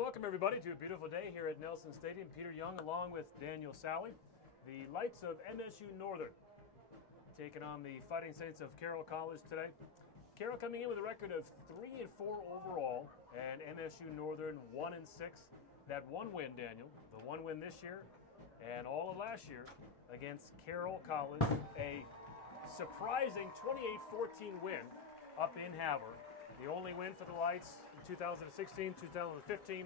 welcome everybody to a beautiful day here at Nelson Stadium. Peter Young along with Daniel Sally. The Lights of MSU Northern taking on the Fighting Saints of Carroll College today. Carroll coming in with a record of 3-4 overall, and MSU Northern 1-6. That one win, Daniel, the one win this year and all of last year against Carroll College, a surprising 28-14 win up in Havre. The only win for the Lights in 2016, 2015.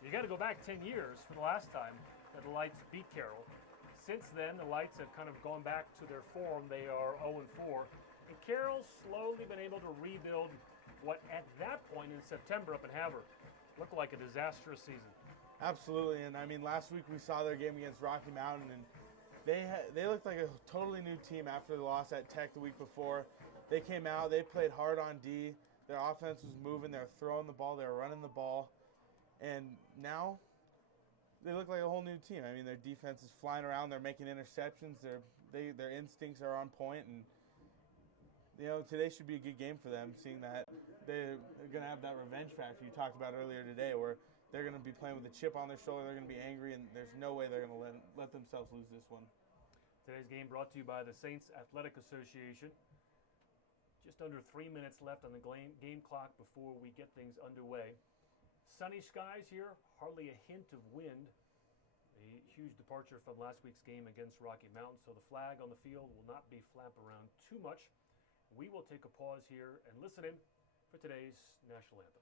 You got to go back 10 years for the last time that the Lights beat Carroll. Since then, the Lights have kind of gone back to their form. They are 0-4. And Carroll's slowly been able to rebuild what at that point in September up in Havre looked like a disastrous season. Absolutely, and I mean last week we saw their game against Rocky Mountain, and they looked like a totally new team after the loss at Tech the week before. They came out, they played hard on D. Their offense was moving, they were throwing the ball, they were running the ball, and now they look like a whole new team. I mean, their defense is flying around, they're making interceptions, their instincts are on point, and you know, today should be a good game for them, seeing that they're going to have that revenge factor you talked about earlier today, where they're going to be playing with a chip on their shoulder, they're going to be angry, and there's no way they're going to let themselves lose this one. Today's game brought to you by the Saints Athletic Association. Just under 3 minutes left on the game clock before we get things underway. Sunny skies here, hardly a hint of wind. A huge departure from last week's game against Rocky Mountain, so the flag on the field will not be flapped around too much. We will take a pause here and listen in for today's national anthem.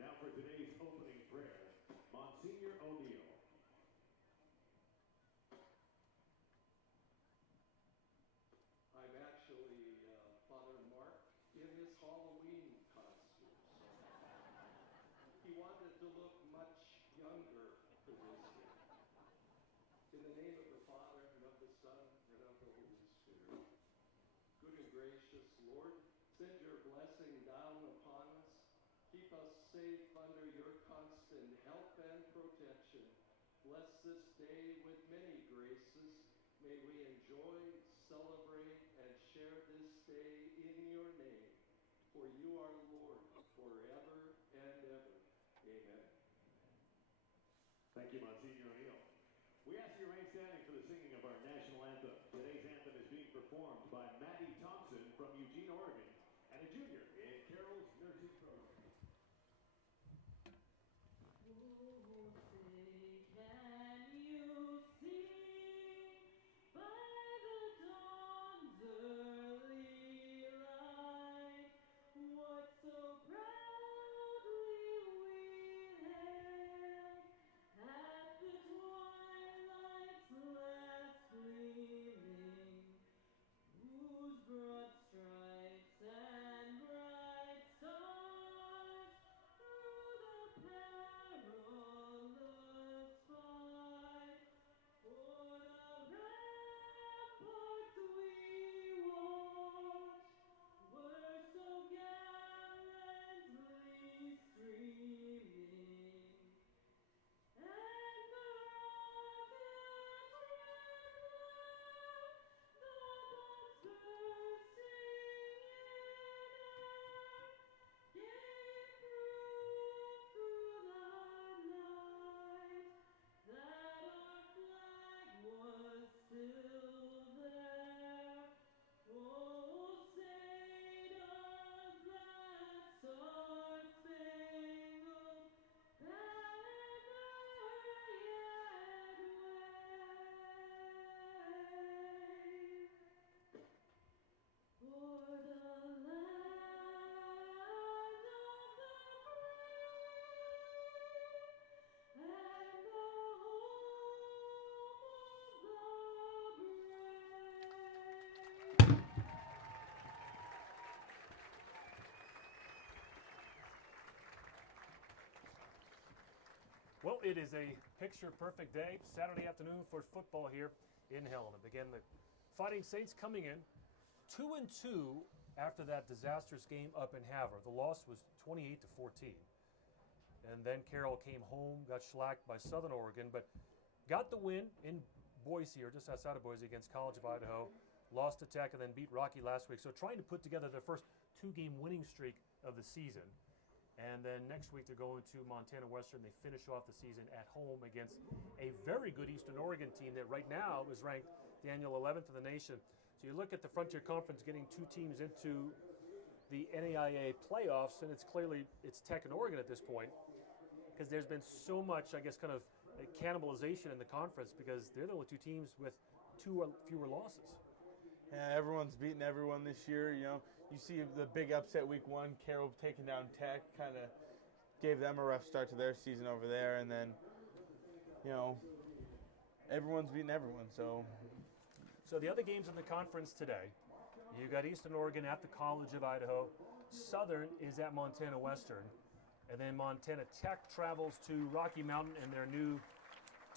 Now for today's opening prayer, Monsignor O'Neill. I'm actually Father Mark in his Halloween costume. He wanted to look much younger for this year. In the name of the Father, and of the Son, and of the Holy Spirit. Good and gracious Lord, send your blessing down upon us. Keep us safe under your constant help and protection. Bless this day with many graces. May we enjoy, celebrate, and share this day in your name. For you are Lord forever and ever. Amen. Thank you, Monsignor O'Neill. We ask you to remain standing for the singing of our national anthem. Today's anthem is being performed by Maddie Thompson from Eugene, Oregon, and a junior in Carroll's nursing program. Well, it is a picture-perfect day, Saturday afternoon for football here in Helena. Again, the Fighting Saints coming in 2-2 after that disastrous game up in Havre. The loss was 28-14. And then Carroll came home, got shellacked by Southern Oregon. But got the win in Boise, or just outside of Boise, against College of Idaho. Lost to Tech and then beat Rocky last week. So trying to put together their first 2-game winning streak of the season. And then next week they're going to Montana Western. They finish off the season at home against a very good Eastern Oregon team that right now is ranked, Daniel, 11th in the nation. So you look at the Frontier Conference getting 2 teams into the NAIA playoffs, and it's Tech and Oregon at this point, because there's been so much, I guess, kind of cannibalization in the conference because they're the only 2 teams with 2 or fewer losses. Yeah, everyone's beating everyone this year. You know, you see the big upset week 1, Carroll taking down Tech, kind of gave them a rough start to their season over there, and then, you know, everyone's beating everyone. So the other games in the conference today, you got Eastern Oregon at the College of Idaho. Southern is at Montana Western, and then Montana Tech travels to Rocky Mountain in their new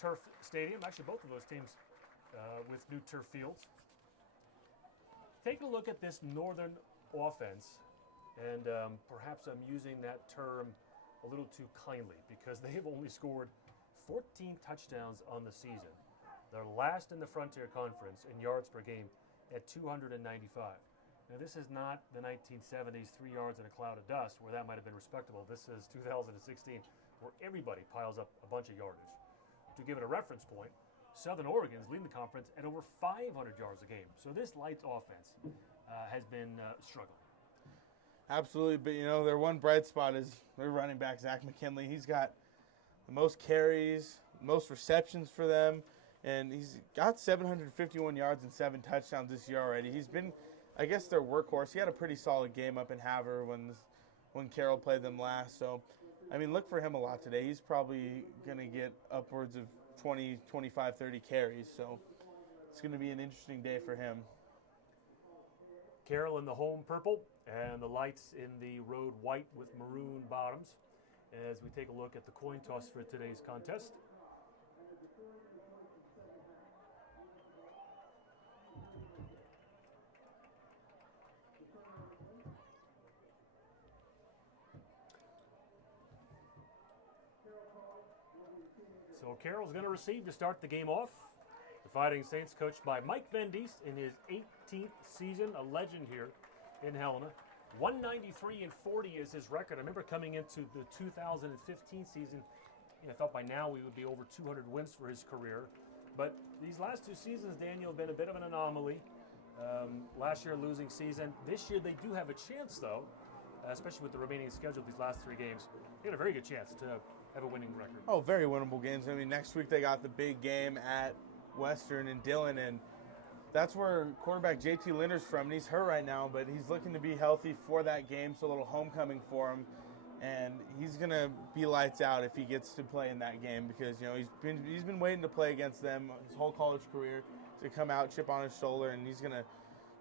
turf stadium. Actually, both of those teams with new turf fields. Take a look at this Northern offense, and perhaps I'm using that term a little too kindly because they have only scored 14 touchdowns on the season. They're last in the Frontier Conference in yards per game at 295. Now, this is not the 1970s 3 yards in a cloud of dust where that might have been respectable. This is 2016 where everybody piles up a bunch of yardage. To give it a reference point, Southern Oregon is leading the conference at over 500 yards a game. So this Lights offense has been struggling. absolutely, but you know, their one bright spot is their running back, Zach McKinley. He's got the most carries, most receptions for them, and he's got 751 yards and 7 touchdowns this year already. He's been, I guess, their workhorse. He had a pretty solid game up in Havre when Carroll played them last. So, I mean, look for him a lot today. He's probably going to get upwards of 20, 25, 30 carries. So it's going to be an interesting day for him. Carroll in the home purple and the Lights in the road white with maroon bottoms as we take a look at the coin toss for today's contest. So Carroll's going to receive to start the game off. The Fighting Saints, coached by Mike Van Diest in his 18th season, a legend here in Helena. 193-40 is his record. I remember coming into the 2015 season, I thought by now we would be over 200 wins for his career. But these last 2 seasons, Daniel, have been a bit of an anomaly. Last year, losing season. This year, they do have a chance, though, especially with the remaining schedule these last 3 games. They had a very good chance to have a winning record. Oh, very winnable games. I mean, next week they got the big game at Western and Dillon, and that's where quarterback JT Linder's from. And he's hurt right now, but he's looking to be healthy for that game, so a little homecoming for him. And he's going to be lights out if he gets to play in that game because, you know, he's been waiting to play against them his whole college career, to come out, chip on his shoulder, and he's going to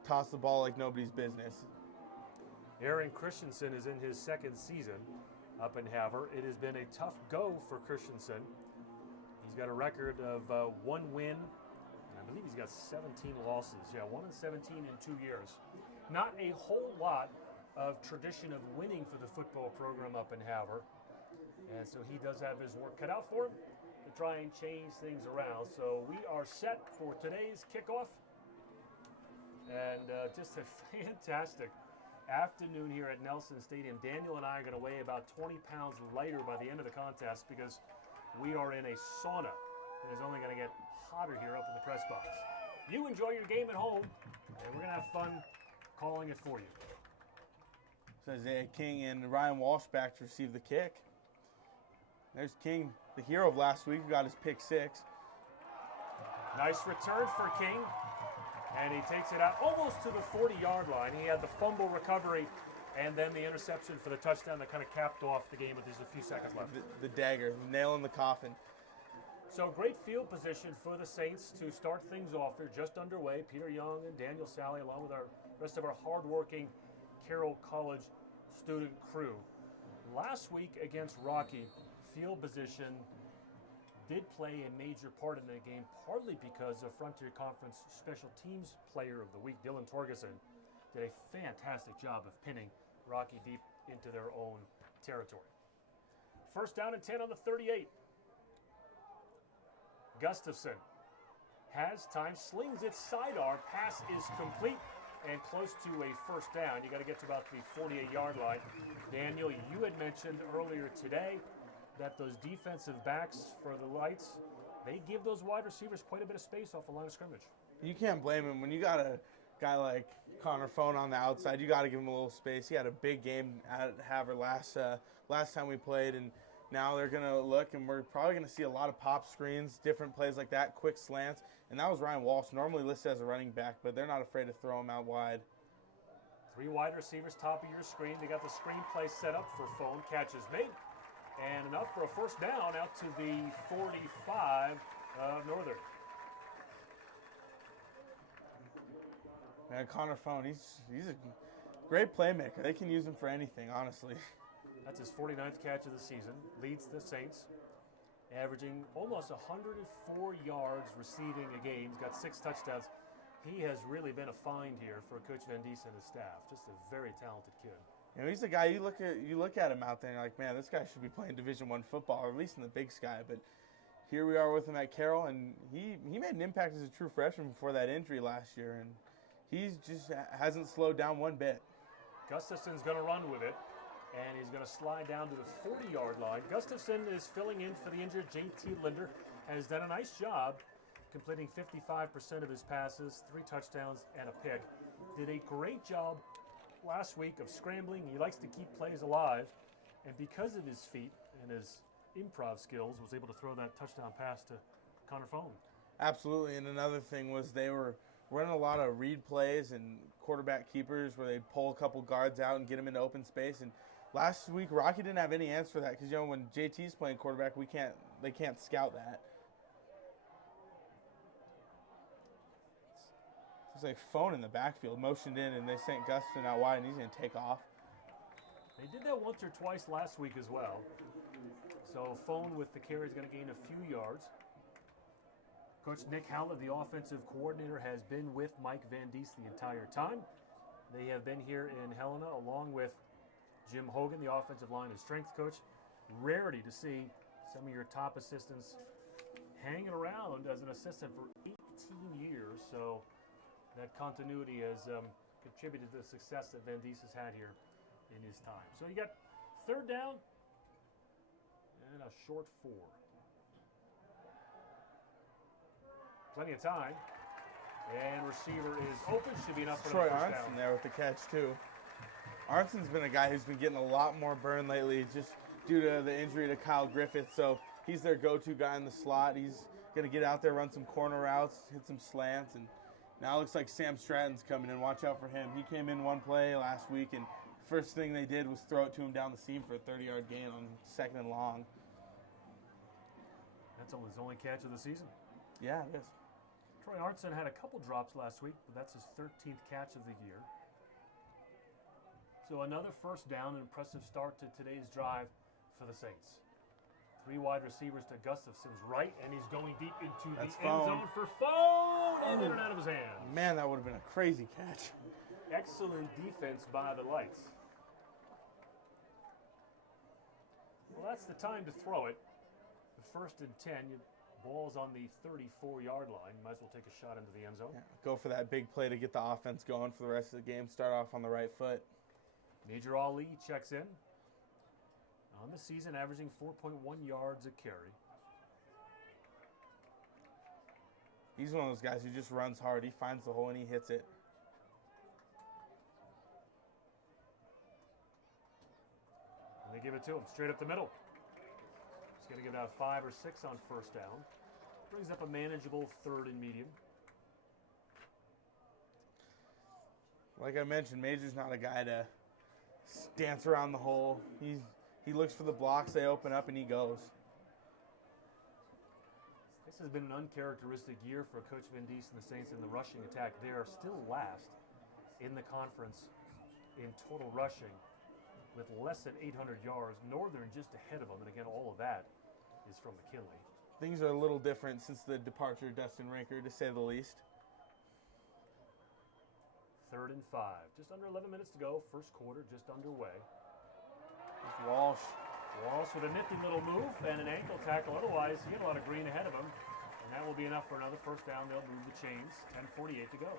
toss the ball like nobody's business. Aaron Christensen is in his 2nd season up in Havre. It has been a tough go for Christensen. He's got a record of 1 win, and I believe he's got 17 losses. Yeah, 1 and 17 in 2 years. Not a whole lot of tradition of winning for the football program up in Havre. And so he does have his work cut out for him to try and change things around. So we are set for today's kickoff. And just a fantastic afternoon here at Nelson Stadium. Daniel and I are going to weigh about 20 pounds lighter by the end of the contest because we are in a sauna. It is only going to get hotter here up in the press box. You enjoy your game at home, and we're going to have fun calling it for you. So Isaiah King and Ryan Walsh back to receive the kick. There's King, the hero of last week, who got his pick 6. Nice return for King. And he takes it out almost to the 40-yard line. He had the fumble recovery and then the interception for the touchdown that kind of capped off the game with just a few seconds left. The dagger, nail in the coffin. So great field position for the Saints to start things off. They're just underway. Peter Young and Daniel Sally, along with our rest of our hardworking Carroll College student crew. Last week against Rocky, field position did play a major part in the game, partly because of Frontier Conference Special Teams Player of the Week, Dylan Torgerson, did a fantastic job of pinning Rocky deep into their own territory. First down and 10 on the 38. Gustafson has time, slings it sidearm, pass is complete and close to a first down. You got to get to about the 48-yard line. Daniel, you had mentioned earlier today that those defensive backs for the Lights, they give those wide receivers quite a bit of space off the line of scrimmage. You can't blame him. When you got a guy like Connor Phone on the outside, you got to give him a little space. He had a big game at Havre last time we played, and now they're going to look, and we're probably going to see a lot of pop screens, different plays like that, quick slants. And that was Ryan Walsh, normally listed as a running back, but they're not afraid to throw him out wide. 3 wide receivers, top of your screen. They got the screen play set up for Phone. Catch is made. And enough for a first down out to the 45 of Northern. Man, Connor Phone, he's a great playmaker. They can use him for anything, honestly. That's his 49th catch of the season. Leads the Saints, averaging almost 104 yards receiving a game. He's got 6 touchdowns. He has really been a find here for Coach Van Dies and his staff. Just a very talented kid. You know, he's the guy you look at him out there and you're like, man, this guy should be playing Division I football, or at least in the Big Sky. But here we are with him at Carroll, and he made an impact as a true freshman before that injury last year, and he's just hasn't slowed down one bit. Gustafson's going to run with it, and he's going to slide down to the 40-yard line. Gustafson is filling in for the injured J.T. Linder, has done a nice job completing 55% of his passes, 3 touchdowns and a pick. Did a great job last week of scrambling. He likes to keep plays alive, and because of his feet and his improv skills, was able to throw that touchdown pass to Connor Phone. Absolutely, and another thing was they were running a lot of read plays and quarterback keepers where they'd pull a couple guards out and get them into open space. And last week, Rocky didn't have any answer for that because, you know, when JT's playing quarterback, they can't scout that. It's like Phone in the backfield, motioned in, and they sent Gustafson out wide, and he's going to take off. They did that once or twice last week as well. So Phone with the carry is going to gain a few yards. Coach Nick Howlett, the offensive coordinator, has been with Mike Van Dies the entire time. They have been here in Helena along with Jim Hogan, the offensive line and strength coach. Rarity to see some of your top assistants hanging around as an assistant for 18 years. So that continuity has contributed to the success that Van Dies has had here in his time. So you got 3rd down and a short 4. Plenty of time. And receiver is open. Should be enough for Troy the first Arnson down. there with the catch, too. Arnson's been a guy who's been getting a lot more burn lately just due to the injury to Kyle Griffith. So he's their go-to guy in the slot. He's going to get out there, run some corner routes, hit some slants. And now it looks like Sam Stratton's coming in. Watch out for him. He came in one play last week, and first thing they did was throw it to him down the seam for a 30-yard gain on 2nd and long. That's only his only catch of the season. Yeah, it is. Troy Arnson had a couple drops last week, but that's his 13th catch of the year. So another first down, an impressive start to today's drive for the Saints. 3 wide receivers to Gustafson's right, and he's going deep into That's the end Phone. zone for Phone, and in and out of his hand. Man, that would have been a crazy catch. Excellent defense by the Lights. Well, that's the time to throw it. The 1st and 10, ball's on the 34-yard line. You might as well take a shot into the end zone. Yeah, go for that big play to get the offense going for the rest of the game. Start off on the right foot. Major Ali checks in. On the season, averaging 4.1 yards a carry. He's one of those guys who just runs hard. He finds the hole and he hits it. And they give it to him straight up the middle. He's going to give out 5 or 6 on first down. Brings up a manageable 3rd and medium. Like I mentioned, Major's not a guy to dance around the hole. He looks for the blocks, they open up, and he goes. This has been an uncharacteristic year for Coach Van Dies and the Saints in the rushing attack. They are still last in the conference in total rushing with less than 800 yards. Northern just ahead of them, and again, all of that is from McKinley. Things are a little different since the departure of Dustin Rinker, to say the least. 3rd and 5. Just under 11 minutes to go. First quarter just underway. It's Walsh. Walsh with a nifty little move and an ankle tackle. Otherwise, he had a lot of green ahead of him. And that will be enough for another first down. They'll move the chains. 10:48 to go.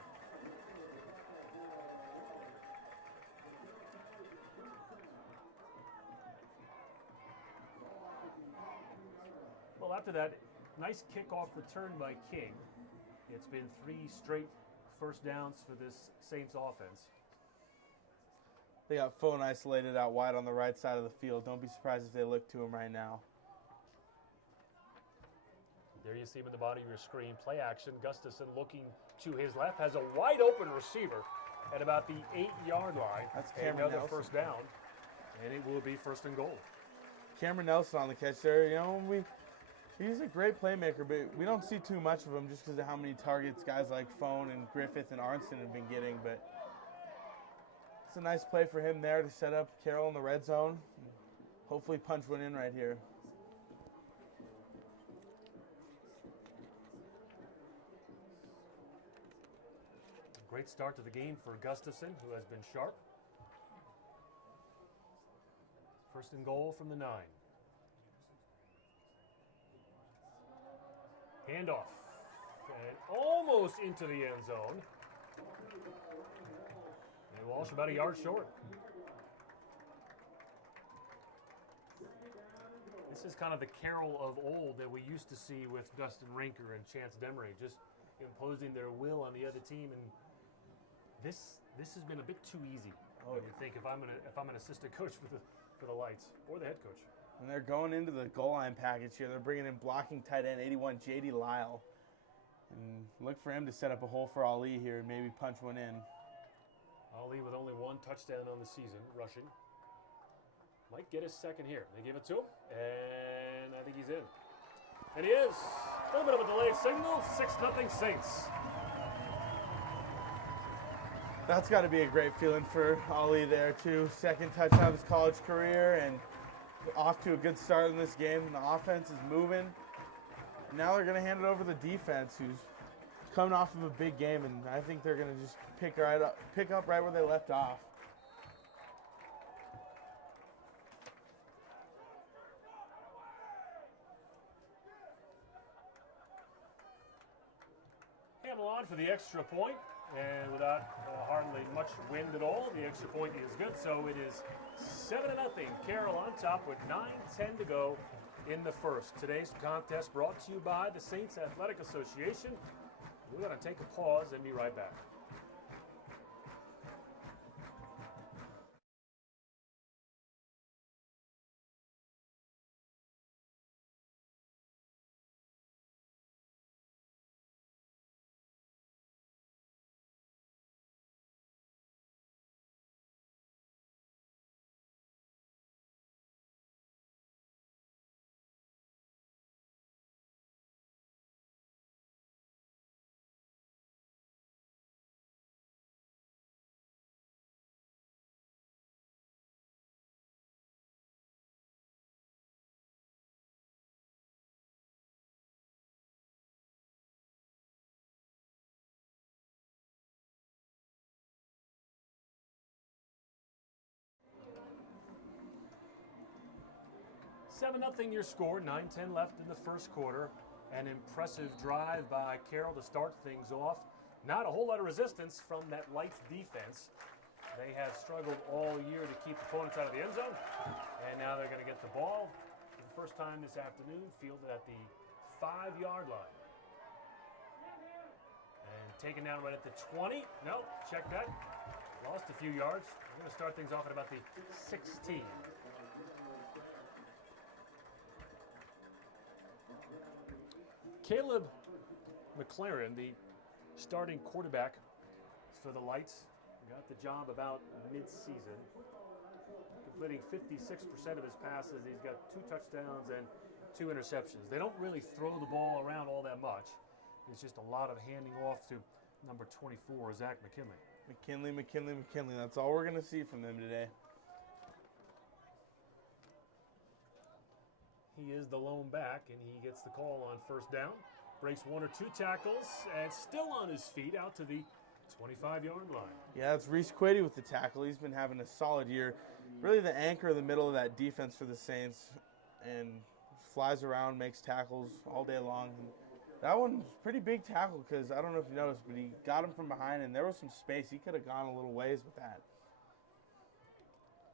Well, after that nice kickoff return by King, it's been 3 straight first downs for this Saints offense. They got phone isolated out wide on the right side of the field. Don't be surprised if they look to him right now. There you see him in the body of your screen. Play action. Gustafson looking to his left. Has a wide open receiver at about the 8-yard line. That's Cameron Another Nelson. first down. And it will be first and goal. Cameron Nelson on the catch there. You know, he's a great playmaker, but we don't see too much of him just because of how many targets guys like Phone and Griffith and Arnson have been getting. But it's a nice play for him there to set up Carroll in the red zone. Hopefully punch one in right here. Great start to the game for Gustafson, who has been sharp. First and goal from the 9. Handoff. And almost into the end zone. And Walsh about a yard short. This is kind of the Carroll of old that we used to see with Dustin Rinker and Chance Demery, just imposing their will on the other team. And this has been a bit too easy. Oh, you think if I'm an assistant coach for the Lights or the head coach. And they're going into the goal line package here. They're bringing in blocking tight end 81 J.D. Lyle. And look for him to set up a hole for Ali here and maybe punch one in. Ali with only 1 touchdown on the season, rushing. Might get his second here. They give it to him, and I think he's in. And he is. A little bit of a delayed signal. 6-0 Saints. That's got to be a great feeling for Ali there, too. Second touchdown of his college career and off to a good start in this game. The offense is moving. Now they're going to hand it over to the defense, who's coming off of a big game, and I think they're going to just pick up right where they left off. Hamel on for the extra point. And without hardly much wind at all, the extra point is good. So it is 7-0. Carroll on top with 9:10 to go in the first. Today's contest brought to you by the Saints Athletic Association. We're going to take a pause and be right back. Seven 0 your score, 9:10 left in the first quarter. An impressive drive by Carroll to start things off. Not a whole lot of resistance from that Lights defense. They have struggled all year to keep opponents out of the end zone. And now they're going to get the ball for the first time this afternoon, fielded at the 5-yard line. And taken down right at the 20. No, check that. Lost a few yards. We're going to start things off at about the 16. Caleb McLaren, the starting quarterback for the Lights, got the job about mid-season, completing 56% of his passes. He's got 2 touchdowns and 2 interceptions. They don't really throw the ball around all that much. It's just a lot of handing off to number 24, Zach McKinley. McKinley. That's all we're going to see from them today. He is the lone back, and he gets the call on first down. Breaks 1 or 2 tackles, and still on his feet out to the 25-yard line. Yeah, it's Reese Quady with the tackle. He's been having a solid year. Really the anchor in the middle of that defense for the Saints, and flies around, makes tackles all day long. That one's pretty big tackle because I don't know if you noticed, but he got him from behind, and there was some space. He could have gone a little ways with that.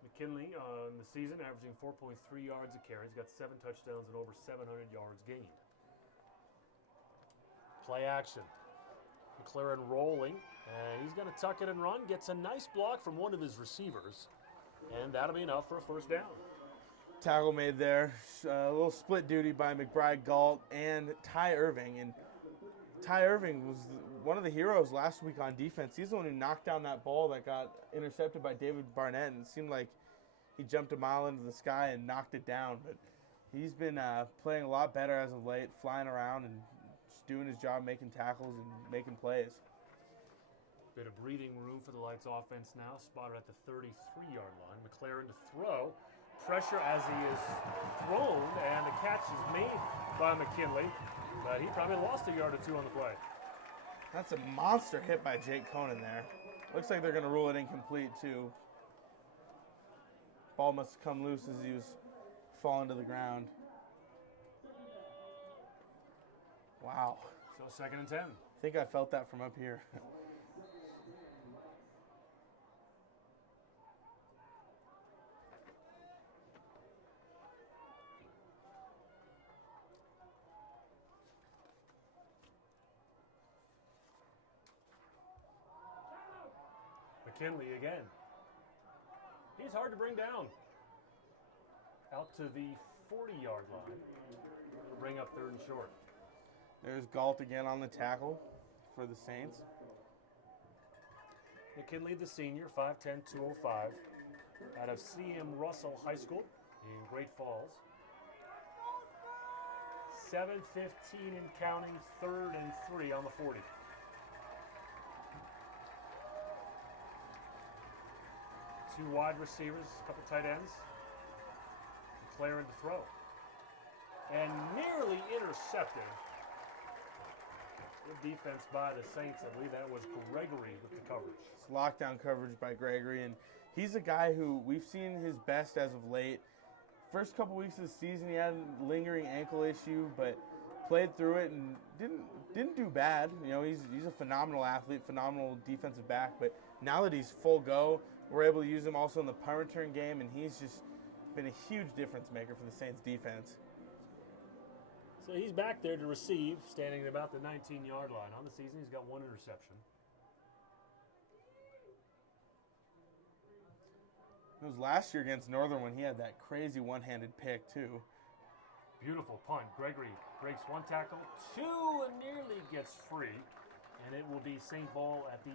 McKinley on the season averaging 4.3 yards a carry. He's got 7 touchdowns and over 700 yards gained. Play action. McLaren rolling, and he's going to tuck it and run. Gets a nice block from one of his receivers, and that'll be enough for a first down. Tackle made there. A little split duty by McBride Galt and Ty Irving. And Ty Irving was one of the heroes last week on defense. He's the one who knocked down that ball that got intercepted by David Barnett, and it seemed like he jumped a mile into the sky and knocked it down. But he's been playing a lot better as of late, flying around and just doing his job, making tackles and making plays. Bit of breathing room for the Lights offense now. Spotted at the 33-yard line. McLaren to throw. Pressure as he is thrown, and the catch is made by McKinley, but he probably lost a yard or two on the play. That's a monster hit by Jake Conan there. Looks like they're going to rule it incomplete, too. Ball must have come loose as he was falling to the ground. Wow. So 2nd and 10. I think I felt that from up here. McKinley again. He's hard to bring down. Out to the 40-yard line. Bring up 3rd and short. There's Galt again on the tackle for the Saints. McKinley, the senior, 5'10", 205, out of CM Russell High School in Great Falls. 7:15 and counting, 3rd and 3 on the 40. Two wide receivers, a couple tight ends. McLaren to throw. And nearly intercepted. Good defense by the Saints. I believe that was Gregory with the coverage. It's lockdown coverage by Gregory, and he's a guy who we've seen his best as of late. First couple weeks of the season, he had a lingering ankle issue, but played through it and didn't do bad. You know, he's a phenomenal athlete, phenomenal defensive back, but now that he's full go, we're able to use him also in the punt return game, and he's just been a huge difference maker for the Saints defense. So he's back there to receive, standing at about the 19-yard line. On the season, he's got 1 interception. It was last year against Northern when he had that crazy one-handed pick, too. Beautiful punt. Gregory breaks 1 tackle, 2, and nearly gets free. And it will be St. Paul at the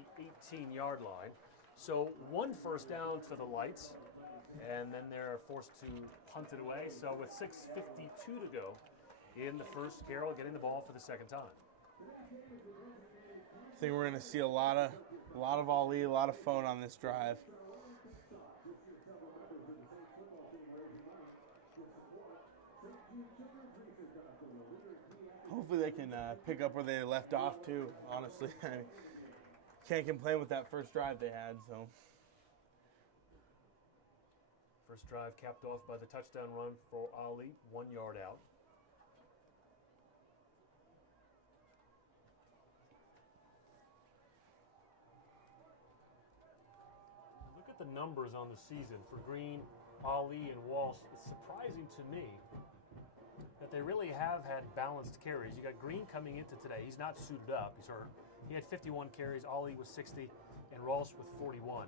18-yard line. So 1 first down for the Lights, and then they're forced to punt it away. So with 6:52 to go in the first, Carroll getting the ball for the 2nd time. I think we're going to see a lot of Ali, a lot of phone on this drive. Hopefully they can pick up where they left off too, honestly. Can't complain with that first drive they had. So First drive capped off by the touchdown run for Ali, 1 yard out. Look at the numbers on the season for Green, Ali, and Walsh. It's surprising to me that they really have had balanced carries. You got Green coming into today. He's not suited up. He's hurt. He had 51 carries. Ali was 60, and Walsh with 41.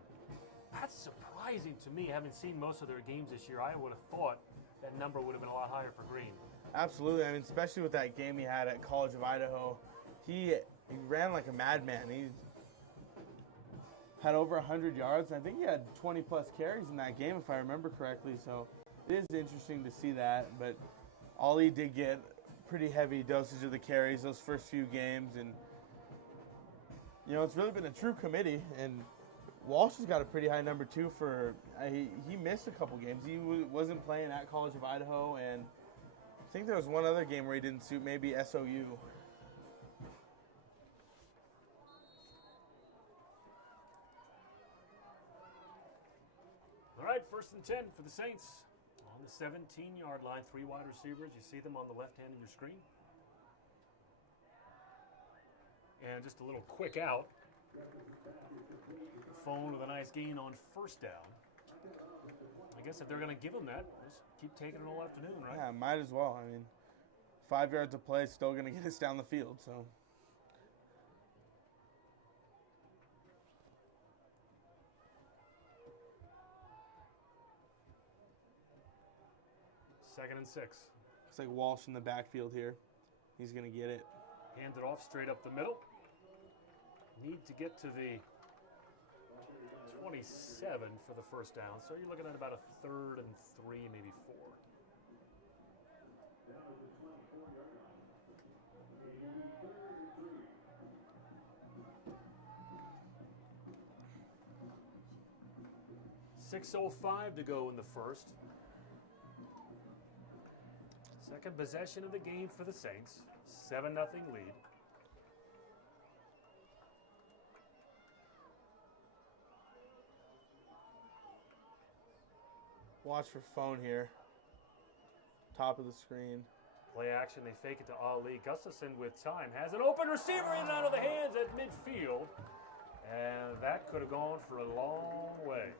That's surprising to me. Having seen most of their games this year, I would have thought that number would have been a lot higher for Green. Absolutely. I mean, especially with that game he had at College of Idaho, he ran like a madman. He had over 100 yards. I think he had 20-plus carries in that game, if I remember correctly. So it is interesting to see that. But Ali did get pretty heavy dosage of the carries those first few games. And, you know, it's really been a true committee. And Walsh has got a pretty high number, too, for he missed a couple games. He wasn't playing at College of Idaho, and I think there was one other game where he didn't suit, maybe SOU. All right, 1st and 10 for the Saints. On the 17-yard line, 3 wide receivers. You see them on the left hand of your screen. And just a little quick out. Phone with a nice gain on first down. I guess if they're going to give him that, just keep taking it all afternoon, right? Yeah, might as well. I mean, 5 yards of play is still going to get us down the field, so. Second and 6. Looks like Walsh in the backfield here. He's going to get it. Hand it off straight up the middle. Need to get to the 27 for the first down. So you're looking at about a 3rd and 3, maybe 4. Down to the 24-yard line. It will be 3rd and 3. 6:05 to go in the first. Second possession of the game for the Saints. 7-0 lead. Watch for phone here. Top of the screen. Play action, they fake it to Ali. Gustafson with time has an open receiver in and out of the hands at midfield. And that could have gone for a long way.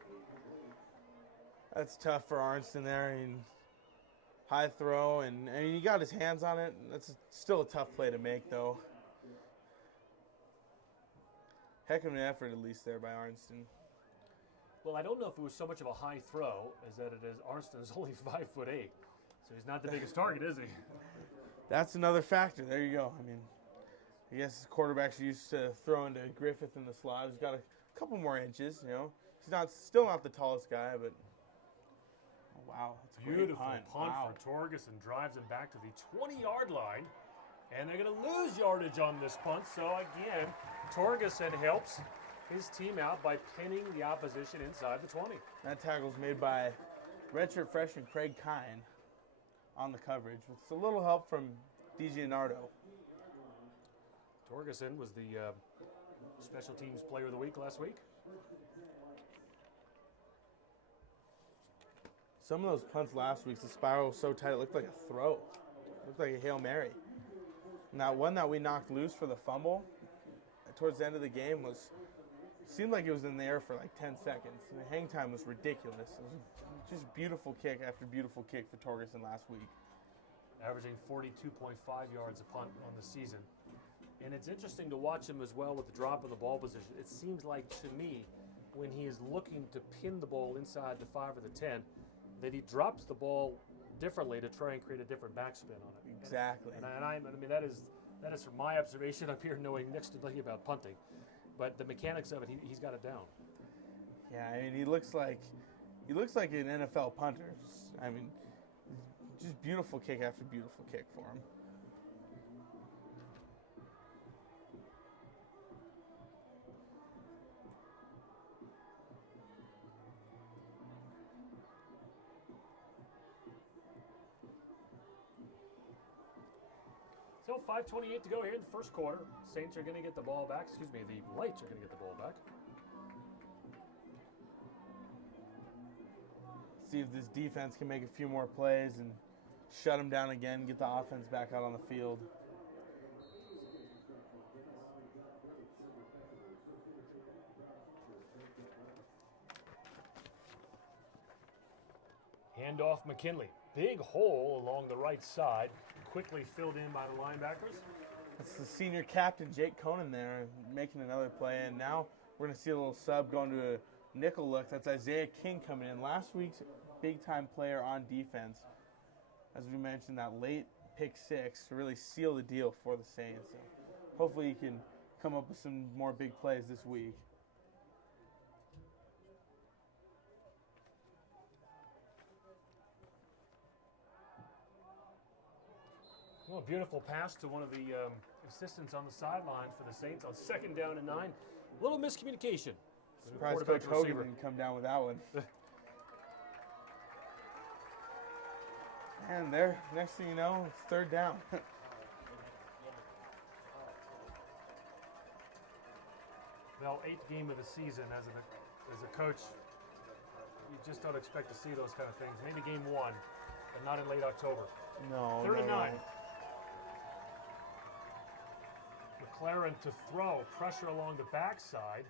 That's tough for Arnston there. I mean, high throw, and I mean, he got his hands on it. That's still a tough play to make, though. Heck of an effort, at least, there by Arnston. Well, I don't know if it was so much of a high throw as that it is Arnston's only 5'8", so he's not the biggest target, is he? That's another factor. There you go. I mean, I guess quarterbacks are used to throwing to Griffith in the slot. He's got a couple more inches, you know. He's still not the tallest guy, but oh, wow, that's a Beautiful great punt wow. for Torgerson. Drives him back to the 20-yard line. And they're going to lose yardage on this punt. So, again, Torgerson helps his team out by pinning the opposition inside the 20. That tackle's made by redshirt freshman Craig Kine on the coverage with a little help from DiGianardo. Torgerson was the special teams player of the week last week. Some of those punts last week, the spiral was so tight it looked like a throw. It looked like a Hail Mary. And that one that we knocked loose for the fumble towards the end of the game seemed like it was in the air for like 10 seconds. And the hang time was ridiculous. It was just beautiful kick after beautiful kick for Torgerson last week. Averaging 42.5 yards a punt on the season. And it's interesting to watch him as well with the drop of the ball position. It seems like to me, when he is looking to pin the ball inside the 5 or the 10, that he drops the ball differently to try and create a different backspin on it. Exactly. I mean that is from my observation up here, knowing next to nothing about punting. But the mechanics of it, he's got it down. Yeah, I mean he looks like an NFL punter. I mean, just beautiful kick after beautiful kick for him. So 5:28 to go here in the first quarter. Saints are going to get the ball back. Excuse me, the Lights are going to get the ball back. See if this defense can make a few more plays and shut them down again, get the offense back out on the field. Handoff McKinley. Big hole along the right side. Quickly filled in by the linebackers. That's the senior captain, Jake Conan, there, making another play. And now we're going to see a little sub going to a nickel look. That's Isaiah King coming in. Last week's big-time player on defense. As we mentioned, that late pick 6 to really seal the deal for the Saints. So hopefully he can come up with some more big plays this week. Well, a beautiful pass to one of the assistants on the sideline for the Saints on 2nd down and 9. A little miscommunication. Surprised Coach Hogan didn't come down with that one. And there, next thing you know, it's 3rd down. Well, 8th game of the season as a coach, you just don't expect to see those kind of things. Maybe game 1, but not in late October. No. 3rd and 9. McLaren to throw. Pressure along the backside.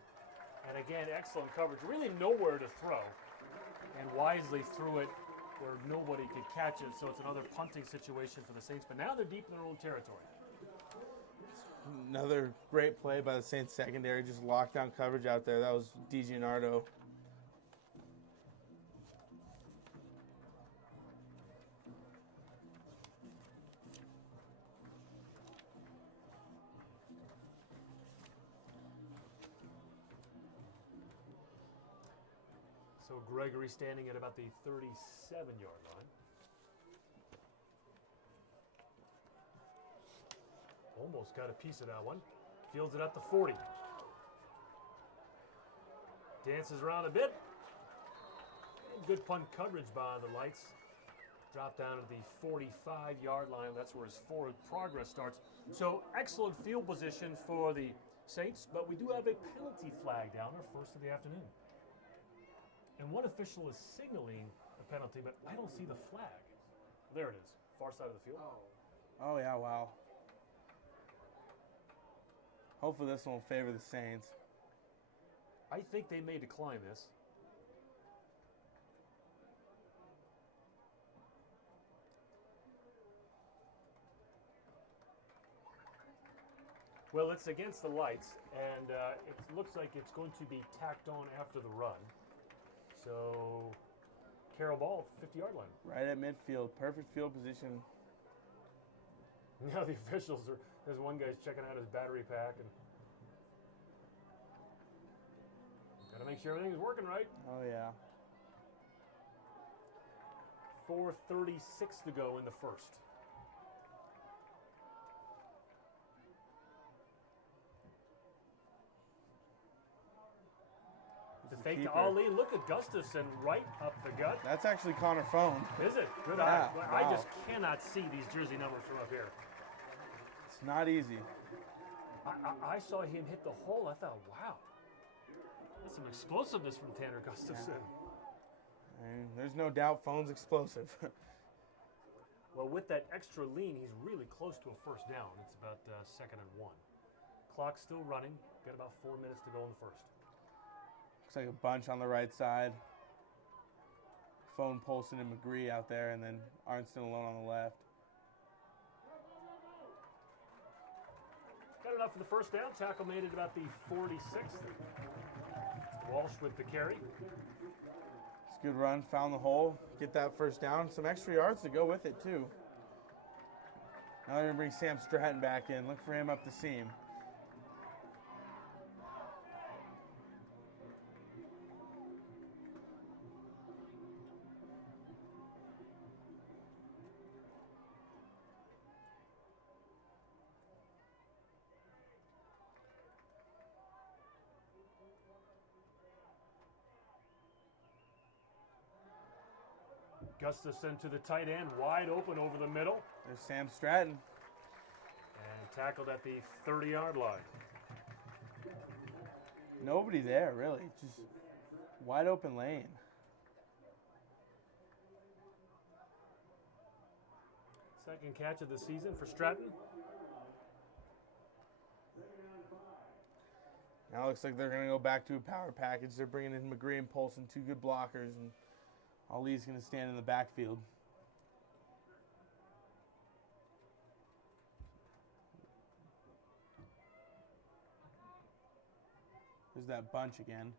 And again, excellent coverage. Really nowhere to throw. And wisely threw it where nobody could catch it. So it's another punting situation for the Saints. But now they're deep in their own territory. Another great play by the Saints secondary. Just lockdown coverage out there. That was DiGianardo. So Gregory standing at about the 37-yard line. Almost got a piece of that one. Fields it at the 40. Dances around a bit. Good punt coverage by the Lights. Drop down to the 45-yard line. That's where his forward progress starts. So excellent field position for the Saints, but we do have a penalty flag down, our first of the afternoon. And one official is signaling a penalty, but I don't see the flag. There it is, far side of the field. Oh, yeah, wow. Hopefully this won't favor the Saints. I think they may decline this. Well, it's against the Lights, and it looks like it's going to be tacked on after the run. So, Carroll ball, 50-yard line. Right at midfield, perfect field position. Now the officials are, there's one guy's checking out his battery pack and gotta make sure everything's working right. Oh, yeah. 4:36 to go in the first. The fake to keeper. Ali. Look at Gustafson right up the gut. That's actually Connor Phone. Is it? Good Yeah, eye. I wow. just cannot see these jersey numbers from up here. It's not easy. I saw him hit the hole. I thought, wow. That's some explosiveness from Tanner Gustafson. And there's no doubt Phone's explosive. Well, with that extra lean, he's really close to a first down. It's about 2nd and 1. Clock's still running. Got about 4 minutes to go in the first. Looks like a bunch on the right side. Phone, Polson, and McGree out there, and then Arnston alone on the left. Got enough for the first down. Tackle made at about the 46th. Walsh with the carry. It's a good run, found the hole, get that first down. Some extra yards to go with it, too. Now they're going to bring Sam Stratton back in. Look for him up the seam. Gustafson to the tight end, wide open over the middle. There's Sam Stratton. And tackled at the 30-yard line. Nobody there, really. Just wide open lane. Second catch of the season for Stratton. Now it looks like they're going to go back to a power package. They're bringing in McGree and Polson, two good blockers, and Ali's going to stand in the backfield. There's that bunch again.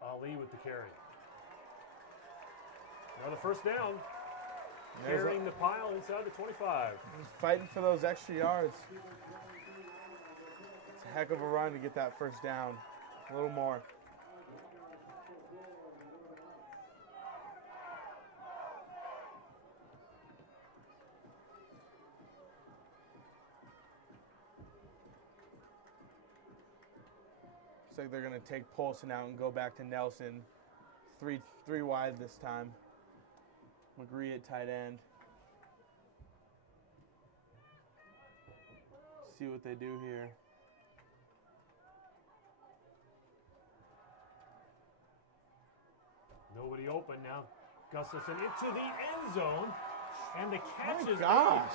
Ali with the carry. Another first down. There's Carrying the pile inside the 25. He's fighting for those extra yards. It's a heck of a run to get that first down. A little more. Looks like they're going to take Polson out and go back to Nelson. Three wide this time. McGree at tight end. See what they do here. Nobody open now. Gustafson into the end zone. And the catch Oh is gosh.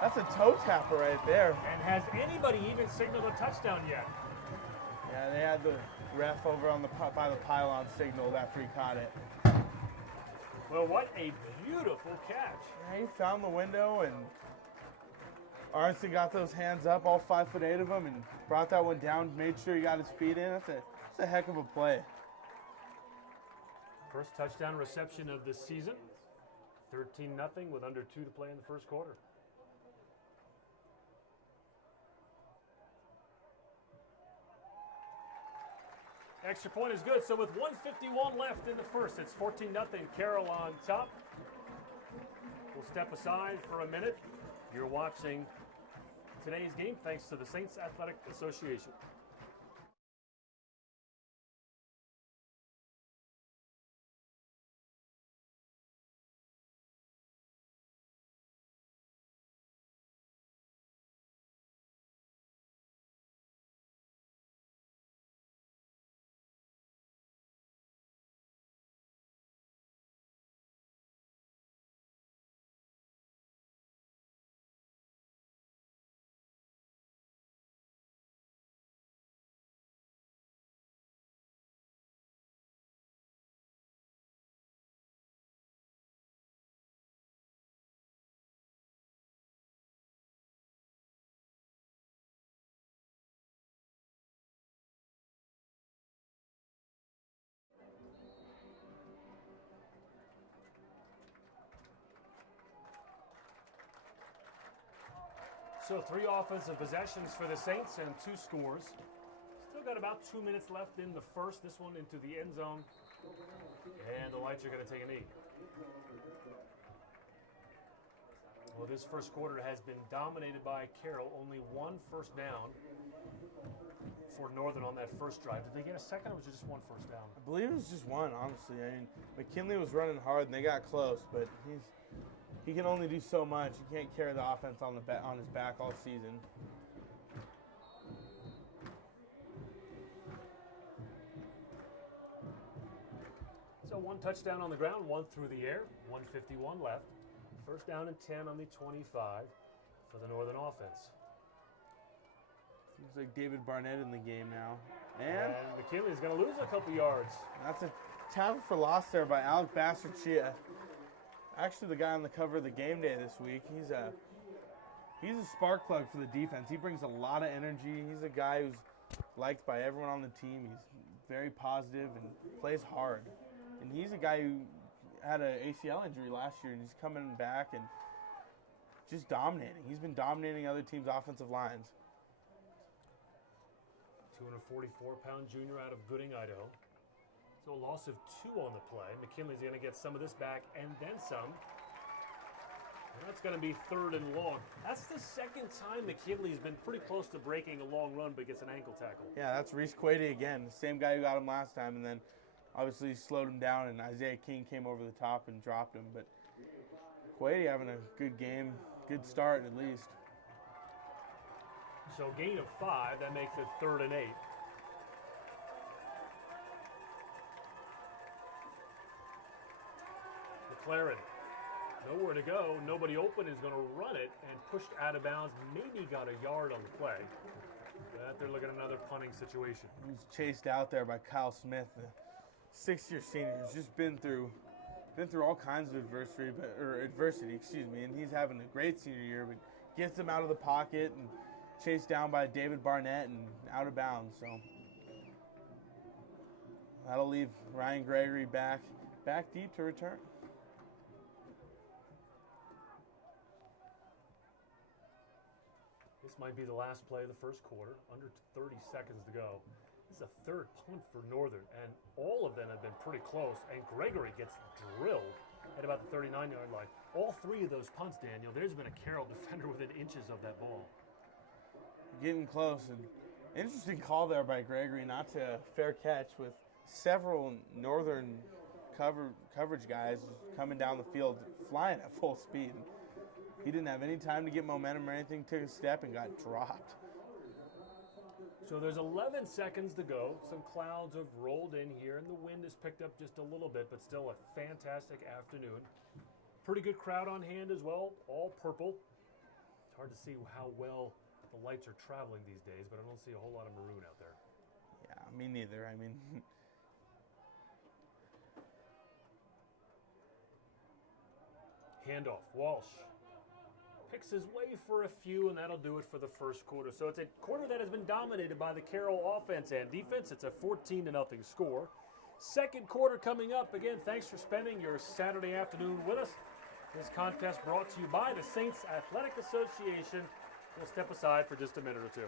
That's a toe tapper right there. And has anybody even signaled a touchdown yet? Yeah, they had the ref over on by the pylon signaled after he caught it. Well, what a beautiful catch. Yeah, he found the window, and Arnson got those hands up, all 5'8" of them, and brought that one down, made sure he got his feet in. That's a heck of a play. First touchdown reception of the season. 13-0 with under 2 to play in the first quarter. Extra point is good. So with 1:51 left in the first, it's 14-0. Carroll on top. We'll step aside for a minute. You're watching today's game thanks to the Saints Athletic Association. So 3 offensive possessions for the Saints and 2 scores. Still got about 2 minutes left in the first. This one into the end zone. And the Lights are going to take a knee. Well, this first quarter has been dominated by Carroll. Only 1 first down for Northern on that first drive. Did they get a second, or was it just 1 first down? I believe it was just 1, honestly. I mean, McKinley was running hard, and they got close, but he can only do so much. He can't carry the offense on his back all season. So 1 touchdown on the ground, 1 through the air, 1:51 left. First down and 10 on the 25 for the Northern offense. Seems like David Barnett in the game now. And McKinley's going to lose a couple yards. That's a tackle for loss there by Alec Basterchia. Actually, the guy on the cover of the Game Day this week. He's a spark plug for the defense. He brings a lot of energy. He's a guy who's liked by everyone on the team. He's very positive and plays hard. And he's a guy who had an ACL injury last year, and he's coming back and just dominating. He's been dominating other teams' offensive lines. 244-pound junior out of Gooding, Idaho. So a loss of 2 on the play. McKinley's going to get some of this back and then some. And that's going to be 3rd and long. That's the second time McKinley's been pretty close to breaking a long run but gets an ankle tackle. Yeah, that's Reese Quady again. The same guy who got him last time, and then obviously slowed him down, and Isaiah King came over the top and dropped him. But Quady having a good game, good start at least. So gain of 5, that makes it 3rd and 8. McLaren, nowhere to go, nobody open, is going to run it and pushed out of bounds. Maybe got a yard on the play. But they're looking at another punting situation. He was chased out there by Kyle Smith, the 6th-year senior who's just been through all kinds of adversity, and he's having a great senior year, but gets him out of the pocket and chased down by David Barnett and out of bounds. So that'll leave Ryan Gregory back deep to return. This might be the last play of the first quarter, under 30 seconds to go. This is a 3rd punt for Northern, and all of them have been pretty close, and Gregory gets drilled at about the 39-yard line. All 3 of those punts, Daniel, there's been a Carroll defender within inches of that ball. Getting close, and interesting call there by Gregory, not to fair catch, with several Northern coverage guys coming down the field, flying at full speed. He didn't have any time to get momentum or anything, took a step and got dropped. So there's 11 seconds to go. Some clouds have rolled in here, and the wind has picked up just a little bit, but still a fantastic afternoon. Pretty good crowd on hand as well, all purple. It's hard to see how well the lights are traveling these days, but I don't see a whole lot of maroon out there. Yeah, me neither. I mean, handoff. Walsh picks his way for a few, and that'll do it for the first quarter. So it's a quarter that has been dominated by the Carroll offense and defense. It's a 14-0 score. Second quarter coming up. Again, thanks for spending your Saturday afternoon with us. This contest brought to you by the Saints Athletic Association. We'll step aside for just a minute or two.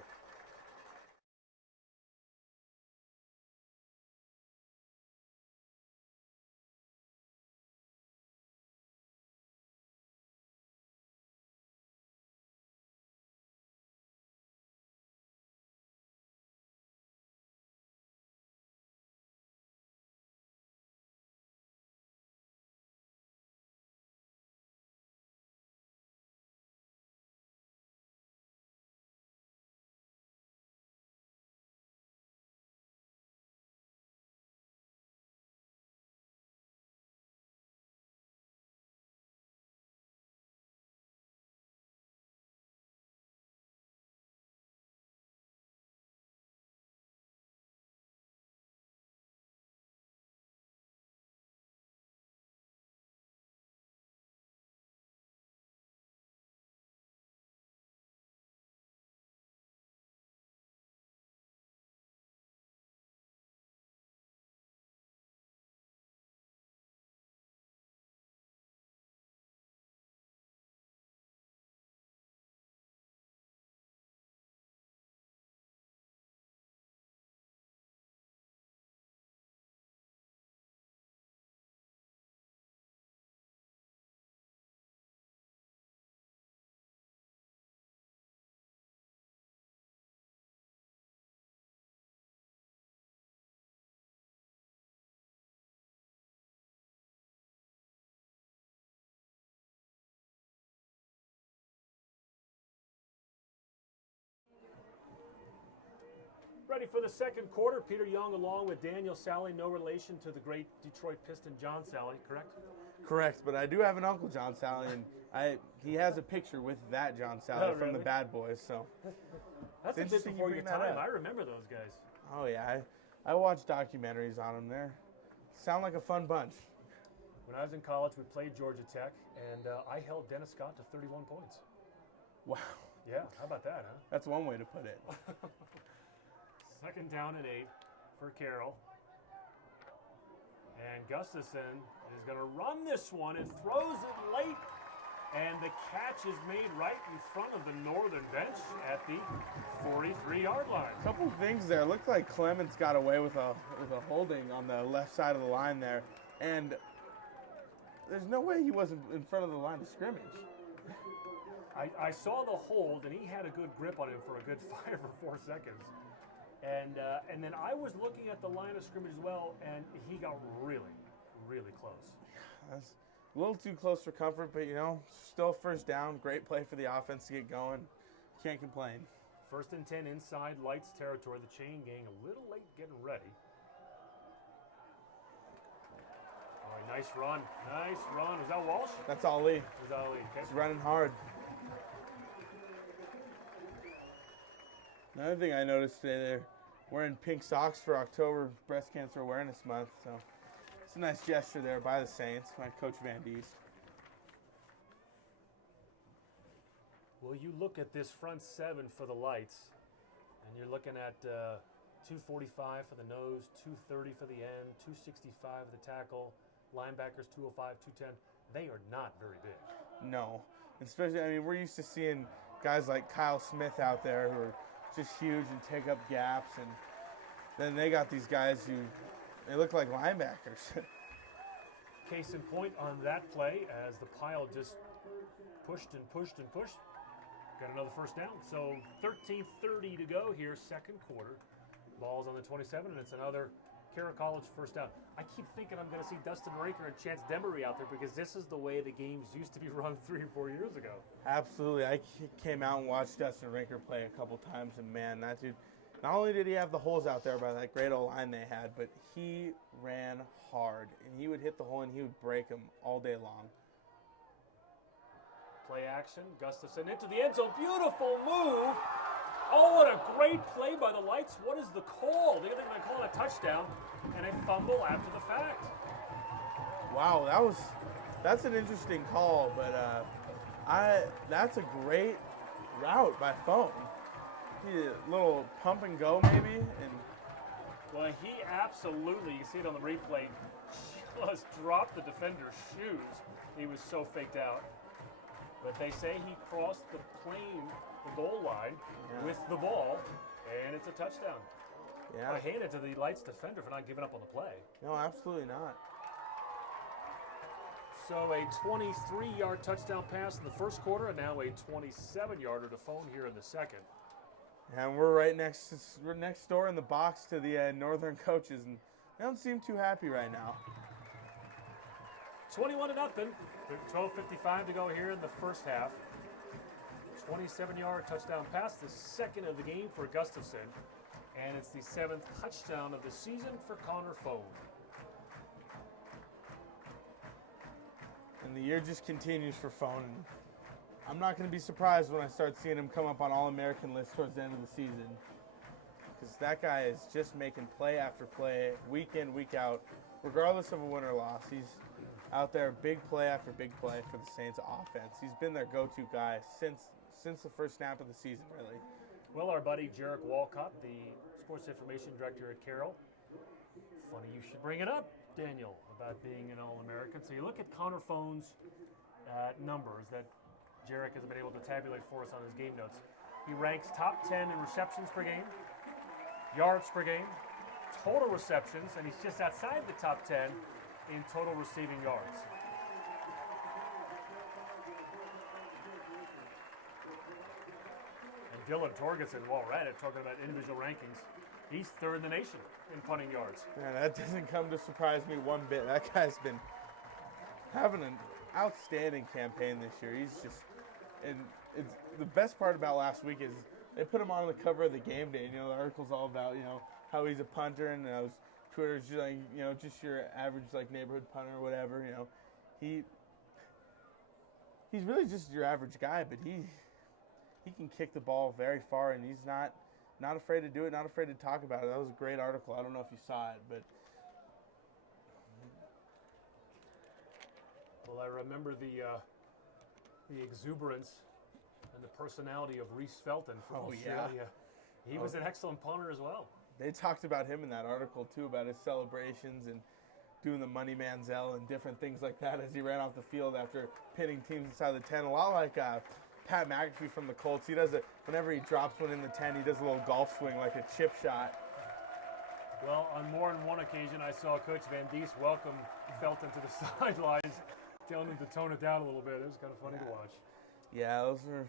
Ready for the second quarter. Peter Young along with Daniel Sally. No relation to the great Detroit Piston John Sally, correct? correct, but I do have an uncle, John Sally, and he has a picture with that John Sally from the Bad Boys. So that's a bit before your time. I remember those guys. Oh yeah, I watched documentaries on them. They sound like a fun bunch. When I was in college, we played Georgia Tech, and I held Dennis Scott to 31 points. Wow. Yeah, how about that, huh? That's one way to put it. Second down and 8 for Carroll. And Gustafson is going to run this one and throws it late. And the catch is made right in front of the northern bench at the 43-yard line. A couple things there. Looked like Clements got away with a holding on the left side of the line there. And there's no way he wasn't in front of the line of scrimmage. I saw the hold, and he had a good grip on him for a good 5 or 4 seconds. And then I was looking at the line of scrimmage as well, and he got really, really close. That's a little too close for comfort, but, still first down. Great play for the offense to get going. Can't complain. 1st and 10 inside Lights territory. The chain gang a little late getting ready. All right, nice run. Nice run. Was that Walsh? That's Ali. It was Ali. Okay. He's running hard. Another thing I noticed today, they're wearing pink socks for October Breast Cancer Awareness Month, so it's a nice gesture there by the Saints, by Coach Van Diest. Well, you look at this front 7 for the Lights, and you're looking at 245 for the nose, 230 for the end, 265 for the tackle, linebackers 205, 210. They are not very big. No, especially, we're used to seeing guys like Kyle Smith out there who are just huge and take up gaps, and then they got these guys who they look like linebackers. Case in point on that play, as the pile just pushed and pushed and pushed, got another first down. So 13:30 to go here, second quarter. Ball's on the 27, and it's another Carroll College first down. I keep thinking I'm going to see Dustin Raker and Chance Demery out there because this is the way the games used to be run 3 or 4 years ago. Absolutely. I came out and watched Dustin Raker play a couple times, and man, that dude, not only did he have the holes out there by that great old line they had, but he ran hard, and he would hit the hole and he would break them all day long. Play action. Gustafson into the end zone. Beautiful move. Oh, what a great play by the Lights. What is the call? They're going to call it a touchdown and a fumble after the fact. Wow, that's an interesting call, but that's a great route by Phone. A little pump and go maybe, and well, he absolutely, you see it on the replay, just dropped the defender's shoes. He was so faked out. But they say he crossed the goal line with the ball, and it's a touchdown. Yeah. I hand it to the Lights defender for not giving up on the play. No, absolutely not. So a 23-yard touchdown pass in the first quarter, and now a 27-yarder to Phone here in the second. And we're next door in the box to the Northern coaches, and they don't seem too happy right now. 21-0. 12:55 to go here in the first half. 27-yard touchdown pass, the second of the game for Gustafson, and it's the 7th touchdown of the season for Connor Phone. And the year just continues for Phone. I'm not going to be surprised when I start seeing him come up on All-American lists towards the end of the season, because that guy is just making play after play, week in, week out, regardless of a win or loss. He's out there big play after big play for the Saints offense. He's been their go-to guy since the first snap of the season, really. Well, our buddy Jarek Walcott, the sports information director at Carroll. Funny you should bring it up, Daniel, about being an All-American. So you look at Connor Phone's numbers that Jarek has been able to tabulate for us on his game notes. He ranks top 10 in receptions per game, yards per game, total receptions, and he's just outside the top 10 in total receiving yards. And Dylan Torgerson, while we're at it, talking about individual rankings, he's third in the nation in punting yards. Man, that doesn't come to surprise me one bit. That guy's been having an outstanding campaign this year. He's just, and it's the best part about last week is they put him on the cover of the Game Day. The article's all about how he's a punter, and Twitter's just like, just your average neighborhood punter or whatever. He's really just your average guy, but he can kick the ball very far, and he's not afraid to do it, not afraid to talk about it. That was a great article. I don't know if you saw it, but well, I remember the exuberance and the personality of Reese Felton from Australia. He was an excellent punter as well. They talked about him in that article, too, about his celebrations and doing the money manziel and different things like that as he ran off the field after pinning teams inside the 10. A lot like Pat McAfee from the Colts. He does it whenever he drops one in the 10. He does a little golf swing like a chip shot. Well, on more than one occasion, I saw Coach Van Diest welcome Felton to the sidelines, telling him to tone it down a little bit. It was kind of funny to watch. Yeah, those are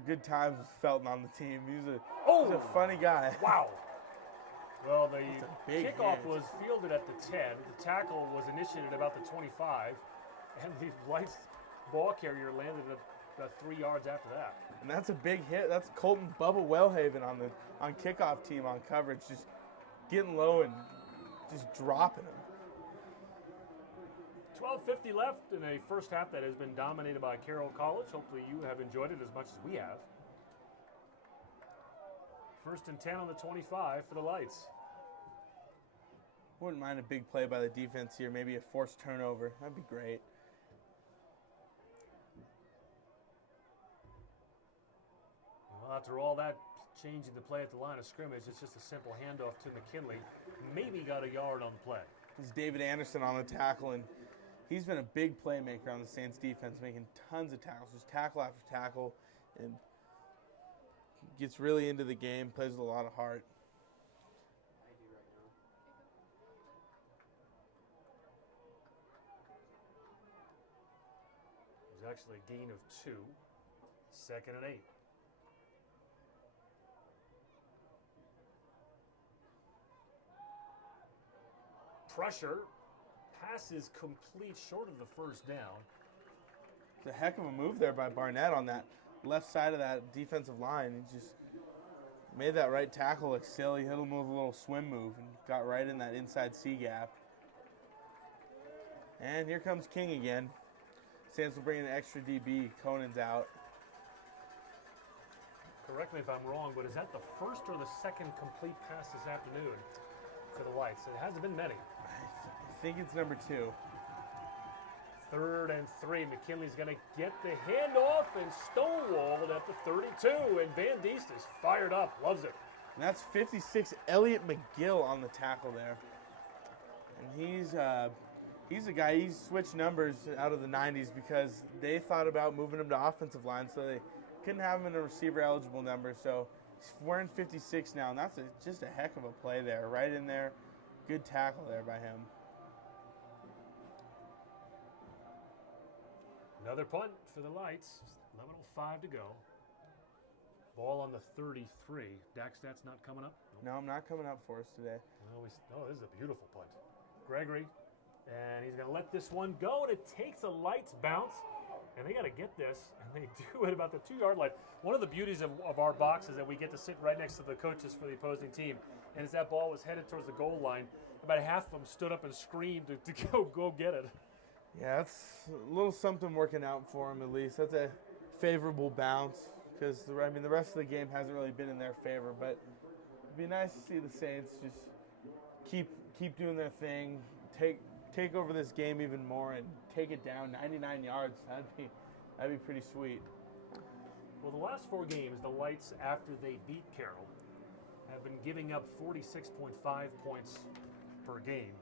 good times with Felton on the team. He's a funny guy. Wow. Well, the kickoff hit. was fielded at the 10. The tackle was initiated about the 25, and the Lights ball carrier landed about 3 yards after that. And that's a big hit. That's Colton Bubba Wellhaven on kickoff team on coverage, just getting low and just dropping him. 12:50 left in a first half that has been dominated by Carroll College. Hopefully you have enjoyed it as much as we have. First and 10 on the 25 for the Lights. Wouldn't mind a big play by the defense here, maybe a forced turnover. That'd be great. Well, after all that changing the play at the line of scrimmage, it's just a simple handoff to McKinley. Maybe got a yard on the play. It's David Anderson on the tackle, and he's been a big playmaker on the Saints defense, making tons of tackles, just tackle after tackle, and gets really into the game, plays with a lot of heart. There's actually a gain of 2. 2nd and 8. Pressure. Pass is complete short of the first down. It's a heck of a move there by Barnett on that left side of that defensive line. He just made that right tackle look silly. Hit him with a little swim move and got right in that inside C gap. And here comes King again. Saints will bring in an extra DB. Conan's out. Correct me if I'm wrong, but is that the first or the second complete pass this afternoon for the Lights? It hasn't been many. I think it's number 2. 3rd and 3. McKinley's going to get the handoff and stonewalled at the 32. And Van Diest is fired up. Loves it. And that's 56, Elliot McGill on the tackle there. And he's a guy, he switched numbers out of the 90s because they thought about moving him to offensive line, so they couldn't have him in a receiver-eligible number. So he's wearing 56 now, and that's just a heck of a play there. Right in there. Good tackle there by him. Another punt for the Lights. 11:05 to go. Ball on the 33. Dak Stat's not coming up? No, I'm not coming up for us today. Oh, this is a beautiful punt. Gregory, and he's going to let this one go, and it takes a Lights bounce, and they got to get this, and they do it about the 2-yard line. One of the beauties of our box is that we get to sit right next to the coaches for the opposing team, and as that ball was headed towards the goal line, about half of them stood up and screamed to go get it. Yeah, that's a little something working out for him at least. That's a favorable bounce because the rest of the game hasn't really been in their favor. But it'd be nice to see the Saints just keep doing their thing, take over this game even more, and take it down 99 yards. That'd be pretty sweet. Well, the last 4 games, the Lights, after they beat Carroll, have been giving up 46.5 points per game.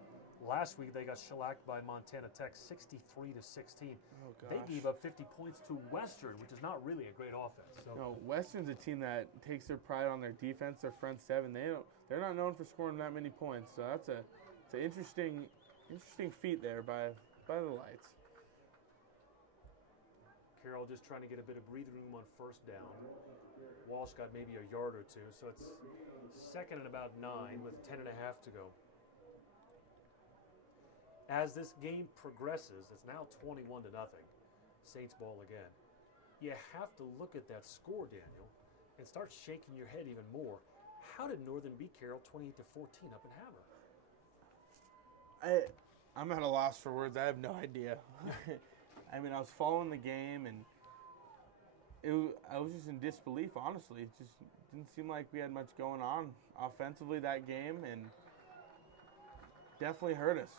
Last week, they got shellacked by Montana Tech 63-16. Oh, gosh. They gave up 50 points to Western, which is not really a great offense. So. No, Western's a team that takes their pride on their defense, their front 7. They're not known for scoring that many points. So it's an interesting feat there by the Lights. Carroll just trying to get a bit of breathing room on first down. Walsh got maybe a yard or 2, so it's 2nd and about 9 with 10.5 to go. As this game progresses, it's now 21-0. Saints ball again. You have to look at that score, Daniel, and start shaking your head even more. How did Northern beat Carroll 28-14 up in Havre? I'm at a loss for words. I have no idea. I mean, I was following the game, and I was just in disbelief, honestly. It just didn't seem like we had much going on offensively that game, and definitely hurt us.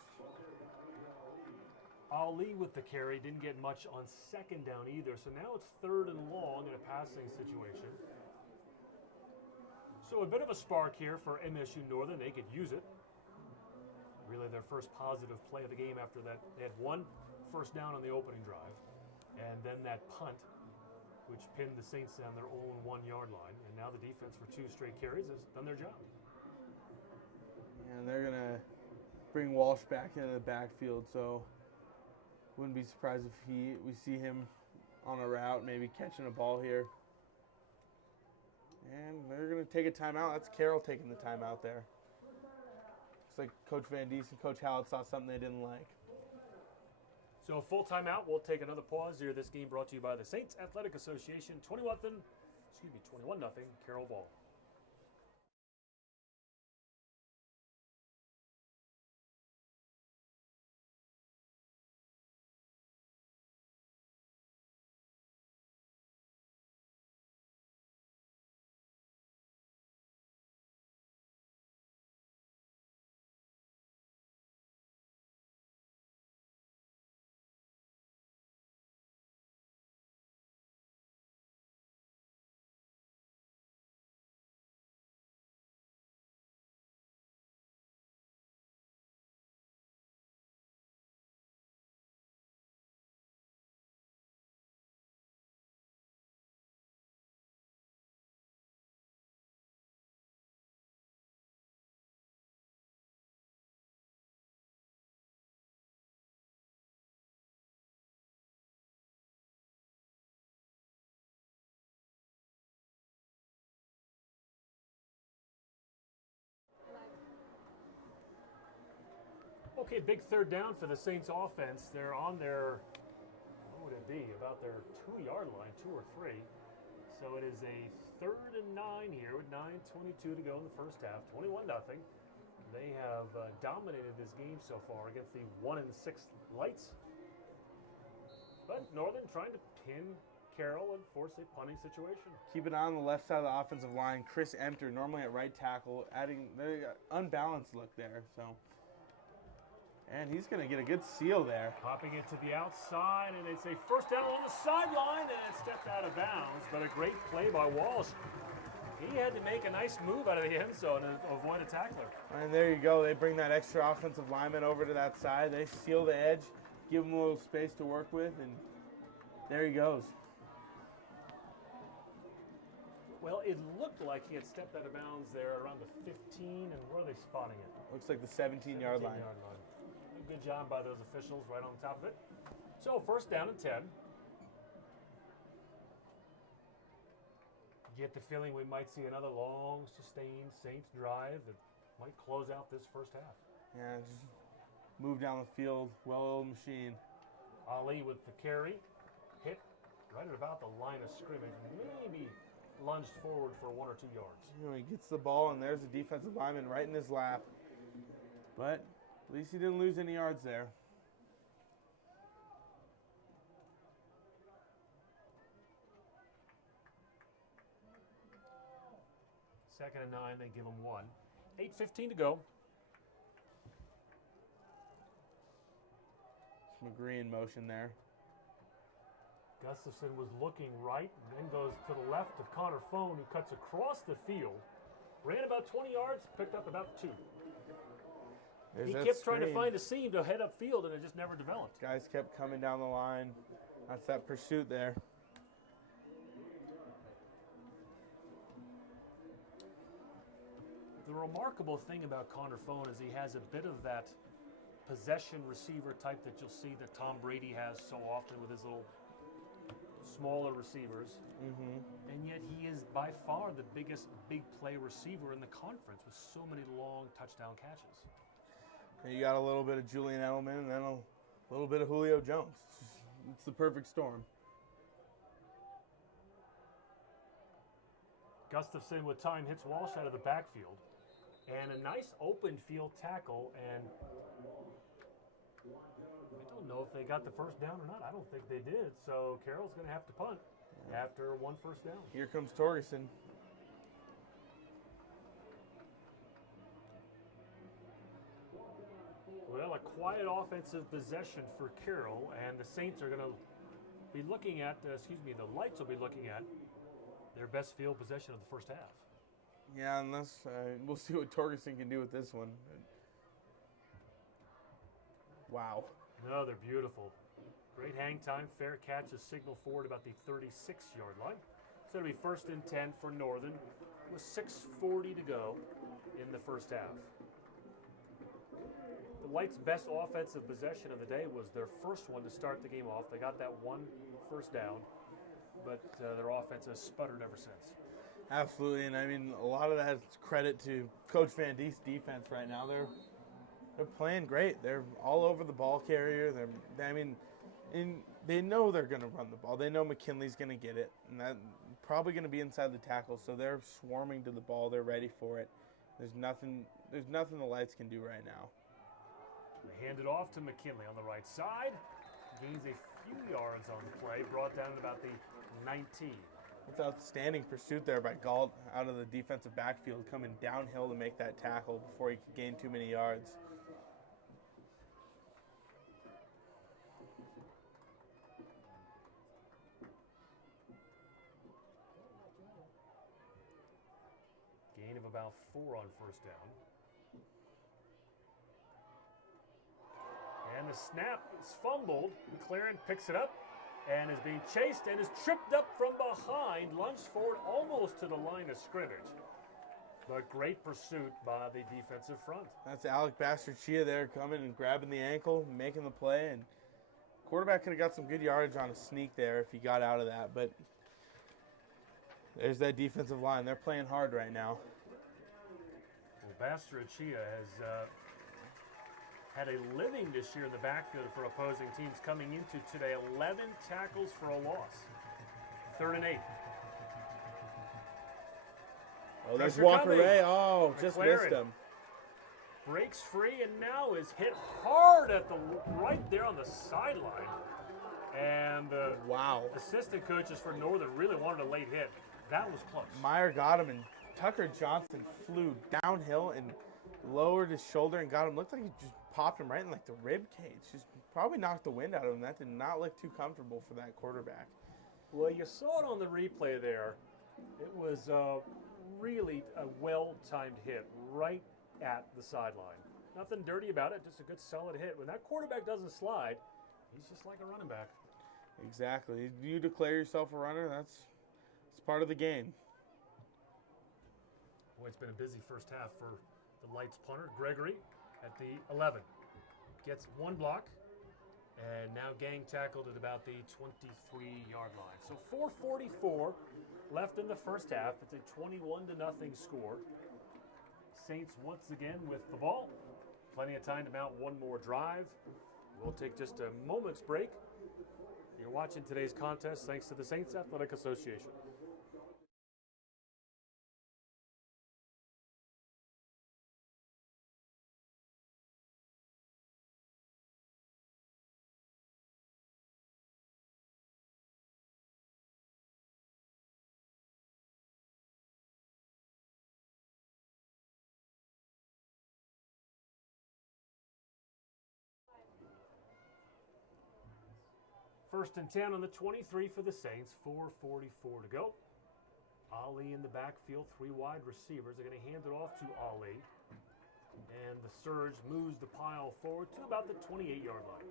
Ali with the carry, didn't get much on 2nd down either, so now it's 3rd and long in a passing situation. So a bit of a spark here for MSU Northern. They could use it. Really their first positive play of the game after that. They had 1 first down on the opening drive, and then that punt, which pinned the Saints on their own 1-yard line, and now the defense for 2 straight carries has done their job. And they're going to bring Walsh back into the backfield, so wouldn't be surprised if we see him on a route, maybe catching a ball here. And they're going to take a timeout. That's Carroll taking the timeout there. Looks like Coach Van Diest and Coach Hallett saw something they didn't like. So a full timeout. We'll take another pause here. This game brought to you by the Saints Athletic Association. 21-0, Carroll ball. Okay, big 3rd down for the Saints offense. They're on their, what would it be, about their 2-yard line, 2 or 3. So it is a 3rd and 9 here with 9:22 to go in the first half, 21-0. They have dominated this game so far against the 1-6 Lights. But Northern trying to pin Carroll and force a punting situation. Keep it on the left side of the offensive line. Chris Emter, normally at right tackle, adding the unbalanced look there. So, and he's going to get a good seal there. Popping it to the outside, and it's a first down on the sideline, and it stepped out of bounds. But a great play by Walsh. He had to make a nice move out of the end zone and avoid a tackler. And there you go. They bring that extra offensive lineman over to that side. They seal the edge, give him a little space to work with, and there he goes. Well, it looked like he had stepped out of bounds there around the 15, and where are they spotting it? Looks like the 17-yard line. A good job by those officials right on top of it. So first down and 10. Get the feeling we might see another long, sustained Saints drive that might close out this first half. Yeah, just move down the field, well-oiled machine. Ali with the carry, hit right at about the line of scrimmage, maybe lunged forward for 1 or 2 yards. You know, he gets the ball, and there's the defensive lineman right in his lap. But at least he didn't lose any yards there. Second and 9, they give him 1. 8:15 to go. It's McGree in motion there. Gustafson was looking right, and then goes to the left of Connor Phone, who cuts across the field. Ran about 20 yards, picked up about 2. He kept trying to find a seam to head upfield, and it just never developed. Guys kept coming down the line. That's that pursuit there. The remarkable thing about Connor Phone is he has a bit of that possession receiver type that you'll see that Tom Brady has so often with his little smaller receivers. And yet he is by far the biggest big play receiver in the conference with so many long touchdown catches. And you got a little bit of Julian Edelman and then a little bit of Julio Jones. It's the perfect storm. Gustafson with time hits Walsh out of the backfield. And a nice open field tackle, and I don't know if they got the first down or not. I don't think they did. So Carroll's going to have to punt after 1 first down. Here comes Torgerson. Well, a quiet offensive possession for Carroll, and the Saints are going to be looking at, the Lights will be looking at their best field possession of the first half. Yeah, unless we'll see what Torgerson can do with this one. Wow. No, they're beautiful. Great hang time, fair catch, a signal forward about the 36-yard line. So it'll be first and 10 for Northern with 6:40 to go in the first half. The Lights' best offensive possession of the day was their first one to start the game off. They got that 1 first down, but their offense has sputtered ever since. Absolutely, and I mean a lot of that is credit to Coach Van Diest's defense right now. They're playing great. They're all over the ball carrier. They know they're going to run the ball. They know McKinley's going to get it, and that probably going to be inside the tackle. So they're swarming to the ball. They're ready for it. There's nothing the Lights can do right now. They hand it off to McKinley on the right side. Gains a few yards on the play, brought down to about the 19. It's outstanding pursuit there by Galt out of the defensive backfield, coming downhill to make that tackle before he could gain too many yards. Gain of about 4 on first down. And the snap is fumbled. McLaren picks it up and is being chased and is tripped up from behind, lunged forward almost to the line of scrimmage. But great pursuit by the defensive front. That's Alec Basterchia there coming and grabbing the ankle, making the play, and quarterback could have got some good yardage on a sneak there if he got out of that. But there's that defensive line. They're playing hard right now. Well, Basterchia has had a living this year in the backfield for opposing teams, coming into today 11 tackles for a loss. 3rd and 8. Oh, there's Pressure Walker coming. Ray. Oh, just McLaren missed him. Breaks free and now is hit hard at the right there on the sideline. And the Wow. assistant coaches for Northern really wanted a late hit. That was close. Meyer got him, and Tucker Johnson flew downhill and lowered his shoulder and got him. Looked like he just popped him right in like the rib cage. Just probably knocked the wind out of him. That did not look too comfortable for that quarterback. Well, you saw it on the replay there. It was really a well-timed hit right at the sideline. Nothing dirty about it, just a good solid hit. When that quarterback doesn't slide, he's just like a running back. Exactly. You declare yourself a runner, it's part of the game. Boy, it's been a busy first half for the Lights punter. Gregory at the 11. Gets one block, and now gang tackled at about the 23-yard line. So 4:44 left in the first half. It's a 21-0 score. Saints once again with the ball. Plenty of time to mount one more drive. We'll take just a moment's break. You're watching today's contest thanks to the Saints Athletic Association. First and 10 on the 23 for the Saints, 4:44 to go. Ali in the backfield, three wide receivers. They're going to hand it off to Ali. And the surge moves the pile forward to about the 28-yard line.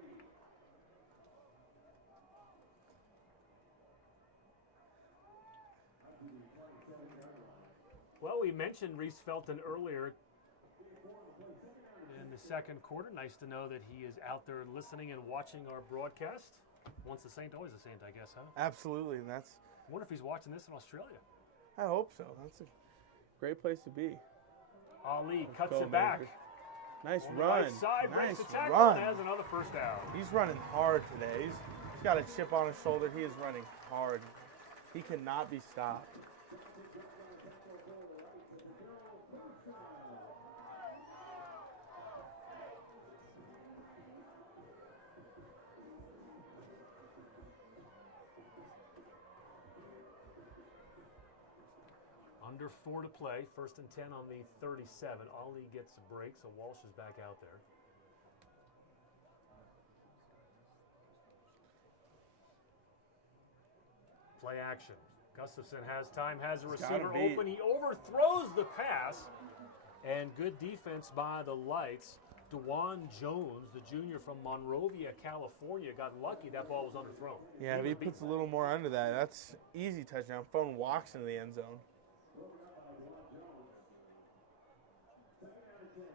Well, we mentioned Reese Felton earlier in the second quarter. Nice to know that he is out there listening and watching our broadcast. Once a Saint, always a Saint, I guess, huh? Absolutely, and that's. I wonder if he's watching this in Australia. I hope so. That's a great place to be. Ali cuts it back. Nice On the run. right side, Nice breaks the tackle, run. and has another first down. He's running hard today. He's got a chip on his shoulder. He is running hard. He cannot be stopped. Under 4 to play, first and 10 on the 37. Ali gets a break, so Walsh is back out there. Play action. Gustafson has time, has a receiver open. He overthrows the pass, and good defense by the Lights. DeJuan Jones, the junior from Monrovia, California, got lucky that ball was underthrown. Yeah, if he puts a little more under that, that's easy touchdown. Phone walks into the end zone.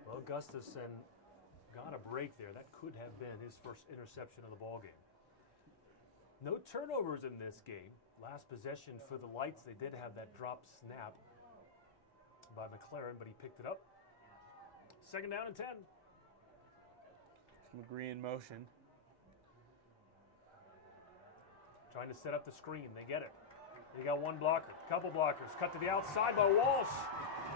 Well, Gustafson got a break there. That could have been his first interception of the ball game. No turnovers in this game. Last possession for the Lights, they did have that drop snap by McLaren, but he picked it up. Second down and 10. McGree in motion. Trying to set up the screen. They get it. They got one blocker, couple blockers. Cut to the outside by Walsh.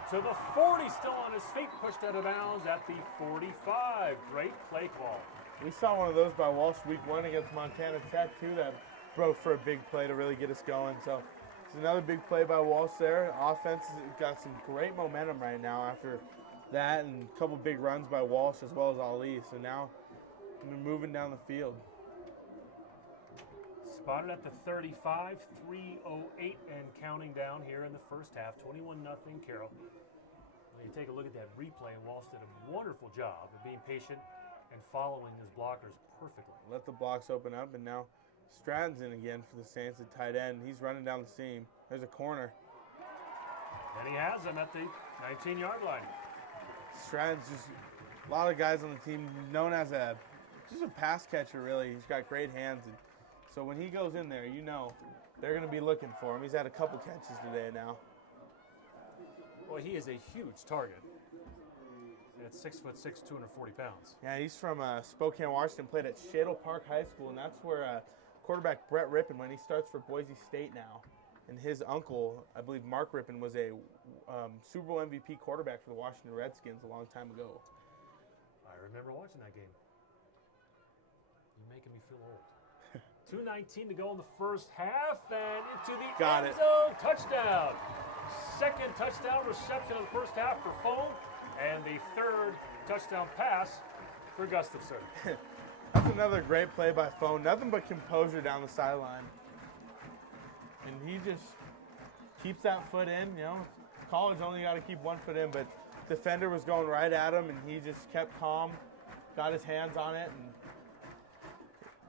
To the 40, still on his feet, pushed out of bounds at the 45. Great play call. We saw one of those by Walsh week 1 against Montana Tech, too, that broke for a big play to really get us going. So it's another big play by Walsh there. Offense has got some great momentum right now after that, and a couple big runs by Walsh as well as Ali. So now they're moving down the field. Spotted at the 35, 3:08 and counting down here in the first half. 21-0 Carroll. When you take a look at that replay, Walsh did a wonderful job of being patient and following his blockers perfectly. Let the blocks open up, and now Stratton's in again for the Saints at tight end. He's running down the seam. There's a corner. And he has him at the 19-yard line. Stratton's just a lot of guys on the team known as just a pass catcher, really. He's got great hands. And so when he goes in there, you know they're going to be looking for him. He's had a couple catches today now. Well, he is a huge target. At 6'6", 240 pounds. Yeah, he's from Spokane, Washington, played at Shadle Park High School, and that's where quarterback Brett Rippon, when he starts for Boise State now. And his uncle, I believe Mark Rippon, was a Super Bowl MVP quarterback for the Washington Redskins a long time ago. I remember watching that game. You're making me feel old. 2:19 to go in the first half, and into the Got end it. zone. Touchdown. Second touchdown reception of the first half for Foam, and the third touchdown pass for Gustafson. That's another great play by Phone. Nothing but composure down the sideline. And he just keeps that foot in. You know, college only got to keep one foot in, but defender was going right at him, and he just kept calm, got his hands on it. And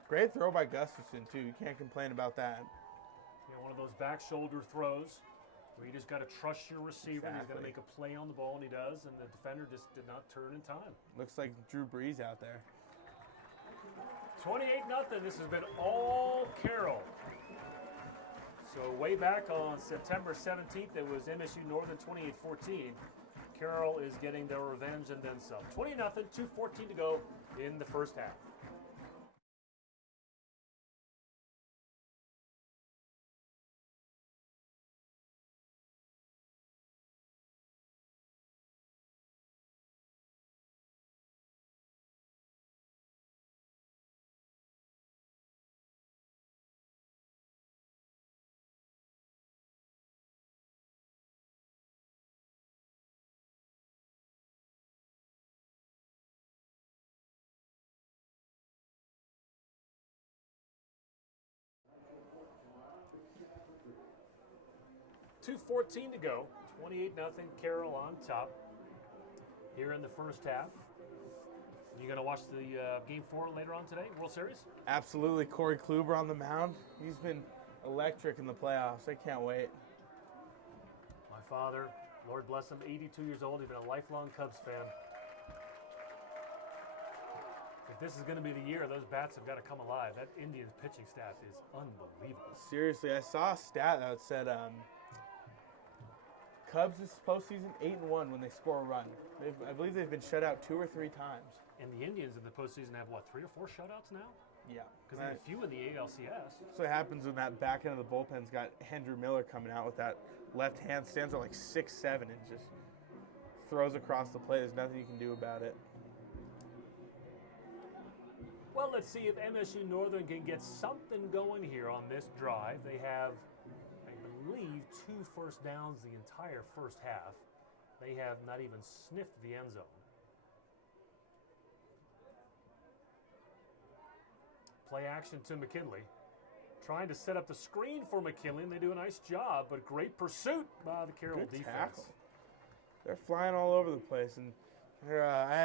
great throw by Gustafson, too. You can't complain about that. Yeah, one of those back shoulder throws where you just got to trust your receiver. And he's got to Exactly. make a play on the ball, and he does, and the defender just did not turn in time. Looks like Drew Brees out there. 28-0. This has been all Carroll. So way back on September 17th, it was MSU Northern 28-14. Carroll is getting their revenge and then some. 20-0, 2:14 to go in the first half. .214 to go. 28-0, Carroll on top here in the first half. You going to watch the Game 4 later on today, World Series? Absolutely. Corey Kluber on the mound. He's been electric in the playoffs. I can't wait. My father, Lord bless him, 82 years old. He's been a lifelong Cubs fan. If this is going to be the year, those bats have got to come alive. That Indians pitching staff is unbelievable. Seriously, I saw a stat that said Cubs this postseason 8-1 when they score a run. I believe they've been shut out 2 or 3 times. And the Indians in the postseason have, what, 3 or 4 shutouts now? Yeah. Because there's a few in the ALCS. That's what happens when that back end of the bullpen's got Hendry Miller coming out with that left hand, stands at like 6'7" and just throws across the plate. There's nothing you can do about it. Well, let's see if MSU Northern can get something going here on this drive. They have, I believe, 2 first downs the entire first half. They have not even sniffed the end zone. Play action to McKinley. Trying to set up the screen for McKinley, and they do a nice job, but great pursuit by the Carroll Good defense. tackle. They're flying all over the place. And I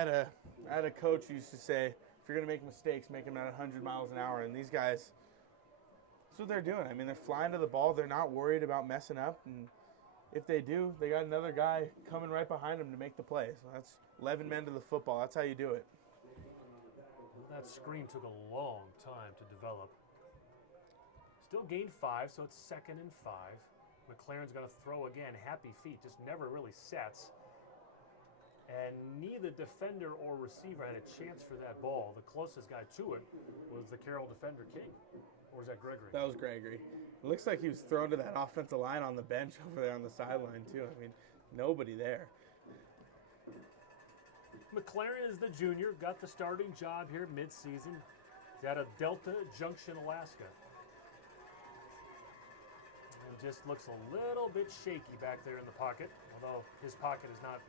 had a coach who used to say, if you're going to make mistakes, make them at 100 miles an hour. And these guys, that's what they're doing. I mean, they're flying to the ball. They're not worried about messing up. And if they do, they got another guy coming right behind them to make the play. So that's 11 men to the football. That's how you do it. That screen took a long time to develop. Still gained 5, so it's 2nd and 5. McLaren's going to throw again. Happy feet, just never really sets. And neither defender or receiver had a chance for that ball. The closest guy to it was the Carroll defender, King. Or was that Gregory? That was Gregory. It looks like he was thrown to that offensive line on the bench over there on the sideline, too. I mean, nobody there. McLaren is the junior, got the starting job here mid-season. He's out of Delta Junction, Alaska. And just looks a little bit shaky back there in the pocket, although his pocket has not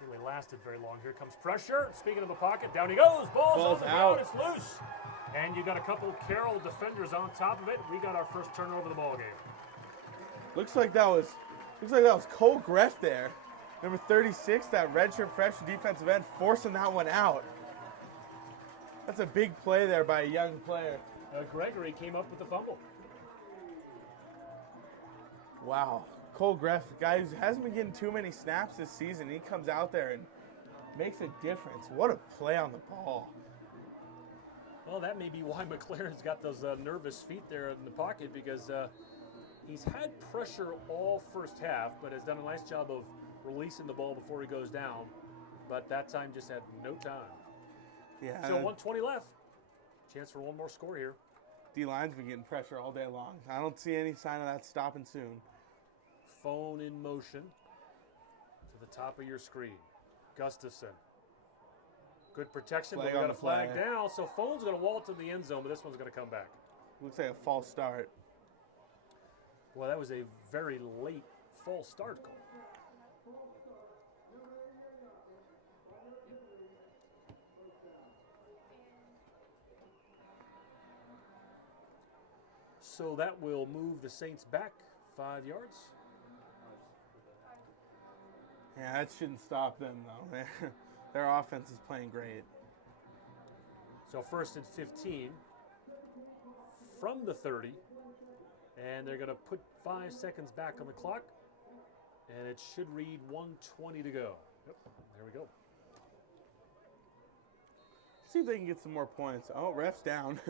really lasted very long. Here comes pressure. Speaking of the pocket, down he goes. Ball's on the ground. It's loose. And you got a couple Carroll defenders on top of it. We got our first turnover of the ball game. Looks like that was Cole Greff there. Number 36, that redshirt freshman defensive end, forcing that one out. That's a big play there by a young player. Gregory came up with the fumble. Wow. Cole Greff, the guy who hasn't been getting too many snaps this season, he comes out there and makes a difference. What a play on the ball. Well, that may be why McLaren's got those nervous feet there in the pocket, because he's had pressure all first half, but has done a nice job of releasing the ball before he goes down. But that time just had no time. Yeah. So 120 left. Chance for one more score here. D-line's been getting pressure all day long. I don't see any sign of that stopping soon. Phone in motion to the top of your screen. Gustafson. Good protection, but we got a flag down. So Phone's going to waltz in the end zone, but this one's going to come back. looks like a false start. Well, that was a very late false start call. So that will move the Saints back 5 yards. Yeah, that shouldn't stop them, though. Their offense is playing great. So first and 15 from the 30. And they're going to put 5 seconds back on the clock. And it should read 1:20 to go. Yep, there we go. See if they can get some more points. Oh, ref's down.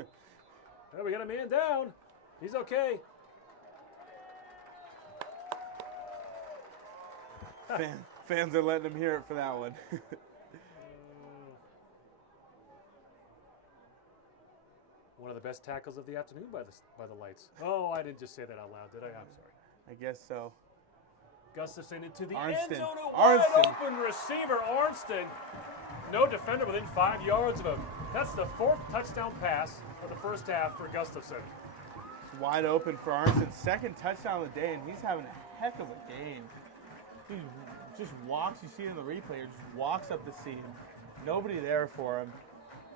Oh, we got a man down. He's okay. Fans are letting him hear it for that one. One of the best tackles of the afternoon by the Lights. Oh, I didn't just say that out loud, did I? I'm sorry. I guess so. Gustafson into the Arnston. end zone. A wide open receiver, Arnston. No defender within 5 yards of him. That's the 4th touchdown pass of the first half for Gustafson. It's wide open for Arnston. 2nd touchdown of the day, and he's having a heck of a game. He just walks, you see it in the replay, he just walks up the seam. Nobody there for him.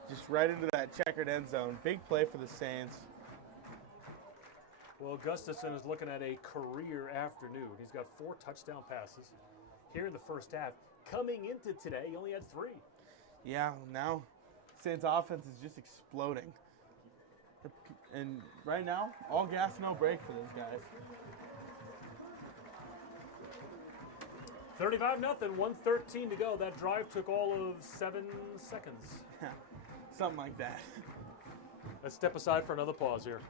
Just right into that checkered end zone. Big play for the Saints. Well, Gustafson is looking at a career afternoon. He's got 4 touchdown passes here in the first half. Coming into today, he only had 3. Yeah, now Saints offense is just exploding. And right now, all gas, no brake for those guys. 35-0, 1:13 to go. That drive took all of 7 seconds. Something like that. Let's step aside for another pause here.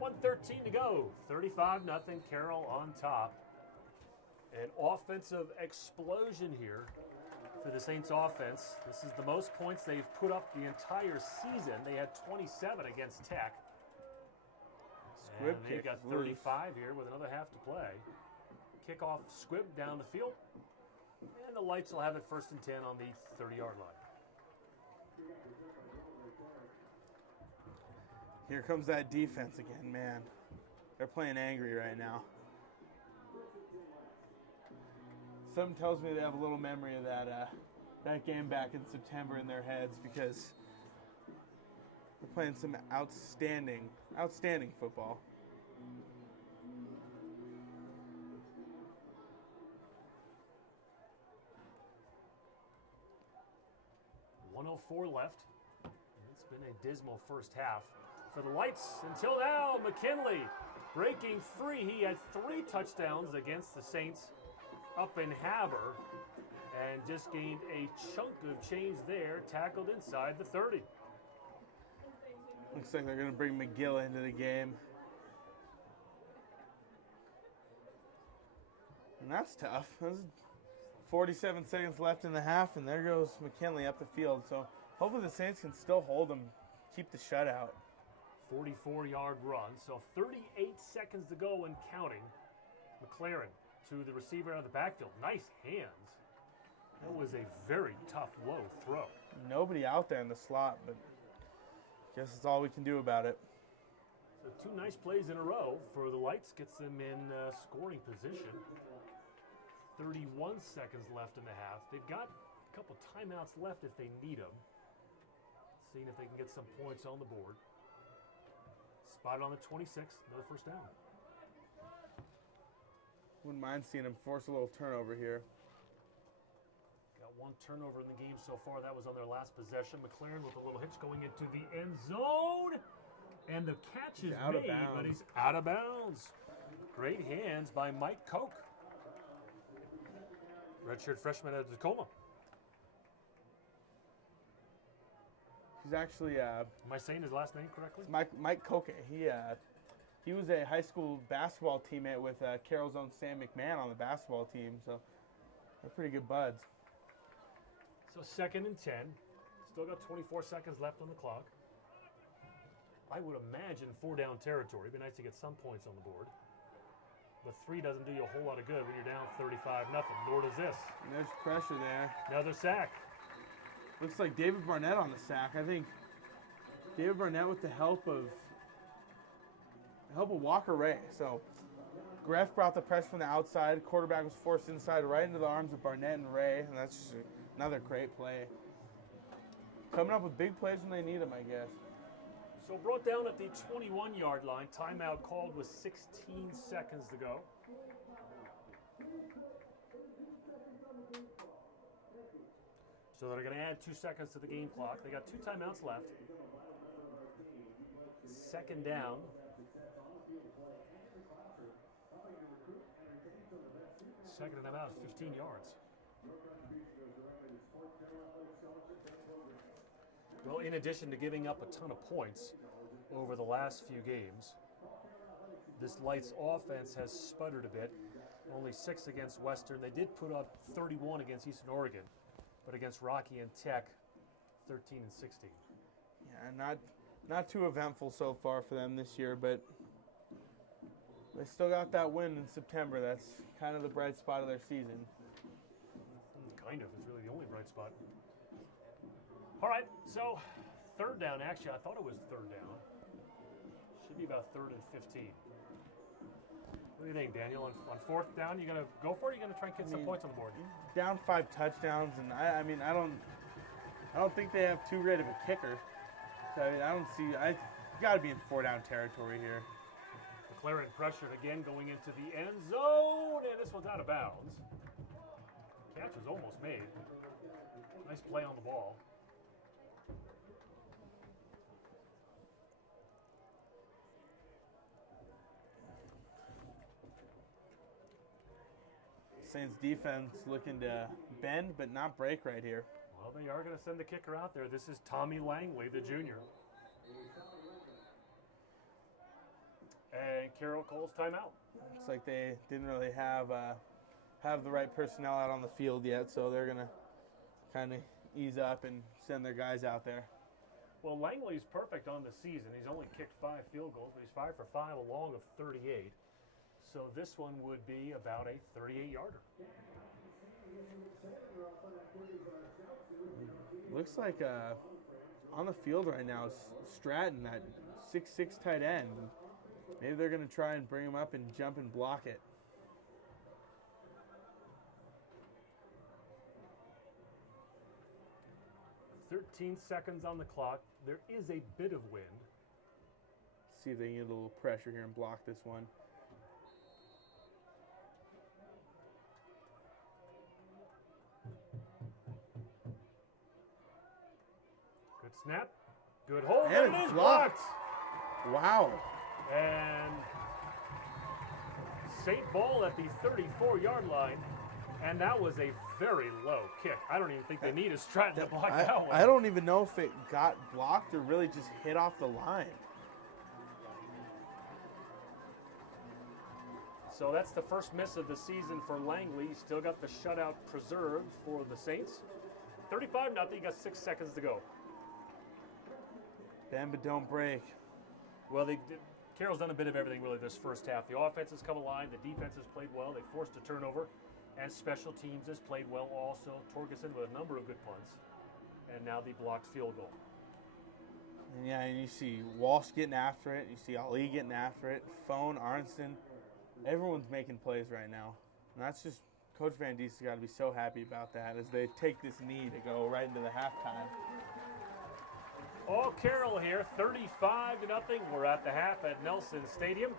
$1:13 to go. 35-0, Carroll on top. An offensive explosion here for the Saints offense. This is the most points they've put up the entire season. They had 27 against Tech. And they've got 35 here with another half to play. Kickoff squib down the field. And the Lights will have it 1st and 10 on the 30-yard line. Here comes that defense again, man. They're playing angry right now. Something tells me they have a little memory of that game back in September in their heads because they're playing some outstanding football. $104 left. It's been a dismal first half for the Lights until now. McKinley breaking free. He had 3 touchdowns against the Saints up in Havre and just gained a chunk of change there, tackled inside the 30. Looks like they're going to bring McGill into the game. And that's tough. There's 47 seconds left in the half, and there goes McKinley up the field. So hopefully the Saints can still hold them, keep the shutout. 44-yard run, so 38 seconds to go and counting. McLaren to the receiver out of the backfield. Nice hands. That was a very tough, low throw. Nobody out there in the slot, but guess that's all we can do about it. So 2 nice plays in a row for the Lights. Gets them in scoring position. 31 seconds left in the half. They've got a couple timeouts left if they need them. Seeing if they can get some points on the board. Spotted on the 26, another first down. Wouldn't mind seeing him force a little turnover here. Got 1 turnover in the game so far. That was on their last possession. McLaren with a little hitch going into the end zone. And the catch is out of made, but bounds. he's out of bounds. Great hands by Mike Koch. Redshirt freshman out of Tacoma. He's actually Am I saying his last name correctly? Mike Koke. He was a high school basketball teammate with Carroll's own Sam McMahon on the basketball team, so they're pretty good buds. So 2nd and 10. Still got 24 seconds left on the clock. I would imagine 4-down territory. It'd be nice to get some points on the board. But 3 doesn't do you a whole lot of good when you're down 35-0. Nor does this. And there's pressure there. Another sack. Looks like David Barnett on the sack. I think David Barnett with the help of Walker Ray. So Greff brought the press from the outside. Quarterback was forced inside right into the arms of Barnett and Ray, and that's just another great play. Coming up with big plays when they need them, I guess. So brought down at the 21-yard line. Timeout called with 16 seconds to go. So they're going to add 2 seconds to the game clock. They got 2 timeouts left. 2nd down. Second and about 15 yards. Well, in addition to giving up a ton of points over the last few games, this Lights offense has sputtered a bit. Only 6 against Western. They did put up 31 against Eastern Oregon, but against Rocky and Tech, 13 and 16. Yeah, not too eventful so far for them this year, but they still got that win in September. That's kind of the bright spot of their season. Kind of. It's really the only bright spot. All right, so 3rd down. Actually, I thought it was 3rd down. Should be about 3rd and 15. What do you think, Daniel? On 4th down, you gonna go for it? Or you gonna try and get some points on the board? Down 5 touchdowns, and I don't think they have too great of a kicker. So I don't see. I got to be in 4-down territory here. McLaren pressured again, going into the end zone, and this one's out of bounds. Catch was almost made. Nice play on the ball. Saints defense looking to bend but not break right here. Well, they are going to send the kicker out there. This is Tommy Langley, the junior. And Carroll calls timeout. Looks like they didn't really have the right personnel out on the field yet, so they're going to kind of ease up and send their guys out there. Well, Langley's perfect on the season. He's only kicked 5 field goals, but he's 5 for 5, a long of 38. So this one would be about a 38-yarder. Looks like on the field right now is Stratton, that 6'6" tight end. Maybe they're going to try and bring him up and jump and block it. "13 seconds on the clock. There is a bit of wind. See if they can get a little pressure here and block this one. Good snap. Good hold. And And it it's is blocked. blocked. Wow. And St. Ball at the 34-yard line. And that was a very low kick. I don't even think they need a Stratton to block that one. I don't even know if it got blocked or really just hit off the line. So that's the first miss of the season for Langley. Still got the shutout preserved for the Saints. 35-0. Got 6 seconds to go. Bend but don't break. Well, Carroll's done a bit of everything really this first half. The offense has come alive. The defense has played well. They forced a turnover. And special teams has played well also. Torgerson with a number of good punts. And now the blocked field goal. And yeah, and you see Walsh getting after it. You see Ali getting after it. Phone, Arnston. Everyone's making plays right now. And that's just, Coach Van Diest's got to be so happy about that as they take this knee to go right into the halftime. All Carroll here, 35-0. We're at the half at Nelson Stadium.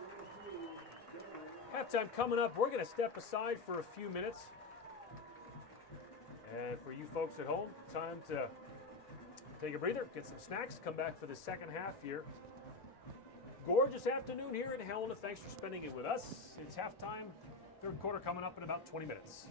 Halftime coming up. We're going to step aside for a few minutes. And for you folks at home, time to take a breather, get some snacks, come back for the second half here gorgeous afternoon here in Helena. Thanks for spending it with us. It's halftime. Third quarter coming up in about 20 minutes.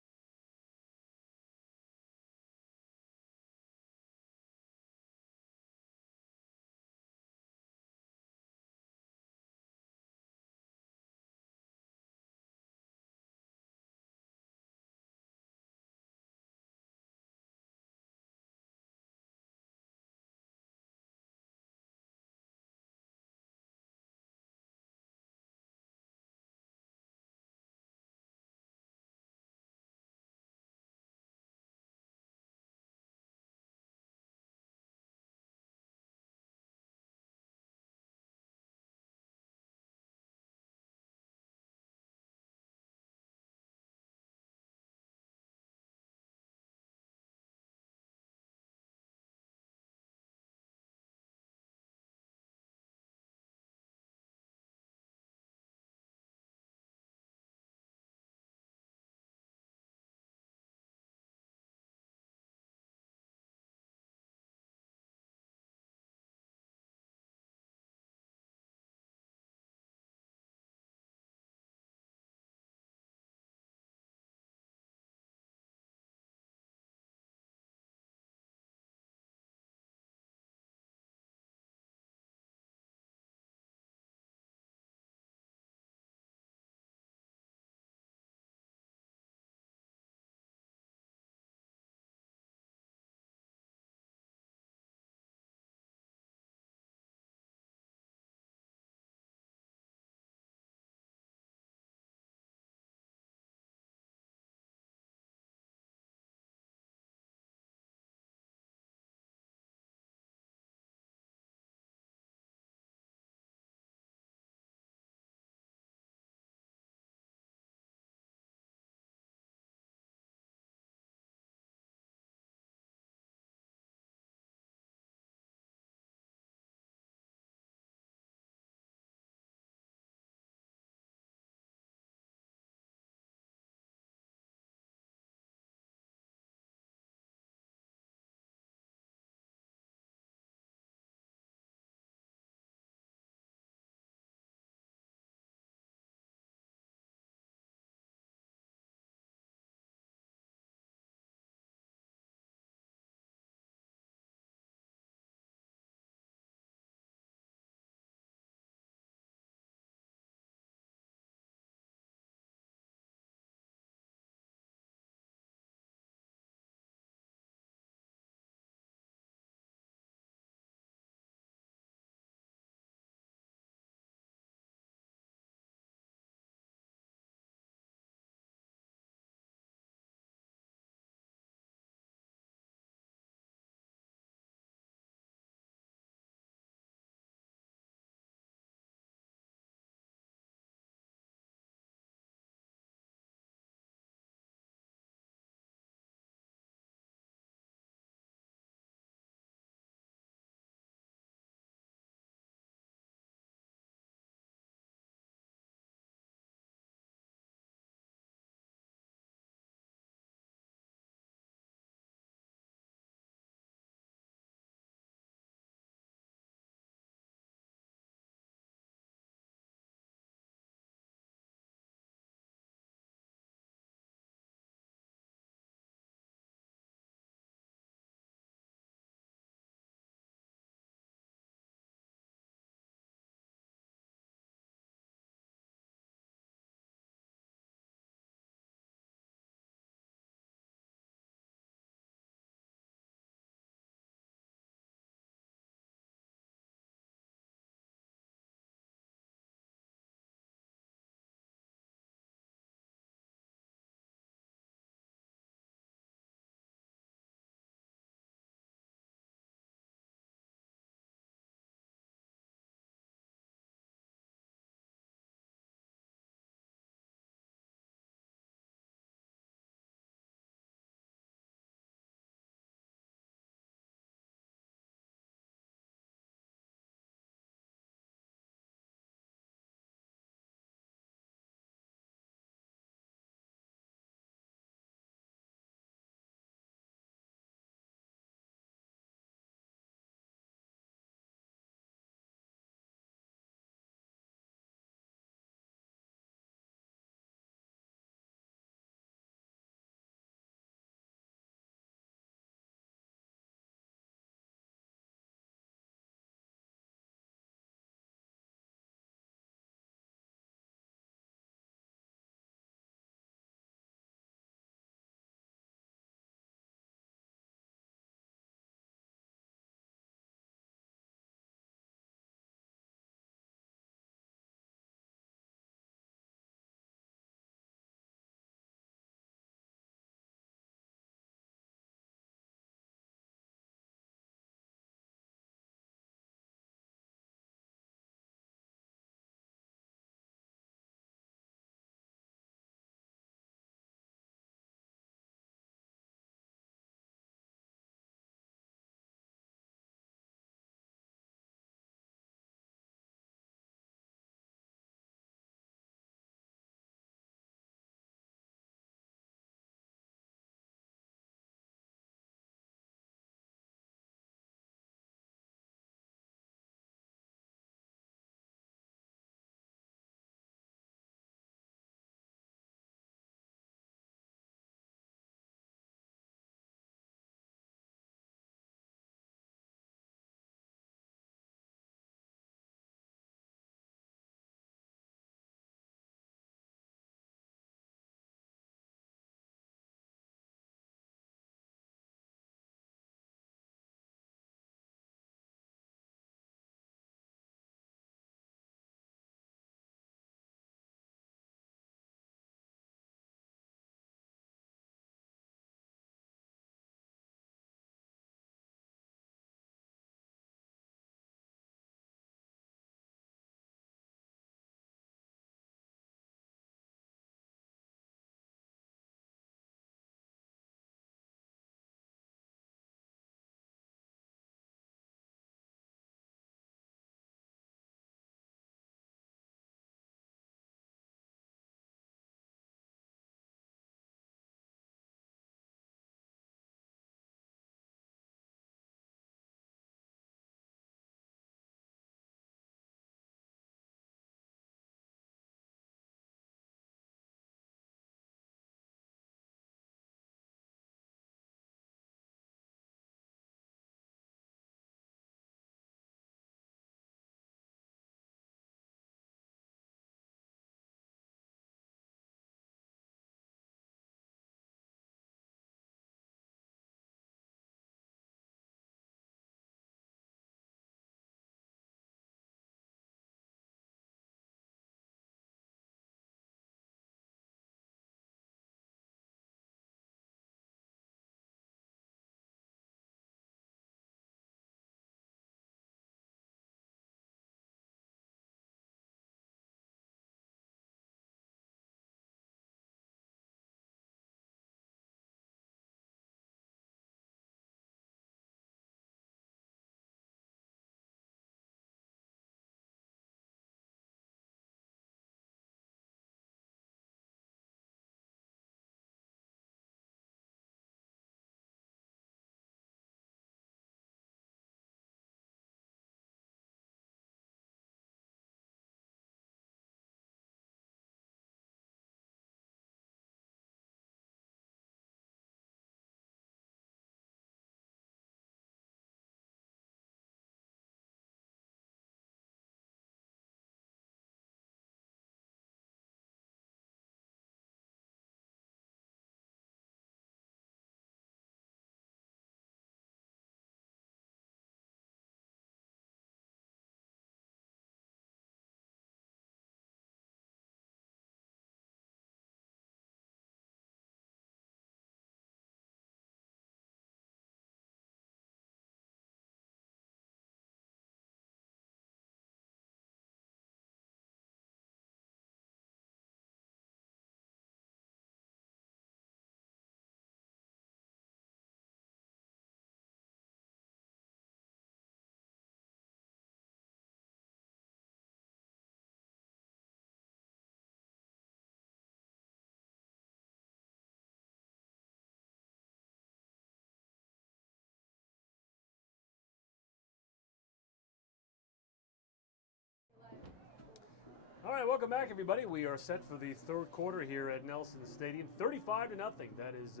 right, welcome back, everybody. We are set for the third quarter here at Nelson Stadium. 35-0. That is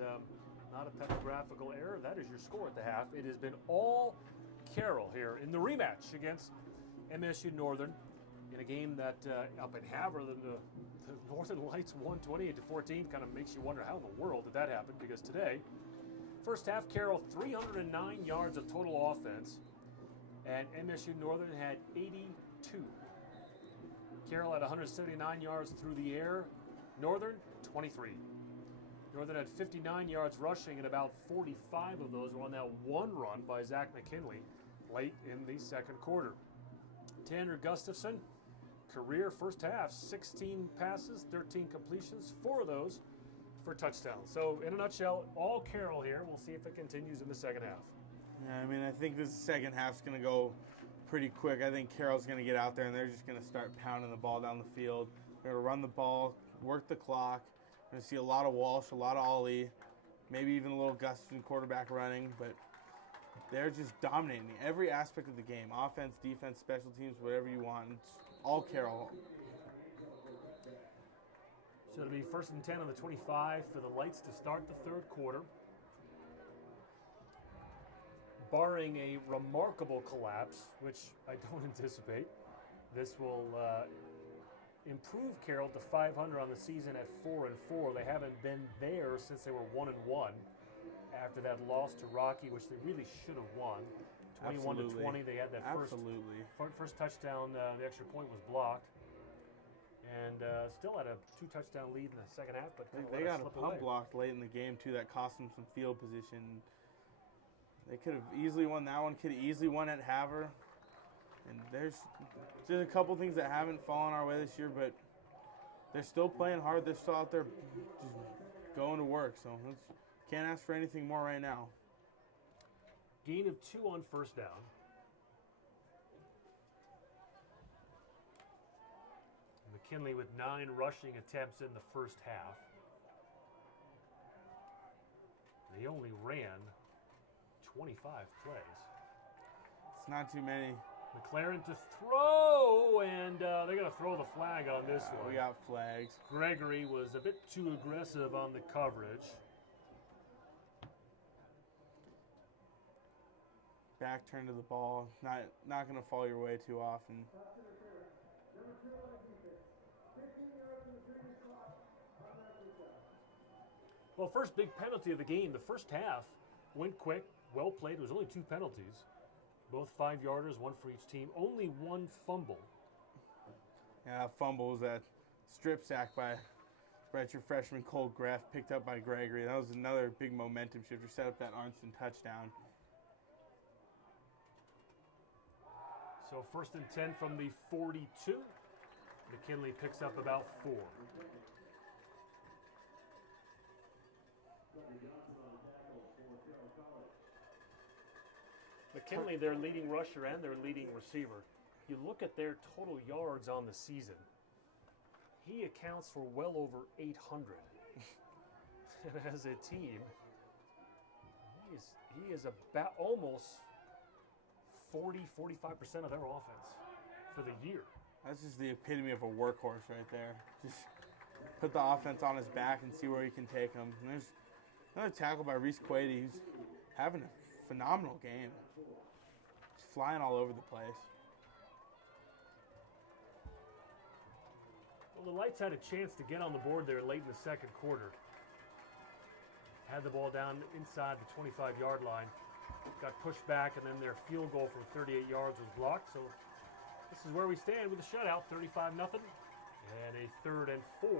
not a typographical error. That is your score at the half. It has been all Carroll here in the rematch against MSU Northern in a game that up in Havre, the Northern Lights won 28-14. Kind of makes you wonder how in the world did that happen, because today, first half, Carroll 309 yards of total offense, and MSU Northern had 82. Carroll had 179 yards through the air. Northern, 23. Northern had 59 yards rushing, and about 45 of those were on that one run by Zach McKinley late in the second quarter. Tanner Gustafson, career first half, 16 passes, 13 completions, 4 of those for touchdowns. So in a nutshell, all Carroll here. We'll see if it continues in the second half. Yeah, I mean, I think this second half's going to go pretty quick. I think Carroll's going to get out there and they're just going to start pounding the ball down the field. They're going to run the ball, work the clock. We're going to see a lot of Walsh, a lot of Ollie, maybe even a little Gustafson quarterback running, but they're just dominating every aspect of the game. Offense, defense, special teams, whatever you want. It's all Carroll. So it'll be 1st and 10 on the 25 for the Lights to start the third quarter. Barring a remarkable collapse, which I don't anticipate, this will improve Carroll to 500 on the season at 4-4. They haven't been there since they were 1-1 after that loss to Rocky, which they really should have won. 21-20. They had that first touchdown. The extra point was blocked, and still had a 2-touchdown lead in the second half. But they got a punt blocked late in the game too that cost them some field position. They could have easily won that one. Could have easily won at Havre. And there's a couple things that haven't fallen our way this year, but they're still playing hard. They're still out there just going to work. So can't ask for anything more right now. Gain of 2 on first down. McKinley with 9 rushing attempts in the first half. They only ran 25 plays. It's not too many. McLaren to throw, and they're going to throw the flag on this one. We got flags. Gregory was a bit too aggressive on the coverage. Back turn to the ball. Not going to fall your way too often. Well, first big penalty of the game. The first half went quick, well played. It was only 2 penalties. Both 5-yarders, 1 for each team. Only 1 fumble. Yeah, fumble was that strip sack by redshirt freshman Cole Greff, picked up by Gregory. That was another big momentum shifter. Set up that Arnston touchdown. So 1st and 10 from the 42. McKinley picks up about 4. McKinley, their leading rusher and their leading receiver. You look at their total yards on the season, he accounts for well over 800. And as a team, he is about almost 40-45% of their offense for the year. That's just the epitome of a workhorse right there. Just put the offense on his back and see where he can take them. And there's another tackle by Reese Quady, who's having a phenomenal game. He's flying all over the place. Well, the Lights had a chance to get on the board there late in the second quarter. Had the ball down inside the 25-yard line. Got pushed back, and then their field goal from 38 yards was blocked. So this is where we stand with a shutout, 35-0. And a 3rd and 4.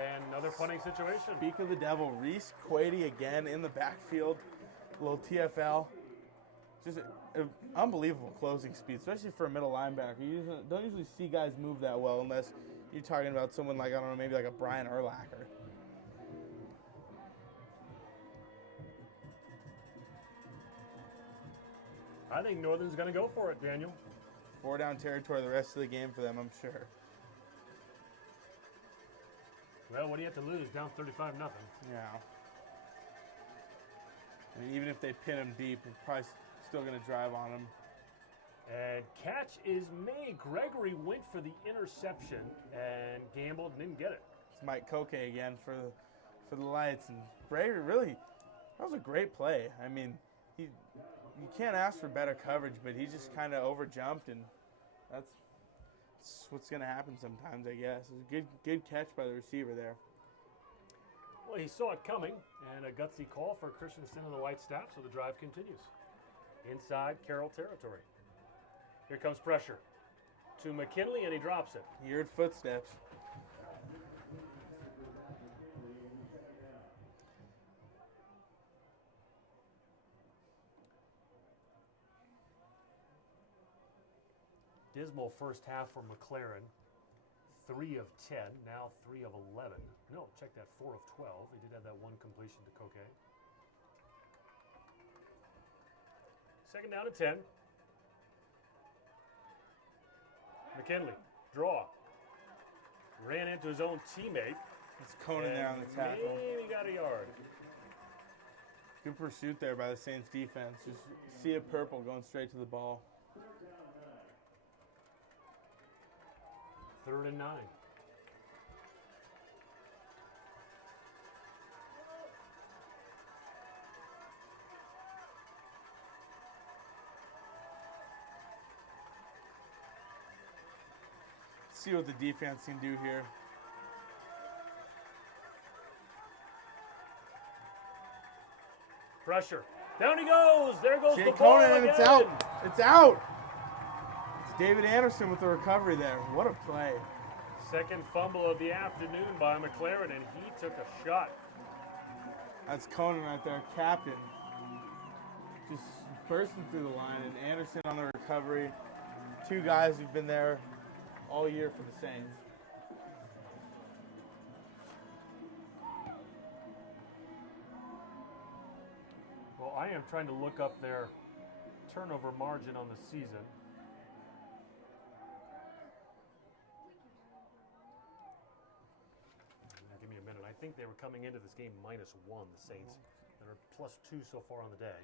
And another punting situation. Speak of the devil, Reese Quady again in the backfield. A little TFL. Just an unbelievable closing speed, especially for a middle linebacker. You don't usually see guys move that well unless you're talking about someone like, I don't know, maybe like a Brian Urlacher. I think Northern's going to go for it, Daniel. 4-down territory the rest of the game for them, I'm sure. Well, what do you have to lose? Down 35-0. Yeah. I mean, even if they pin him deep, they're probably still going to drive on him. And catch is made. Gregory went for the interception and gambled and didn't get it. It's Mike Koke again for the Lights. And Gregory, really, that was a great play. I mean, you can't ask for better coverage, but he just kind of overjumped, and that's what's going to happen sometimes, I guess. It was a good catch by the receiver there. Well, he saw it coming, and a gutsy call for Christensen and the White staff, so the drive continues. Inside Carroll territory. Here comes pressure to McKinley, and he drops it. He heard footsteps. Dismal first half for McLaren. 3 of 10, now 3 of 11. No, check that, 4 of 12. He did have that one completion to Koke. Second down and 10. McKinley, draw. Ran into his own teammate. It's Conan there on the tackle. Maybe got a yard. Good pursuit there by the Saints defense. Just see it purple going straight to the ball. 3rd and 9. See what the defense can do here. Pressure. Down he goes. There goes Jay the ball Conan, and again. it's out. It's out. It's David Anderson with the recovery there. What a play. Second fumble of the afternoon by McLaren, and he took a shot. That's Conan right there, captain. Just bursting through the line, and Anderson on the recovery. 2 guys who've been there all year for the Saints. Well, I am trying to look up their turnover margin on the season. Now, give me a minute. I think they were coming into this game -1, the Saints, and are +2 so far on the day.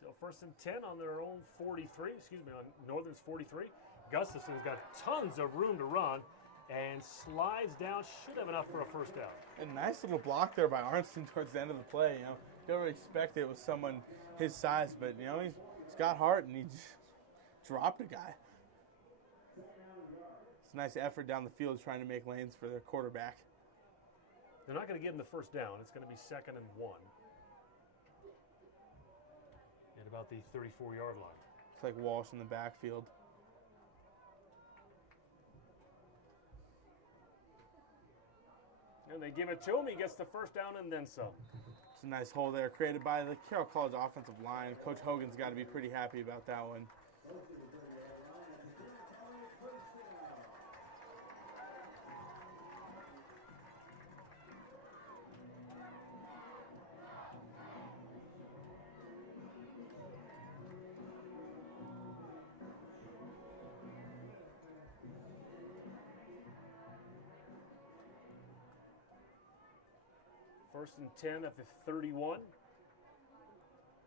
So 1st and 10 on their own 43, on Northern's 43. Gustafson's got tons of room to run and slides down, should have enough for a first down. A nice little block there by Arnson towards the end of the play. You know, don't really expect it with someone his size, but you know he's got heart and he just dropped a guy. It's a nice effort down the field trying to make lanes for their quarterback. They're not going to give him the first down. It's going to be 2nd and 1 at about the 34-yard line. It's like Walsh in the backfield. And they give it to him. He gets the first down and then some. It's a nice hole there created by the Carroll College offensive line. Coach Hogan's got to be pretty happy about that one. First and 10 at the 31.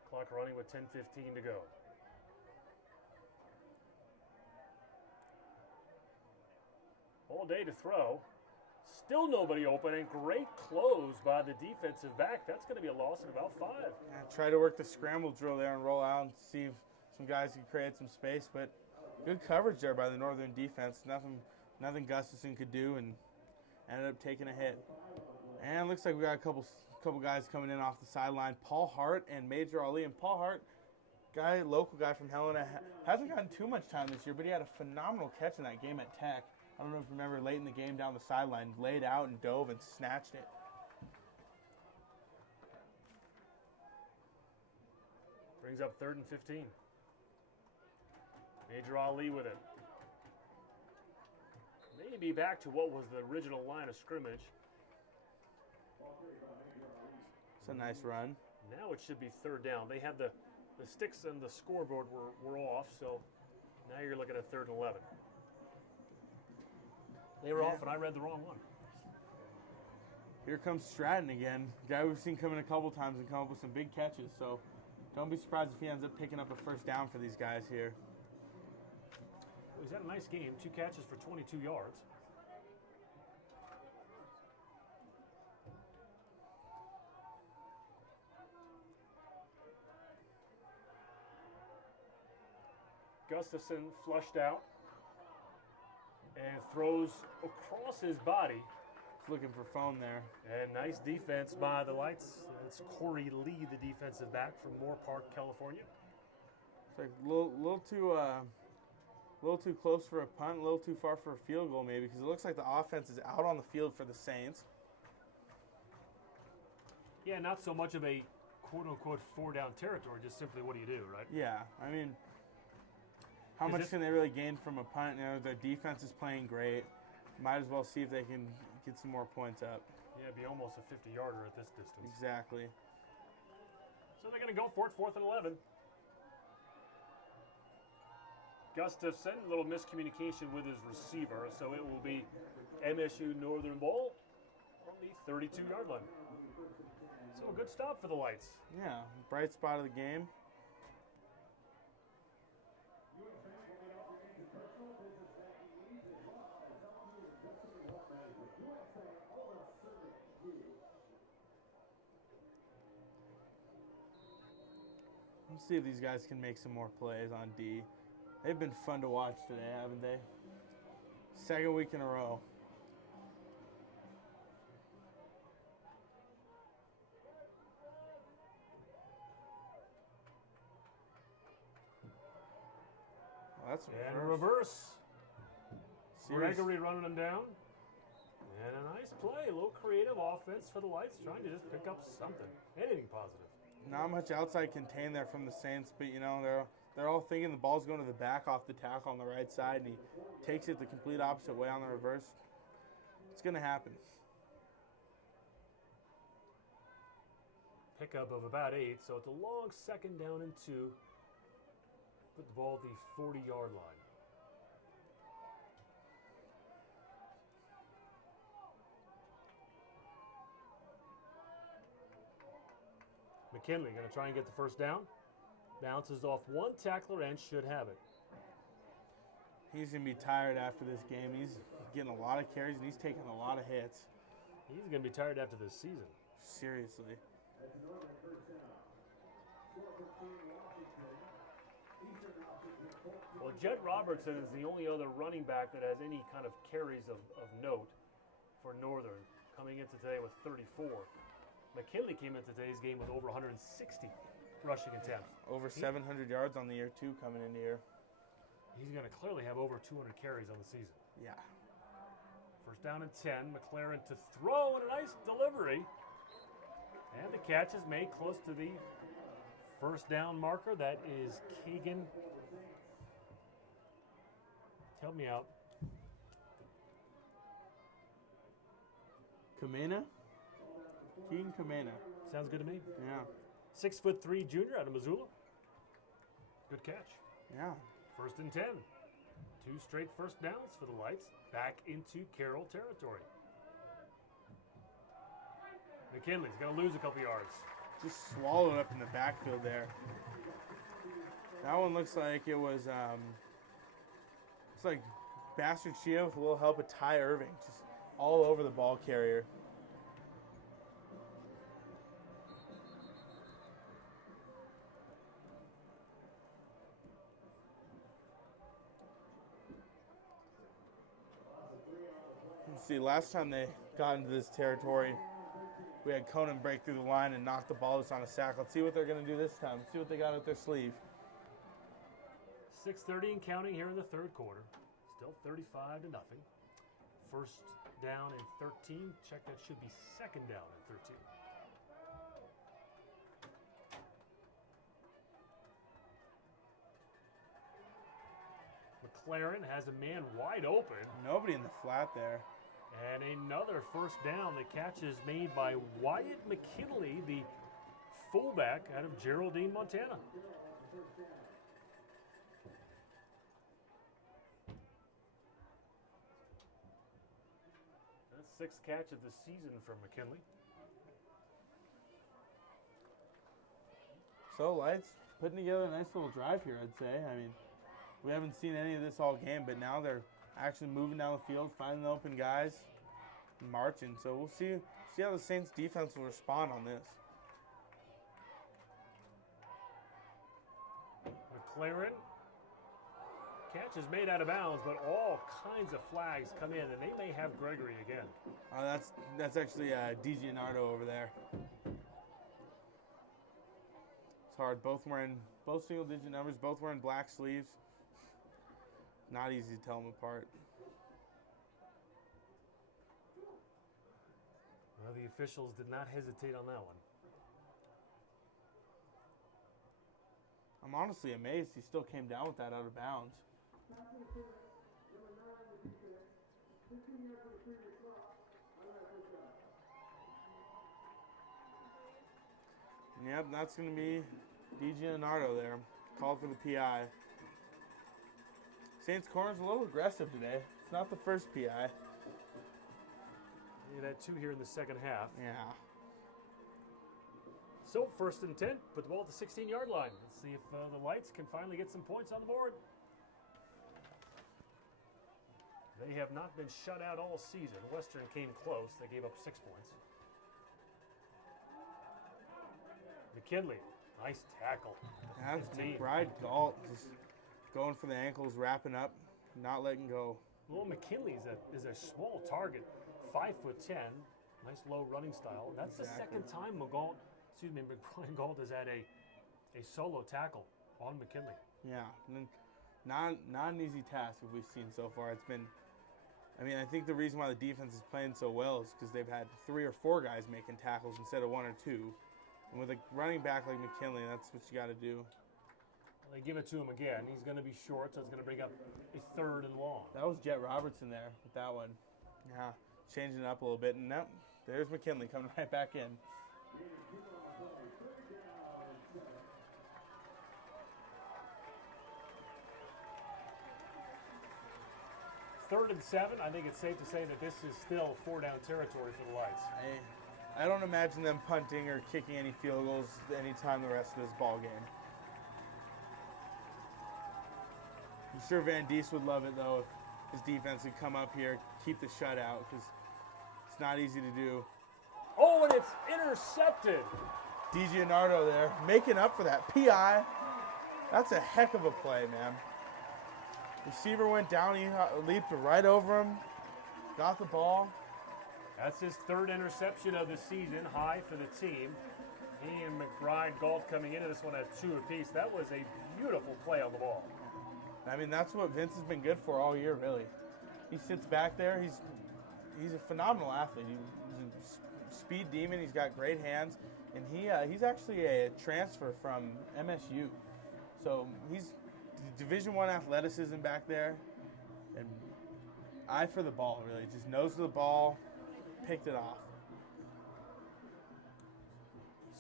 Clock running with 10:15 to go. All day to throw. Still nobody open, and great close by the defensive back. That's going to be a loss of about 5. Yeah, try to work the scramble drill there and roll out and see if some guys can create some space, but good coverage there by the Northern defense. Nothing Gustafson could do, and ended up taking a hit. And looks like we got a couple guys coming in off the sideline. Paul Hart and Major Ali. And Paul Hart, local guy from Helena, hasn't gotten too much time this year, but he had a phenomenal catch in that game at Tech. I don't know if you remember, late in the game down the sideline, laid out and dove and snatched it. Brings up 3rd and 15. Major Ali with it. Maybe back to what was the original line of scrimmage. It's a nice run. Now it should be 3rd down. They had the sticks and the scoreboard were off, so now you're looking at 3rd and 11. They were off, and I read the wrong one. Here comes Stratton again. Guy we've seen come in a couple times and come up with some big catches, so don't be surprised if he ends up picking up a first down for these guys here. He's had a nice game. 2 catches for 22 yards. Gustafson flushed out and throws across his body. He's looking for foam there. And nice defense by the Lights. It's Corey Lee, the defensive back from Moore Park, California. It's like a little too close for a punt, a little too far for a field goal maybe, because it looks like the offense is out on the field for the Saints. Yeah, not so much of a quote-unquote 4-down territory, just simply what do you do, right? Yeah, I mean, how much can they really gain from a punt? You know, their defense is playing great. Might as well see if they can get some more points up. Yeah, it'd be almost a 50-yarder at this distance. Exactly. So they're going to go for it, 4th and 11. Gustafson, a little miscommunication with his receiver, so it will be MSU Northern ball on the 32-yard line. So a good stop for the Lights. Yeah, bright spot of the game. Let's see if these guys can make some more plays on D. They've been fun to watch today, haven't they? 2nd week in a row. Well, that's And a reverse. Serious. Gregory running them down. And a nice play, a little creative offense for the Lights, trying to just pick up something, anything positive. Not much outside contain there from the Saints, but you know they're all thinking the ball's going to the back off the tackle on the right side, and he takes it the complete opposite way on the reverse. It's going to happen. Pickup of about 8, so it's a long 2nd down and 2. Put the ball at the 40-yard line. McKinley going to try and get the 1st down. Bounces off one tackler and should have it. He's going to be tired after this game. He's getting a lot of carries, and he's taking a lot of hits. He's going to be tired after this season. Seriously. Well, Jet Robertson is the only other running back that has any kind of carries of note for Northern, coming into today with 34. McKinley came into today's game with over 160 rushing attempts. Over 700 yards on the year, too, coming into here. He's going to clearly have over 200 carries on the season. Yeah. 1st down and 10. McLaren to throw and a nice delivery. And the catch is made close to the 1st down marker. That is Keegan. Help me out. Kamena? Keegan Kamena. Sounds good to me. Yeah. 6'3" junior out of Missoula. Good catch. Yeah. 1st and 10. 2 straight 1st downs for the Lights. Back into Carroll territory. McKinley's going to lose a couple yards. Just swallowed up in the backfield there. That one looks like it was, it's like Bastard Chia with a little help of Ty Irving. Just all over the ball carrier. See, last time they got into this territory, we had Conan break through the line and knock the ball loose on a sack. Let's see what they're going to do this time. Let's see what they got up their sleeve. 6:30 and counting here in the 3rd quarter. Still 35-0. 1st down and 13. Check, that should be 2nd down and 13. McLaren has a man wide open. Nobody in the flat there. And another 1st down. The catch is made by Wyatt McKinley, the fullback out of Geraldine, Montana. That's 6th catch of the season from McKinley. So, Lights putting together a nice little drive here, I'd say. I mean, We haven't seen any of this all game, but now they're actually moving down the field, finding the open guys, and marching. So we'll see how the Saints defense will respond on this. McLaren. Catch is made out of bounds, but all kinds of flags come in, and they may have Gregory again. That's actually DiGianardo over there. It's hard. Both single-digit numbers. Both wearing black sleeves. Not easy to tell them apart. Well, the officials did not hesitate on that one. I'm honestly amazed he still came down with that out of bounds. Yep, that's going to be DiGianardo there. Called for the PI. Saints corner's a little aggressive today. It's not the first PI. You had 2 here in the second half. Yeah. So, 1st and 10, put the ball at the 16-yard line. Let's see if the Lights can finally get some points on the board. They have not been shut out all season. Western came close. They gave up 6 points. McKinley, nice tackle. That's McBride Galt just going for the ankles, wrapping up, not letting go. Well, McKinley is a small target, 5'10", nice low running style. That's the second time McBride Galt has had a solo tackle on McKinley. Yeah, and not an easy task that we've seen so far. It's been, I think the reason why the defense is playing so well is because they've had 3 or 4 guys making tackles instead of 1 or 2. And with a running back like McKinley, that's what you got to do. They give it to him again. He's going to be short, so it's going to bring up a 3rd and long. That was Jet Robertson there with that one. Yeah, changing it up a little bit. And now there's McKinley coming right back in. Third and 7. I think it's safe to say that this is still 4-down territory for the Lights. I don't imagine them punting or kicking any field goals anytime the rest of this ball game. I'm sure Van Diest would love it, though, if his defense would come up here, keep the shutout, because it's not easy to do. Oh, and it's intercepted. DiGianardo there, making up for that. PI, that's a heck of a play, man. Receiver went down, he leaped right over him, got the ball. That's his 3rd interception of the season, high for the team. He and McBride Galt coming into this one at 2 apiece. That was a beautiful play on the ball. That's what Vince has been good for all year, really. He sits back there. He's a phenomenal athlete. He's a speed demon. He's got great hands, and he's actually a transfer from MSU. So he's Division I athleticism back there, and eye for the ball, really. Just nose to the ball, picked it off.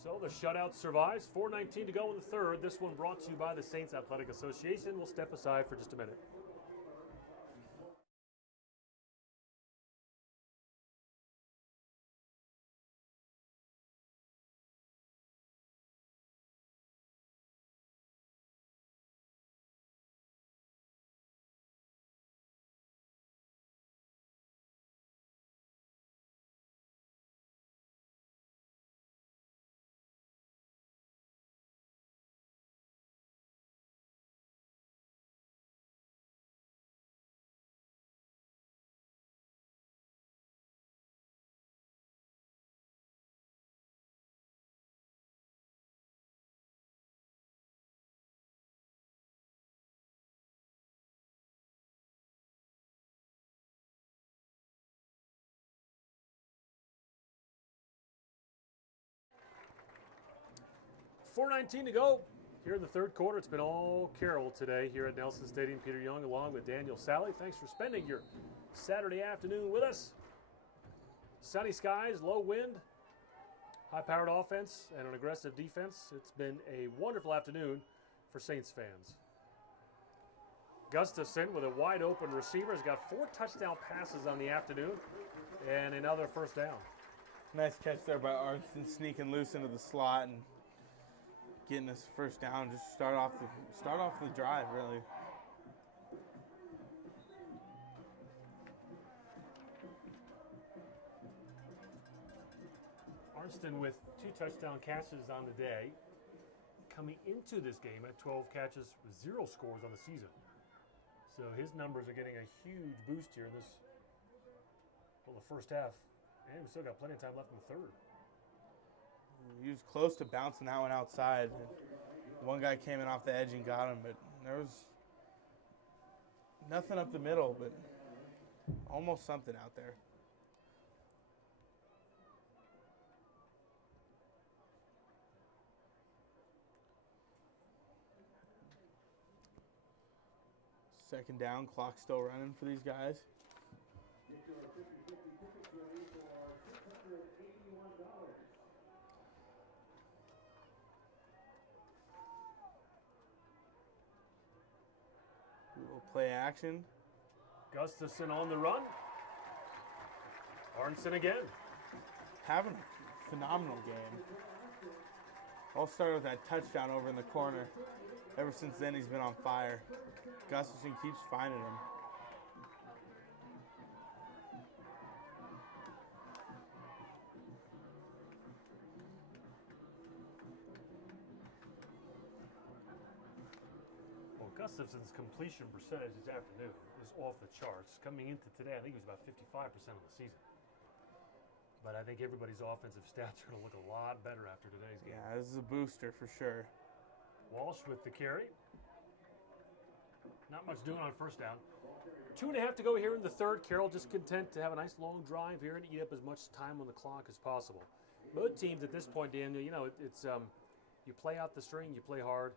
So the shutout survives. 4:19 to go in the 3rd. This one brought to you by the Saints Athletic Association. We'll step aside for just a minute. $4:19 to go here in the 3rd quarter. It's been all Carroll today here at Nelson Stadium. Peter Young along with Daniel Sally. Thanks for spending your Saturday afternoon with us. Sunny skies, low wind, high-powered offense, and an aggressive defense. It's been a wonderful afternoon for Saints fans. Gustafson with a wide-open receiver has got 4 touchdown passes on the afternoon and another 1st down. Nice catch there by Arnston, sneaking loose into the slot and getting his 1st down. Just start off the drive, really. Arnston with 2 touchdown catches on the day. Coming into this game at 12 catches with 0 scores on the season. So his numbers are getting a huge boost here in this, well, the first half. And we still got plenty of time left in the third. He was close to bouncing that one outside. One guy came in off the edge and got him, but there was nothing up the middle, but almost something out there. Second down, clock still running for these guys. Get your 50-50 tickets ready for $681. Little play action. Gustafson on the run. Arnson again. Having a phenomenal game. All started with that touchdown over in the corner. Ever since then, he's been on fire. Gustafson keeps finding him. Well, Gustafson's completion percentage this afternoon is off the charts. Coming into today, I think it was about 55% of the season. But I think everybody's offensive stats are going to look a lot better after today's game. Yeah, this is a booster for sure. Walsh with the carry. Not much doing on first down. 2.5 to go here in the third. Carroll just content to have a nice long drive here and eat up as much time on the clock as possible. Both teams at this point, Daniel, you know, it's you play out the string, you play hard,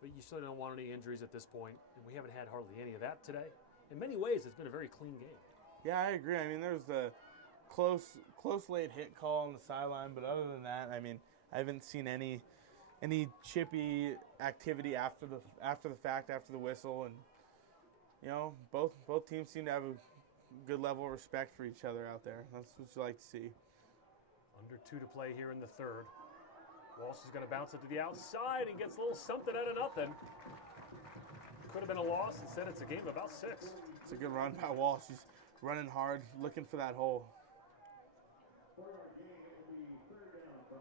but you still don't want any injuries at this point, and we haven't had hardly any of that today. In many ways, it's been a very clean game. Yeah, I agree. I mean, there's the close late hit call on the sideline, but other than that, I mean, I haven't seen any chippy activity after the fact, after the whistle, and you know, both teams seem to have a good level of respect for each other out there. That's what you like to see. Under 2 to play here in the third. Walsh is going to bounce it to the outside and gets a little something out of nothing. Could have been a loss. Instead, it's a game of about 6. It's a good run by Walsh. He's running hard, looking for that hole. For our game, it will be 3rd down 5.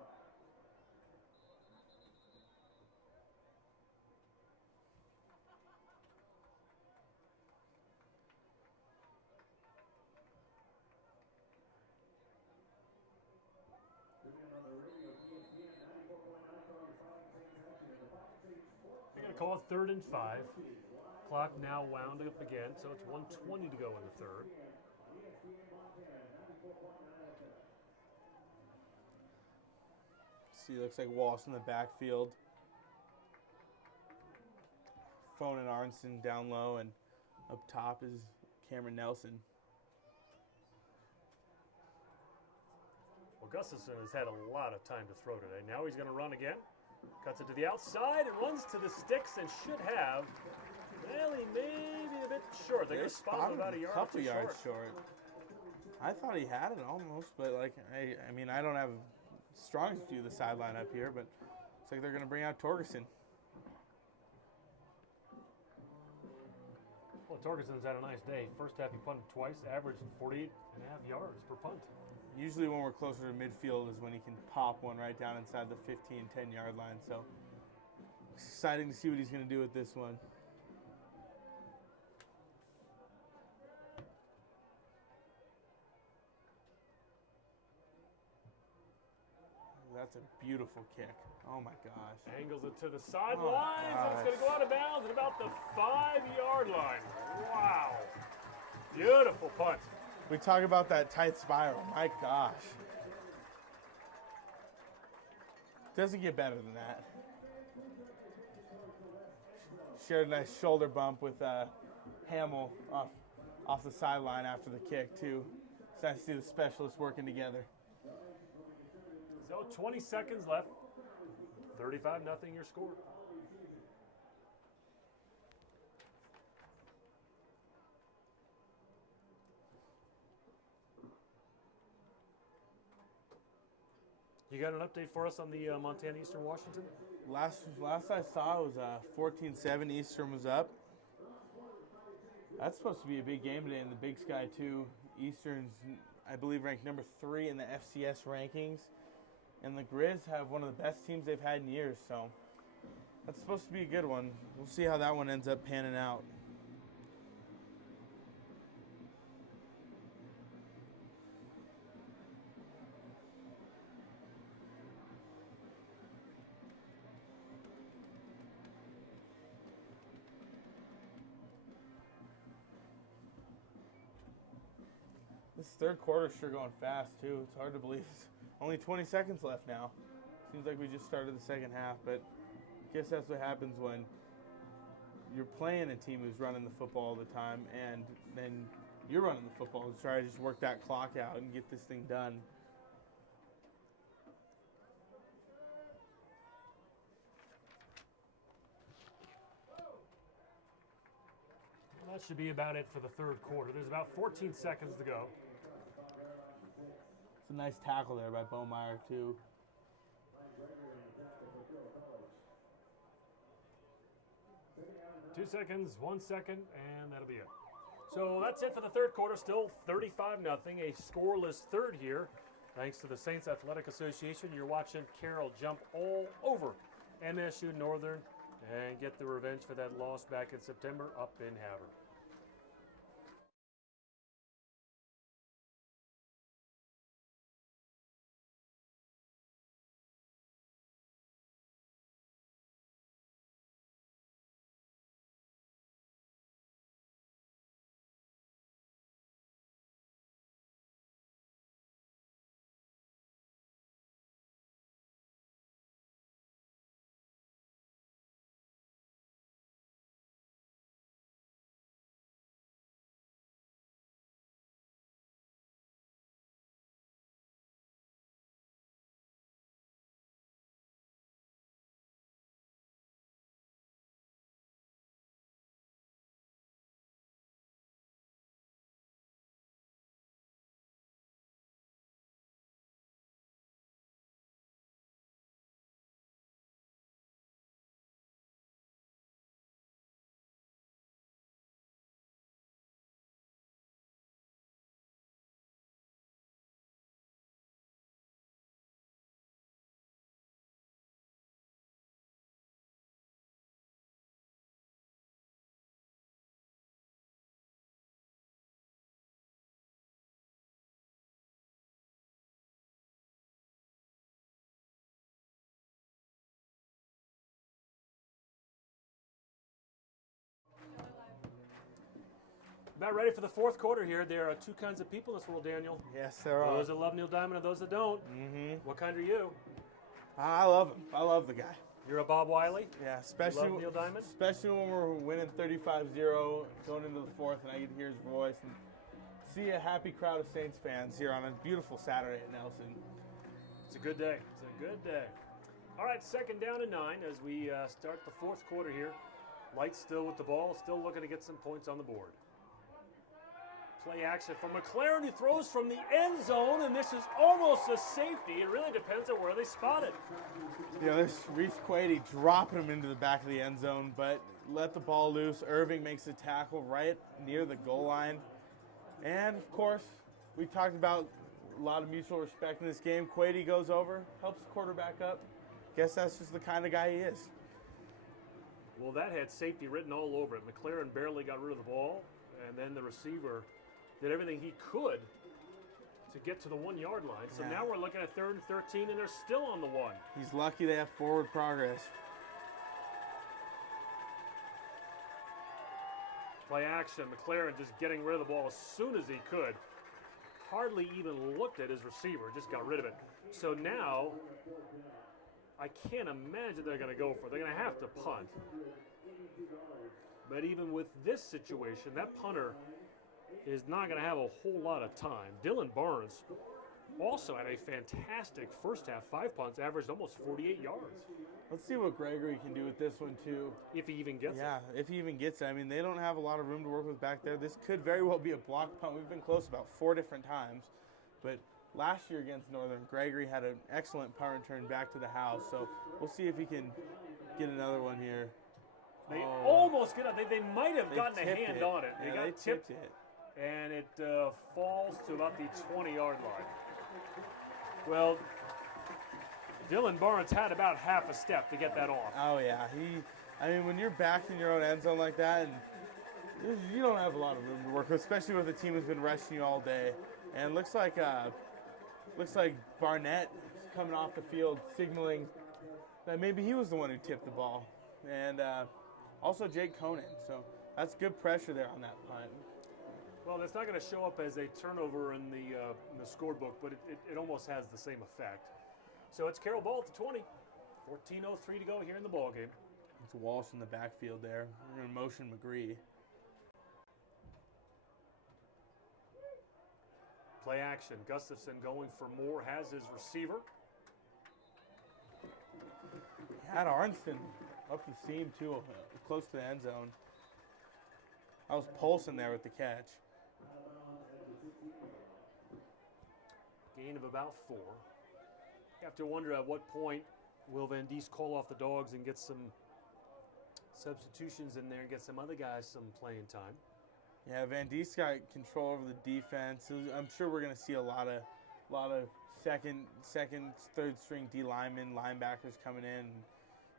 They're going to call it 3rd and 5. Clock now wound up again, so it's 1:20 to go in the third. See, looks like Walsh in the backfield. Phoning Arnson down low, and up top is Cameron Nelson. Well, Gustafson has had a lot of time to throw today. Now he's going to run again. Cuts it to the outside and runs to the sticks and should have. Well, he may be a bit short. They spotted him about a couple yards short. I thought he had it almost, but like I mean, I don't have strongest view of the sideline up here, but looks like they're going to bring out Torgerson. Well, Torgerson's had a nice day. First half he punted twice, averaged 48.5 yards per punt. Usually when we're closer to midfield is when he can pop one right down inside the 15, 10-yard line. So exciting to see what he's going to do with this one. That's a beautiful kick. Oh, my gosh. Angles it to the sidelines, and it's going to go out of bounds at about the 5-yard line. Wow. Beautiful punt. We talk about that tight spiral. My gosh. Doesn't get better than that. Shared a nice shoulder bump with Hamill off the sideline after the kick, too. It's nice to see the specialists working together. So 20 seconds left. 35-0 your score. You got an update for us on the Montana Eastern Washington? Last I saw it was 14-7. Eastern was up. That's supposed to be a big game today in the Big Sky too. Eastern's, I believe, ranked number 3 in the FCS rankings. And the Grizz have one of the best teams they've had in years, so that's supposed to be a good one. We'll see how that one ends up panning out. This third quarter's sure going fast, too. It's hard to believe. Only 20 seconds left now. Seems like we just started the second half, but I guess that's what happens when you're playing a team who's running the football all the time, and then you're running the football to try to just work that clock out and get this thing done. That should be about it for the third quarter. There's about 14 seconds to go. It's a nice tackle there by Bohmeyer, too. Two seconds, 1 second, and that'll be it. So that's it for the third quarter. Still 35-0, a scoreless third here. Thanks to the Saints Athletic Association, you're watching Carroll jump all over MSU Northern and get the revenge for that loss back in September up in Havre. About ready for the fourth quarter here. There are two kinds of people in this world, Daniel. Yes, there are. Those that love Neil Diamond and those that don't. Mm-hmm. What kind are you? I love him. I love the guy. You're a Bob Wiley? Yeah, especially Love Neil Diamond? Especially when we're winning 35-0 going into the fourth, and I get to hear his voice and see a happy crowd of Saints fans here on a beautiful Saturday at Nelson. It's a good day. It's a good day. All right, second down and 9 as we start the fourth quarter here. Lights still with the ball, still looking to get some points on the board. Play action from McLaren, who throws from the end zone, and this is almost a safety. It really depends on where they spot it. Yeah, there's Reese Quady dropping him into the back of the end zone, but let the ball loose. Irving makes the tackle right near the goal line. And, of course, we talked about a lot of mutual respect in this game. Quady goes over, helps the quarterback up. Guess that's just the kind of guy he is. Well, that had safety written all over it. McLaren barely got rid of the ball, and then the receiver did everything he could to get to the 1 yard line. So Yeah. now we're looking at 3rd and 13, and they're still on the 1. He's lucky they have forward progress. Play action. McLaren just getting rid of the ball as soon as he could. Hardly even looked at his receiver, just got rid of it. So now, I can't imagine they're going to go for it. They're going to have to punt. But even with this situation, that punter is not going to have a whole lot of time. Dylan Barnes also had a fantastic first half. 5 punts, averaged almost 48 yards. Let's see what Gregory can do with this one, too. If he even gets it. Yeah, if he even gets it. I mean, they don't have a lot of room to work with back there. This could very well be a block punt. We've been close about 4 different times. But last year against Northern, Gregory had an excellent punt return back to the house. So we'll see if he can get another one here. They almost get it. They might have gotten a tipped hand it. on it. Yeah, They got they tipped, tipped it. and it falls to about the 20-yard line. Well, Dylan Barnes had about half a step to get that off. Oh yeah, I mean, when you're back in your own end zone like that, and you don't have a lot of room to work, especially with a team who's been rushing you all day. And it looks like Barnett is coming off the field, signaling that maybe he was the one who tipped the ball, and also Jake Conan. So that's good pressure there on that punt. Well, that's not going to show up as a turnover in the scorebook, but it almost has the same effect. So it's Carroll ball at the 20. 14:03 to go here in the ball game. It's Walsh in the backfield there. We're going to motion McGree. Play action. Gustafson going for Moore, has his receiver. Had Arnston up the seam too, close to the end zone. I was Polson there with the catch. Gain of about 4. You have to wonder at what point will Van Diest call off the dogs and get some substitutions in there and get some other guys some playing time. Yeah, Van Diest got control over the defense. I'm sure we're going to see a lot of second, third string D linemen, linebackers coming in.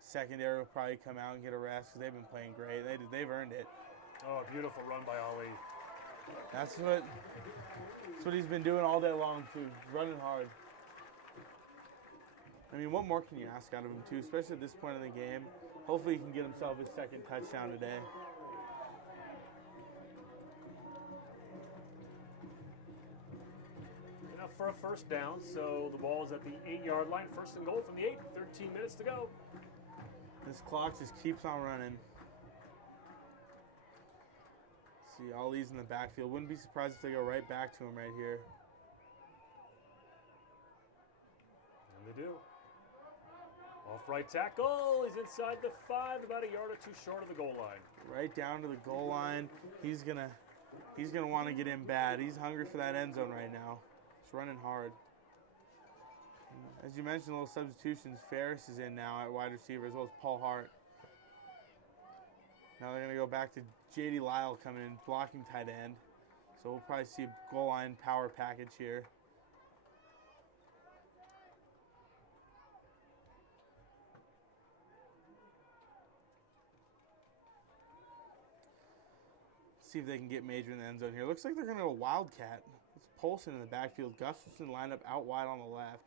Secondary will probably come out and get a rest because they've been playing great. They've earned it. Oh, beautiful run by Ali. That's what he's been doing all day long too, running hard. I mean, what more can you ask out of him too, especially at this point in the game? Hopefully he can get himself his second touchdown today. Enough for a first down, so the ball is at the 8-yard line. First and goal from the 8, 13 minutes to go. This clock just keeps on running. See, Ali's in the backfield. Wouldn't be surprised if they go right back to him right here. And they do. Off right tackle. He's inside the 5, about a yard or two short of the goal line. Right down to the goal line. He's gonna want to get in bad. He's hungry for that end zone right now. He's running hard. As you mentioned, little substitutions. Ferris is in now at wide receiver, as well as Paul Hart. Now they're going to go back to J.D. Lyle coming in, blocking tight end. So we'll probably see a goal line power package here. See if they can get Major in the end zone here. Looks like they're going to go Wildcat. It's Polson in the backfield. Gustafson lined up out wide on the left.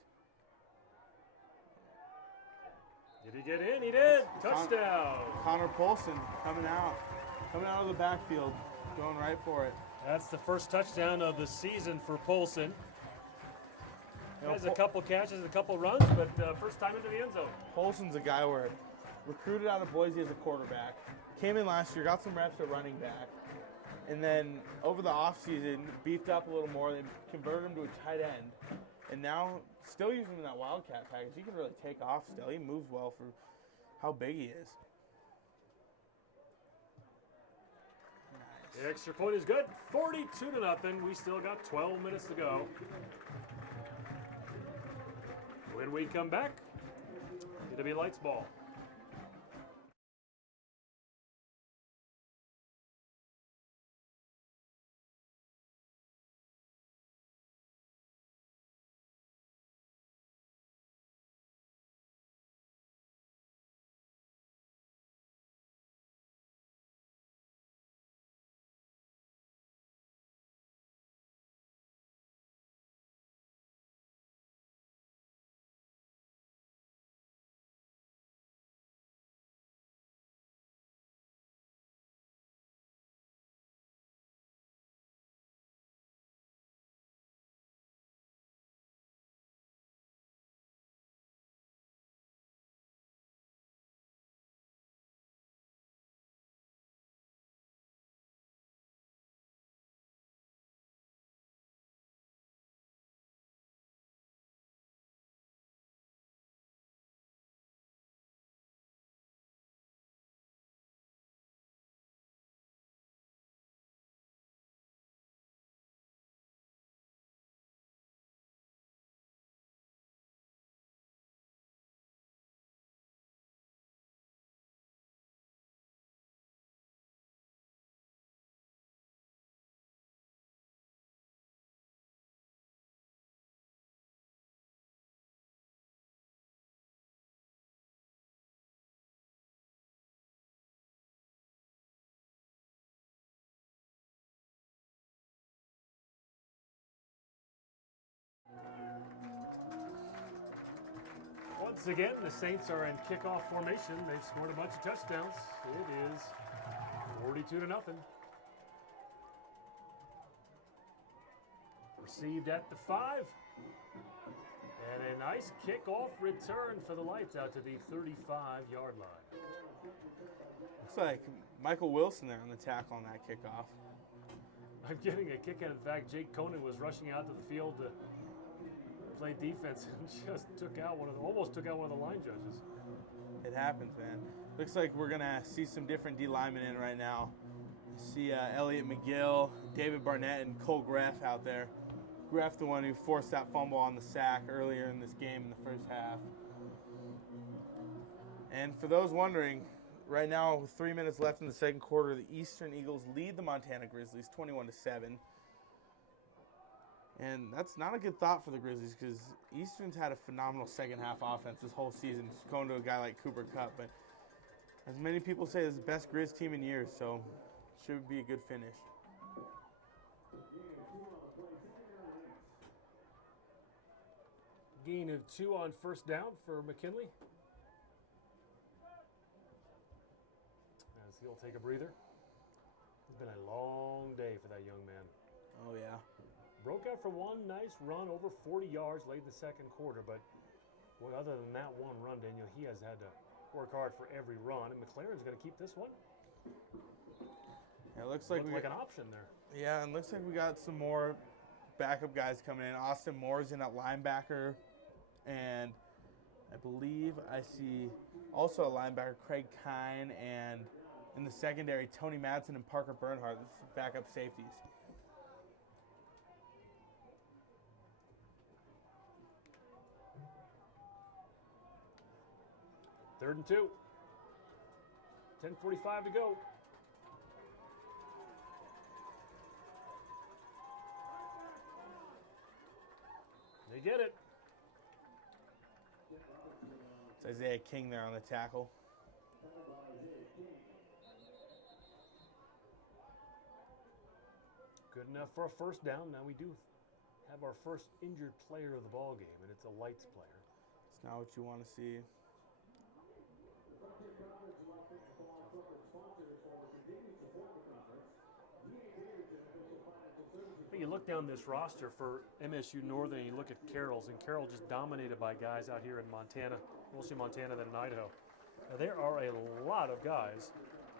Did he get in? He did. Touchdown. Connor Polson coming out of the backfield, going right for it. That's the first touchdown of the season for Polson. He has a couple catches, a couple runs, but first time into the end zone. Polson's a guy where recruited out of Boise as a quarterback, came in last year, got some reps at running back, and then over the offseason beefed up a little more. They converted him to a tight end, and now still using him in that Wildcat package. He can really take off still. He moves well for how big he is. The extra point is good. 42-0. We still got 12 minutes to go. When we come back, it'll be Lights ball. Once again, the Saints are in kickoff formation. They've scored a bunch of touchdowns. It is 42-0. Received at the 5. And a nice kickoff return for the Lights out to the 35-yard line. Looks like Michael Wilson there on the tackle on that kickoff. I'm getting a kick out. In fact, Jake Conan was rushing out to the field to play defense and just almost took out one of the line judges. It happens, man. Looks like we're going to see some different D linemen in right now. You see Elliot McGill, David Barnett, and Cole Greff out there. Greff, the one who forced that fumble on the sack earlier in this game in the first half. And for those wondering, right now, with 3 minutes left in the second quarter, the Eastern Eagles lead the Montana Grizzlies 21-7. And that's not a good thought for the Grizzlies because Eastern's had a phenomenal second half offense this whole season, going to a guy like Cooper Kupp. But as many people say, it's the best Grizz team in years, so should be a good finish. Gain of 2 on first down for McKinley. As he'll take a breather. It's been a long day for that young man. Oh, yeah. Broke out for one nice run over 40 yards late in the second quarter, but other than that one run, Daniel, he has had to work hard for every run, and McLaren's going to keep this one. Yeah, it looks like an option there. Yeah, and looks like we got some more backup guys coming in. Austin Moore's in at linebacker, and I believe I see also a linebacker, Craig Kine, and in the secondary, Tony Madsen and Parker Bernhardt, backup safeties. Third and 2. 10:45 to go. They get it. It's Isaiah King there on the tackle. Good enough for a first down. Now we do have our first injured player of the ball game, and it's a Lights player. It's not what you want to see. You look down this roster for MSU Northern, and you look at Carroll's, and Carroll just dominated by guys out here in Montana, mostly Montana, then in Idaho. Now, there are a lot of guys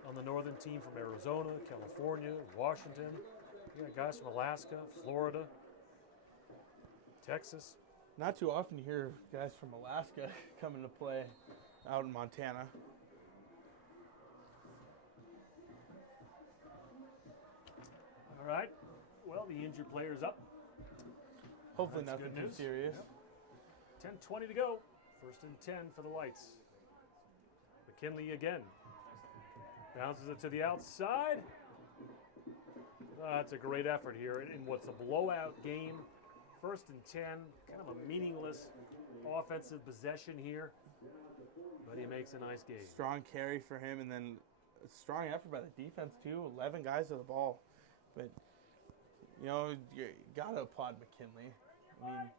on the Northern team from Arizona, California, Washington. You got guys from Alaska, Florida, Texas. Not too often you hear guys from Alaska coming to play out in Montana. All right. Well, the injured player's up. Hopefully That's nothing good too news. serious. Yep. 10:20 to go. First and 10 for the Lights. McKinley again. Bounces it to the outside. That's a great effort here in what's a blowout game. First and 10. Kind of a meaningless offensive possession here. But he makes a nice game. Strong carry for him, and then a strong effort by the defense, too. 11 guys to the ball. But, you know, you got to applaud McKinley. I mean,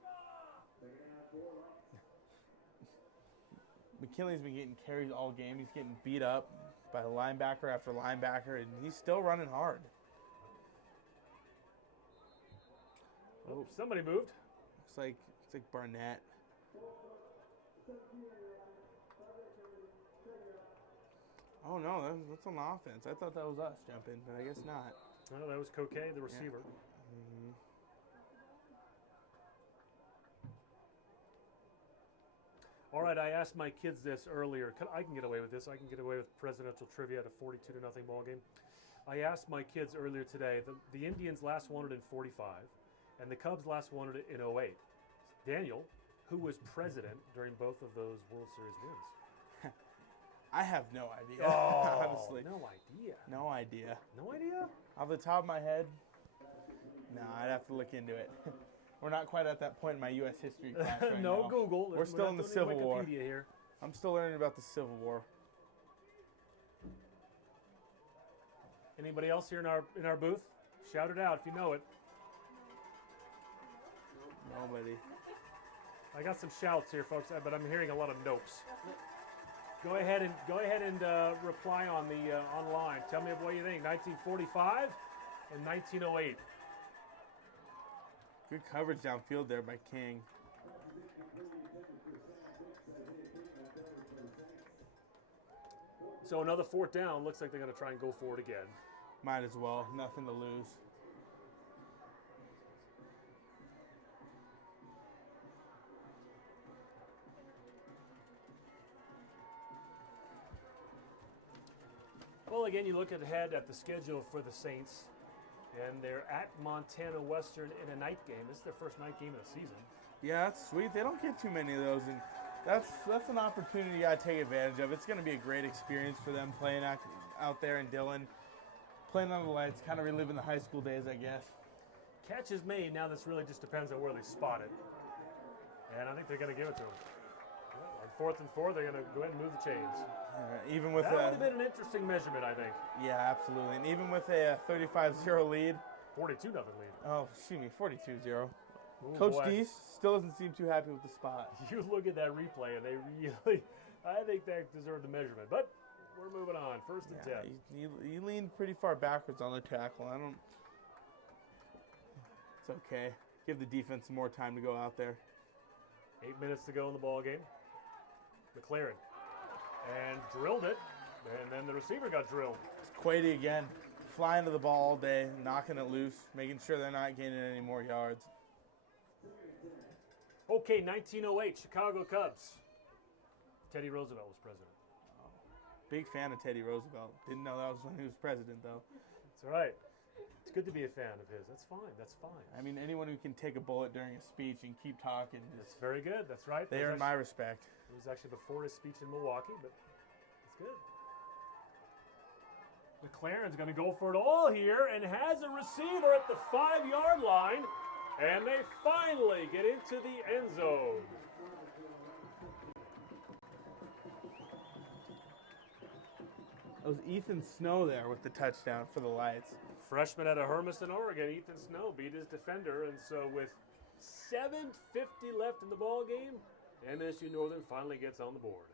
McKinley's been getting carries all game. He's getting beat up by linebacker after linebacker, and he's still running hard. Oh, somebody moved. It's like Barnett. Oh, no, that's on the offense. I thought that was us jumping, but I guess not. No, that was Coquet, the receiver. Yeah. Mm-hmm. All right, I asked my kids this earlier. I can get away with this. I can get away with presidential trivia at a 42-0 ball game. I asked my kids earlier today, the Indians last won it in 45, and the Cubs last won it in 08. Daniel, who was president during both of those World Series wins? I have no idea, Oh, honestly. no idea. No idea. No idea? Off the top of my head, no, I'd have to look into it. We're not quite at that point in my U.S. history class right No now. Google. We're still in the Civil War. Wikipedia here. I'm still learning about the Civil War. Anybody else here in our booth? Shout it out if you know it. Nobody. I got some shouts here, folks, but I'm hearing a lot of nopes. Go ahead and reply on the online. Tell me what you think. 1945 and 1908. Good coverage downfield there by King. So another 4th down. Looks like they're going to try and go for it again. Might as well. Nothing to lose. Well, again, you look ahead at the schedule for the Saints, and they're at Montana Western in a night game. This is their first night game of the season. Yeah, that's sweet. They don't get too many of those, and that's an opportunity you got to take advantage of. It's going to be a great experience for them playing out there in Dillon, playing on the lights, kind of reliving the high school days, I guess. Catch is made. Now this really just depends on where they spot it, and I think they're going to give it to them. On 4th and 4, they're going to go ahead and move the chains. Even with that would have been an interesting measurement, I think. Yeah, absolutely. And even with a 35-0 lead. 42-0 lead. Oh, excuse me, 42-0. Ooh, Coach boy. Deese still doesn't seem too happy with the spot. You look at that replay, and they really, I think that deserved the measurement. But we're moving on. 1st and 10. He leaned pretty far backwards on the tackle. It's okay. Give the defense more time to go out there. 8 minutes to go in the ball game. McLaren. And drilled it. And then the receiver got drilled. It's Quady again. Flying to the ball all day, knocking it loose, making sure they're not gaining any more yards. Okay, 1908, Chicago Cubs. Teddy Roosevelt was president. Big fan of Teddy Roosevelt. Didn't know that was when he was president, though. That's all right. It's good to be a fan of his. That's fine. That's fine. I mean, anyone who can take a bullet during a speech and keep talking. That's very good. That's right. They earn my respect. It was actually before his speech in Milwaukee, but it's good. McLaren's going to go for it all here and has a receiver at the 5-yard line, and they finally get into the end zone. That was Ethan Snow there with the touchdown for the Lights. Freshman out of Hermiston, Oregon, Ethan Snow beat his defender, and so with 7:50 left in the ball game, MSU Northern finally gets on the board.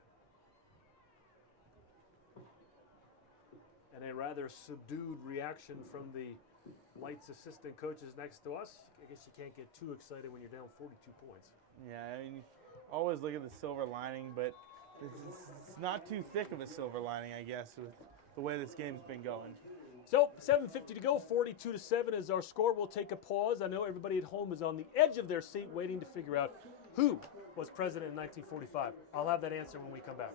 And a rather subdued reaction from the Lights assistant coaches next to us. I guess you can't get too excited when you're down 42 points. Yeah, I mean, always look at the silver lining, but it's not too thick of a silver lining, I guess, with the way this game's been going. So 7:50 to go, 42-7 is our score. We'll take a pause. I know everybody at home is on the edge of their seat waiting to figure out who was president in 1945. I'll have that answer when we come back.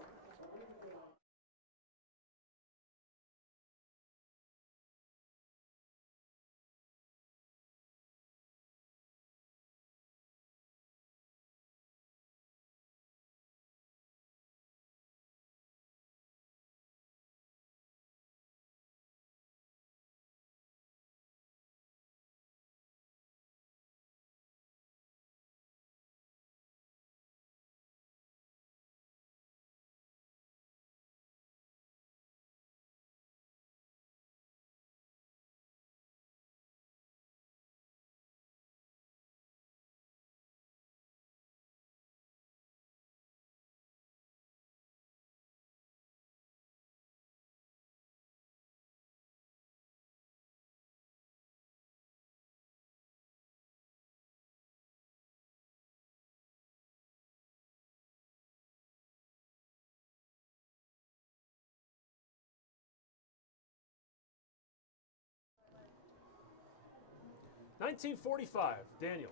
(1945), Daniel.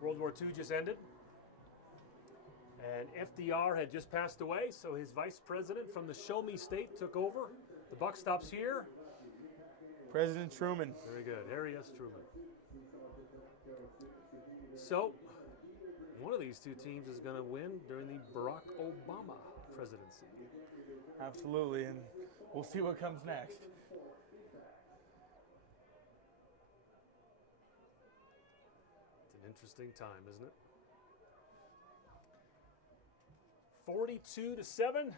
World War II just ended. And FDR had just passed away, so his vice president from the Show Me State took over. The buck stops here. President Truman. Very good, Harry S. Truman. So, one of these two teams is going to win during the Barack Obama presidency. Absolutely, and we'll see what comes next. Interesting time, isn't it? 42-7,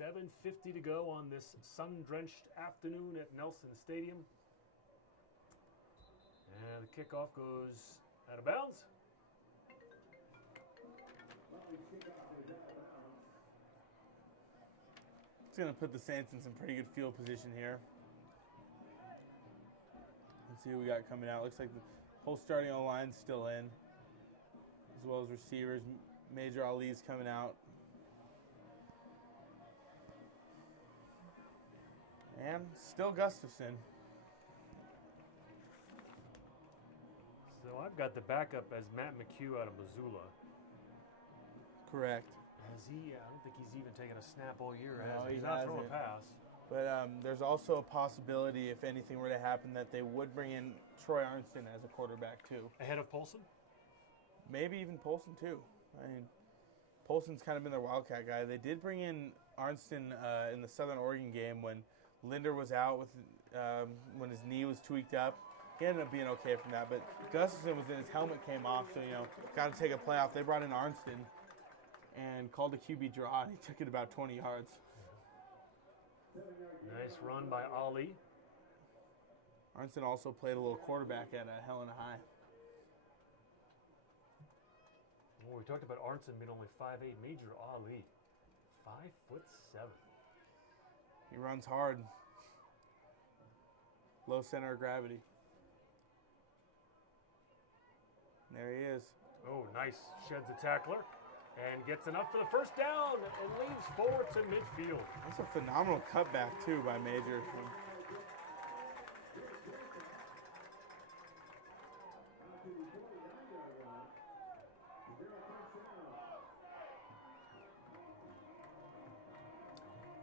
7:50 to go on this sun-drenched afternoon at Nelson Stadium. And the kickoff goes out of bounds. It's going to put the Saints in some pretty good field position here. Let's see who we got coming out. Looks like the whole starting line's still in, as well as receivers. Major Ali's coming out. And still Gustafson. So I've got the backup as Matt McHugh out of Missoula. Correct. Has he? I don't think he's even taken a snap all year. No, He's he not throwing a hasn't. pass. But there's also a possibility, if anything were to happen, that they would bring in Troy Arnston as a quarterback too. Ahead of Polson? Maybe even Polson too. I mean, Polson's kind of been their wildcat guy. They did bring in Arnston in the Southern Oregon game when Linder was out with when his knee was tweaked up. He ended up being okay from that, but Gustafson was in, his helmet came off, so got to take a play off. They brought in Arnston and called a QB draw, and he took it about 20 yards. Nice run by Ali. Arnston also played a little quarterback at Helena High. Oh, we talked about Arnson being only 5'8". Major Ali, 5'7". He runs hard. Low center of gravity. There he is. Oh, nice. Sheds a tackler and gets enough for the first down and leaves forward to midfield. That's a phenomenal cutback, too, by Major.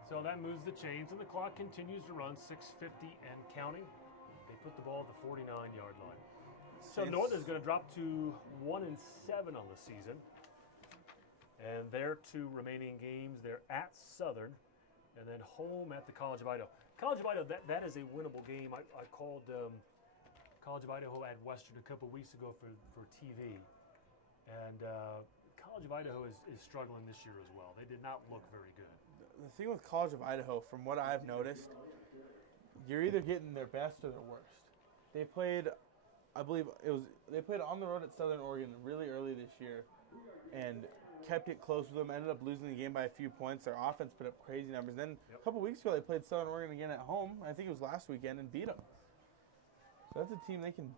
So that moves the chains, and the clock continues to run, 6:50 and counting. They put the ball at the 49-yard line. So Northern's going to drop to 1-7 on the season. And their two remaining games, they're at Southern and then home at the College of Idaho. College of Idaho, that is a winnable game. I called College of Idaho at Western a couple weeks ago for TV. And College of Idaho is struggling this year as well. They did not look very good. The thing with College of Idaho, from what I've noticed, you're either getting their best or their worst. They played, I believe they played on the road at Southern Oregon really early this year and kept it close with them, ended up losing the game by a few points. Their offense put up crazy numbers. Then a couple weeks ago, they played Southern Oregon again at home. I think it was last weekend, and beat them. So that's a team they can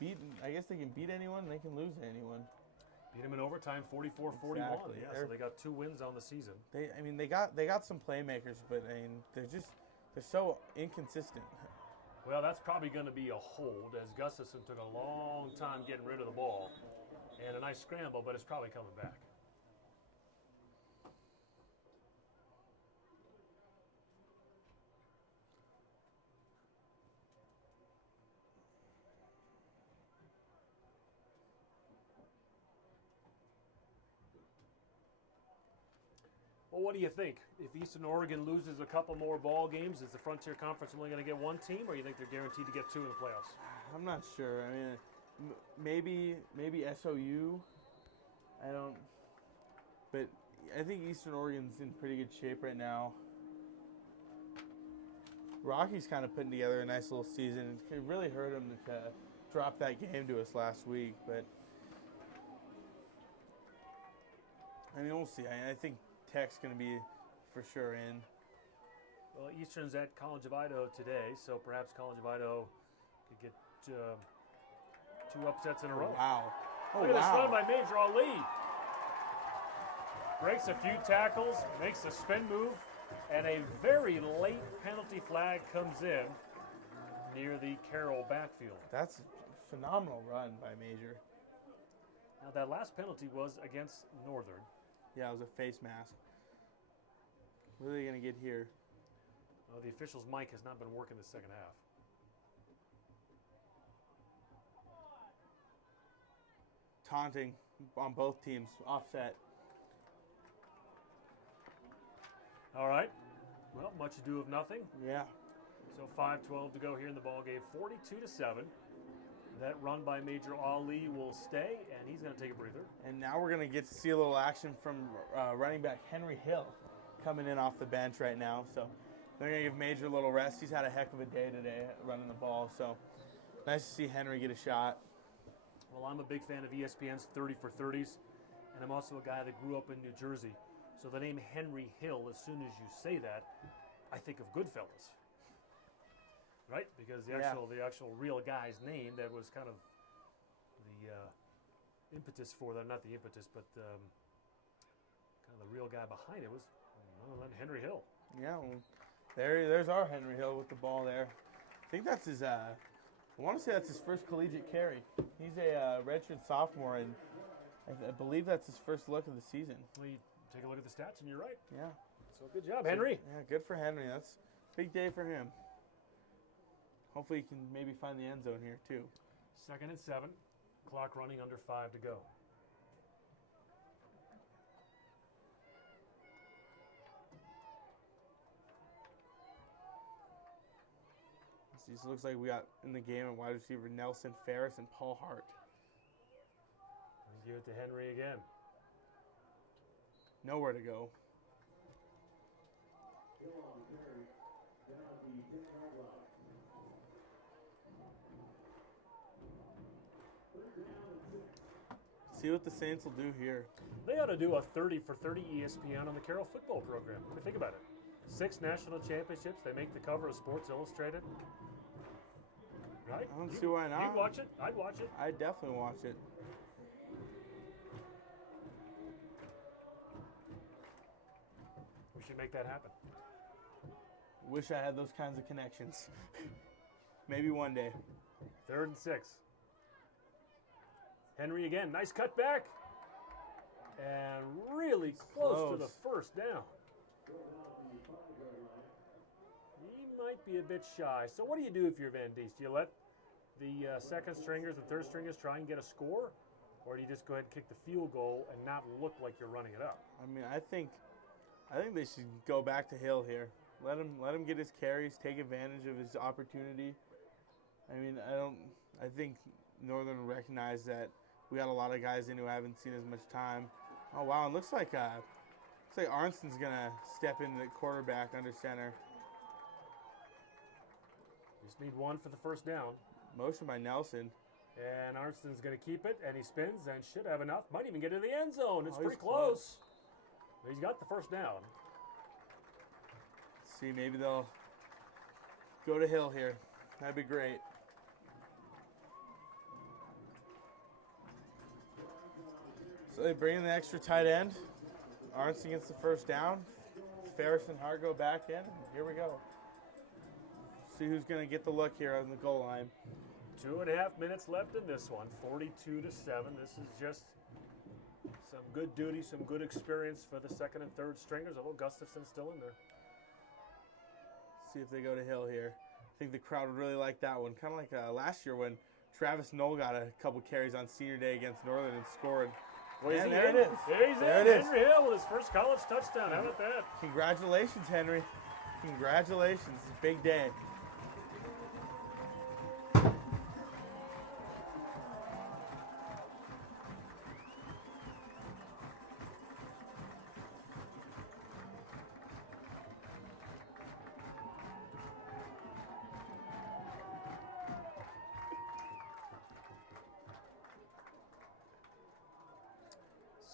beat. I guess they can beat anyone, and they can lose to anyone. Beat them in overtime, 44-41. Exactly. Yeah, so they got 2 wins on the season. They got some playmakers, but they're so inconsistent. Well, that's probably going to be a hold, as Gustafson took a long time getting rid of the ball. And a nice scramble, but it's probably coming back. Well, what do you think? If Eastern Oregon loses a couple more ball games, is the Frontier Conference only going to get one team, or you think they're guaranteed to get 2 in the playoffs? I'm not sure. I mean, maybe SOU. I don't. But I think Eastern Oregon's in pretty good shape right now. Rocky's kind of putting together a nice little season. It really hurt him to drop that game to us last week, but I mean, we'll see. I think Tech's going to be for sure in. Well, Eastern's at College of Idaho today, so perhaps College of Idaho could get 2 upsets in a row. Wow. Oh, Look at this run by Major Ali. Breaks a few tackles, makes a spin move, and a very late penalty flag comes in near the Carroll backfield. That's a phenomenal run by Major. Now, that last penalty was against Northern. Yeah, it was a face mask. What are they going to get here? Well, the official's mic has not been working the second half. Taunting on both teams, offset. All right. Well, much ado of nothing. Yeah. So 5:12 to go here in the ball game, 42-7. That run by Major Ali will stay, and he's going to take a breather. And now we're going to get to see a little action from running back Henry Hill coming in off the bench right now. So they're going to give Major a little rest. He's had a heck of a day today running the ball. So nice to see Henry get a shot. Well, I'm a big fan of ESPN's 30 for 30s, and I'm also a guy that grew up in New Jersey. So the name Henry Hill, as soon as you say that, I think of Goodfellas. Right? Because the actual real guy's name that was kind of the impetus for that, not the impetus, but kind of the real guy behind it was none other than Henry Hill. Yeah, well, there's our Henry Hill with the ball there. I think that's his, I want to say that's his first collegiate carry. He's a redshirt sophomore, and I believe that's his first look of the season. Well, you take a look at the stats, and you're right. Yeah. So good job, Henry. Yeah, good for Henry. That's a big day for him. Hopefully he can maybe find the end zone here, too. 2nd and 7. Clock running, under 5 to go. This looks like we got in the game a wide receiver Nelson Ferris and Paul Hart. Give it to Henry again. Nowhere to go. See what the Saints will do here. They ought to do a 30 for 30 ESPN on the Carroll football program. I mean, think about it. 6 national championships. They make the cover of Sports Illustrated. Right? I don't see why not. You'd watch it. I'd watch it. I'd definitely watch it. We should make that happen. Wish I had those kinds of connections. Maybe one day. 3rd and 6. Henry again. Nice cut back. And really close to the first down. He might be a bit shy. So what do you do if you're Van Diest? Do you let the second stringers, the third stringers try and get a score? Or do you just go ahead and kick the field goal and not look like you're running it up? I mean, I think they should go back to Hill here. Let him get his carries, take advantage of his opportunity. I mean, I think Northern recognized that we got a lot of guys in who haven't seen as much time. Oh wow, it looks like Arnston's gonna step into the quarterback under center. Just need one for the first down. Motion by Nelson. And Arnston's going to keep it, and he spins and should have enough. Might even get to the end zone. It's pretty he's close. He's got the first down. Let's see, maybe they'll go to Hill here. That'd be great. So they bring in the extra tight end. Arnston gets the first down. Ferris and Hart go back in. Here we go. See who's going to get the look here on the goal line. 2.5 minutes left in this one, 42-7. This is just some good duty, some good experience for the second and third stringers, although Gustafson's still in there. See if they go to Hill here. I think the crowd would really like that one. Kind of like last year when Travis Knoll got a couple carries on senior day against Northern and scored. And there it is. There it is. Henry Hill with his first college touchdown. How about that? Congratulations, Henry. Congratulations. It's a big day.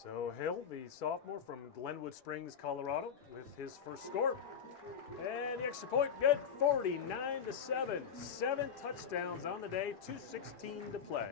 So Hill, the sophomore from Glenwood Springs, Colorado, with his first score. And the extra point, good, 49-7. 7 touchdowns on the day, 2:16 to play.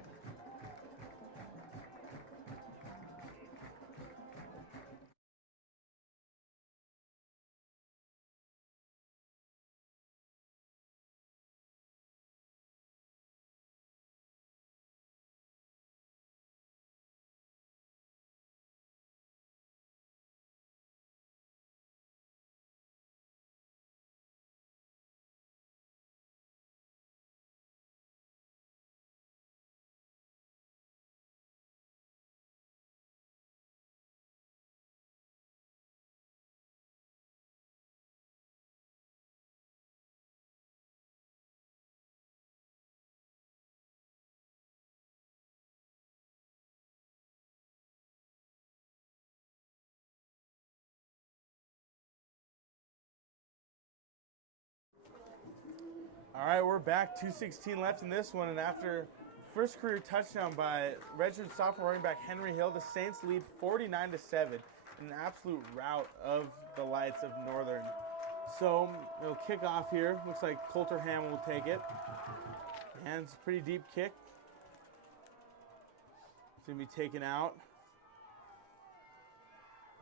All right, we're back. 2:16 left in this one, and after first career touchdown by redshirt sophomore running back Henry Hill, the Saints lead 49-7. an absolute rout of the Lights of Northern. So it'll kick off here. Looks like Coulter Ham will take it. And it's a pretty deep kick. It's going to be taken out.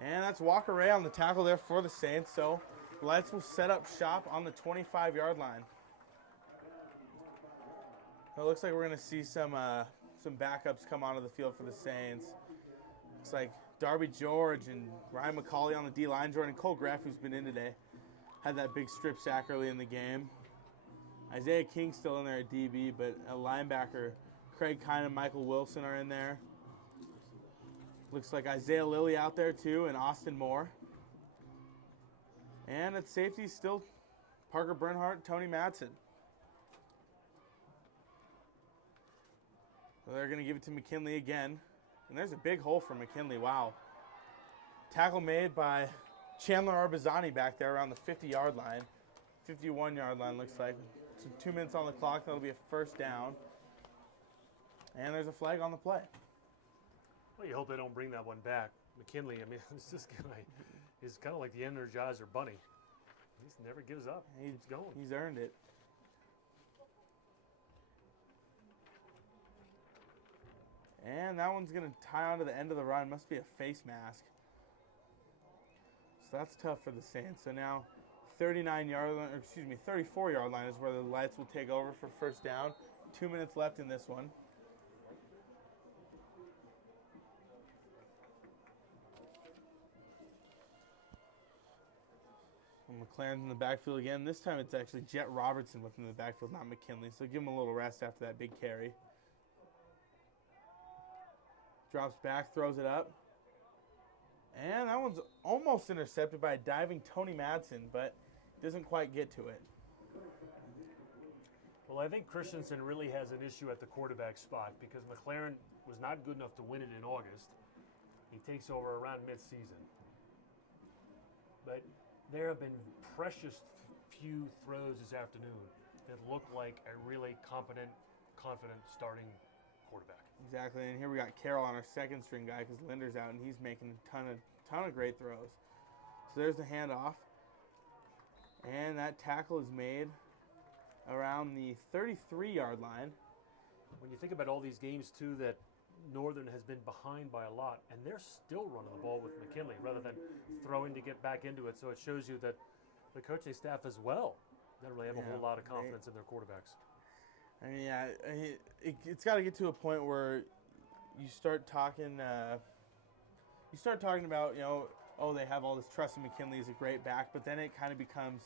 And that's Walker Ray on the tackle there for the Saints. So the Lights will set up shop on the 25-yard line. It looks like we're going to see some backups come onto the field for the Saints. Looks like Darby George and Ryan McCauley on the D-line. Jordan Cole-Graff, who's been in today, had that big strip sack early in the game. Isaiah King still in there at DB, but a linebacker, Craig Kine and Michael Wilson are in there. Looks like Isaiah Lilly out there too, and Austin Moore. And at safety, still Parker Bernhardt, Tony Madsen. So they're going to give it to McKinley again. And there's a big hole for McKinley. Wow. Tackle made by Chandler Arbazani back there around the 50-yard line. 51-yard line looks like. So 2 minutes on the clock. That'll be a first down. And there's a flag on the play. Well, you hope they don't bring that one back. McKinley, I mean, this guy is kind of like the Energizer Bunny. He just never gives up. He keeps going. He's earned it. And that one's going to tie onto the end of the run. Must be a face mask. So that's tough for the Saints. So now 34-yard line is where the Lights will take over for first down. 2 minutes left in this one. McLaren's in the backfield again. This time it's actually Jet Robertson within the backfield, not McKinley. So give him a little rest after that big carry. Drops back, throws it up. And that one's almost intercepted by a diving Tony Madsen, but doesn't quite get to it. Well, I think Christensen really has an issue at the quarterback spot because McLaren was not good enough to win it in August. He takes over around mid-season. But there have been precious few throws this afternoon that look like a really competent, confident starting quarterback. Exactly, and here we got Carroll on our second string guy because Linder's out, and he's making a ton of great throws. So there's the handoff, and that tackle is made around the 33-yard line. When you think about all these games, too, that Northern has been behind by a lot, and they're still running the ball with McKinley rather than throwing to get back into it. So it shows you that the coaching staff as well don't really have a whole lot of confidence in their quarterbacks. I mean, yeah, it's got to get to a point where you start talking about, you know, oh, they have all this trust in McKinley, he's a great back, but then it kind of becomes,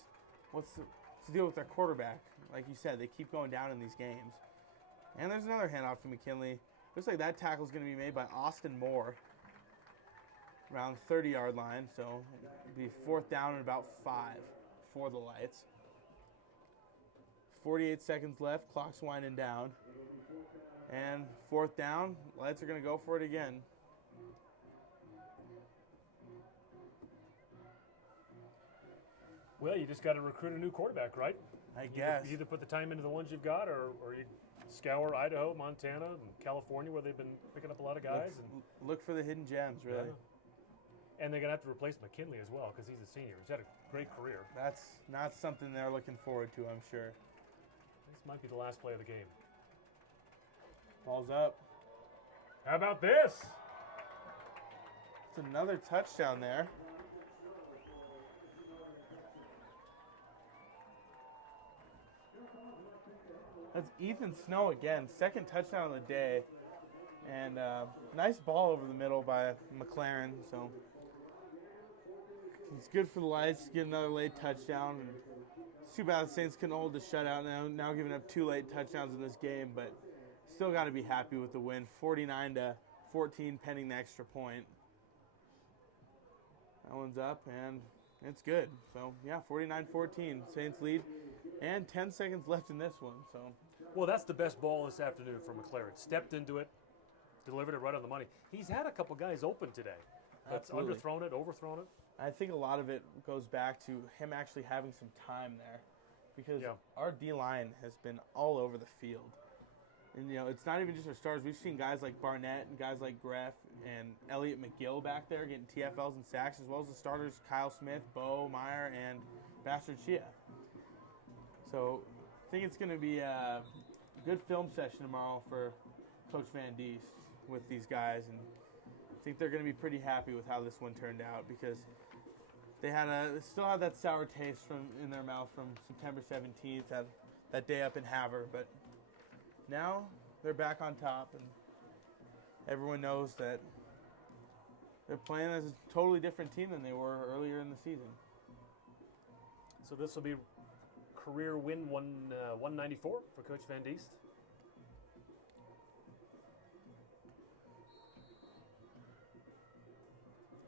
what's the deal with their quarterback? Like you said, they keep going down in these games. And there's another handoff to McKinley. Looks like that tackle is going to be made by Austin Moore around the 30-yard line, so it'll be fourth down and about 5 for the Lights. 48 seconds left, clock's winding down. And fourth down, Lights are going to go for it again. Well, you just got to recruit a new quarterback, right? I guess. You either put the time into the ones you've got or you scour Idaho, Montana, and California where they've been picking up a lot of guys. Look for the hidden gems, really. Yeah. And they're going to have to replace McKinley as well because he's a senior. He's had a great career. That's not something they're looking forward to, I'm sure. This might be the last play of the game. Ball's up. How about this? It's another touchdown there. That's Ethan Snow again, second touchdown of the day. And nice ball over the middle by McLaren. So it's good for the Lights to get another late touchdown. And it's too bad the Saints couldn't hold the shutout now giving up 2 late touchdowns in this game. But still got to be happy with the win, 49-14 pending the extra point. That one's up, and it's good. So, yeah, 49-14, Saints lead. And 10 seconds left in this one. So, well, that's the best ball this afternoon for McLaren. Stepped into it, delivered it right on the money. He's had a couple guys open today. That's underthrown it, overthrown it. I think a lot of it goes back to him actually having some time there because our D-line has been all over the field. And, it's not even just our stars. We've seen guys like Barnett and guys like Greff and Elliott McGill back there getting TFLs and sacks, as well as the starters Kyle Smith, Bo Meyer, and Bastard Chia. So I think it's going to be a good film session tomorrow for Coach Van Diest with these guys. And I think they're going to be pretty happy with how this one turned out, because they still had that sour taste in their mouth from September 17th, that day up in Havre. But now they're back on top, and everyone knows that they're playing as a totally different team than they were earlier in the season. So this will be career win 194 for Coach Van Diest.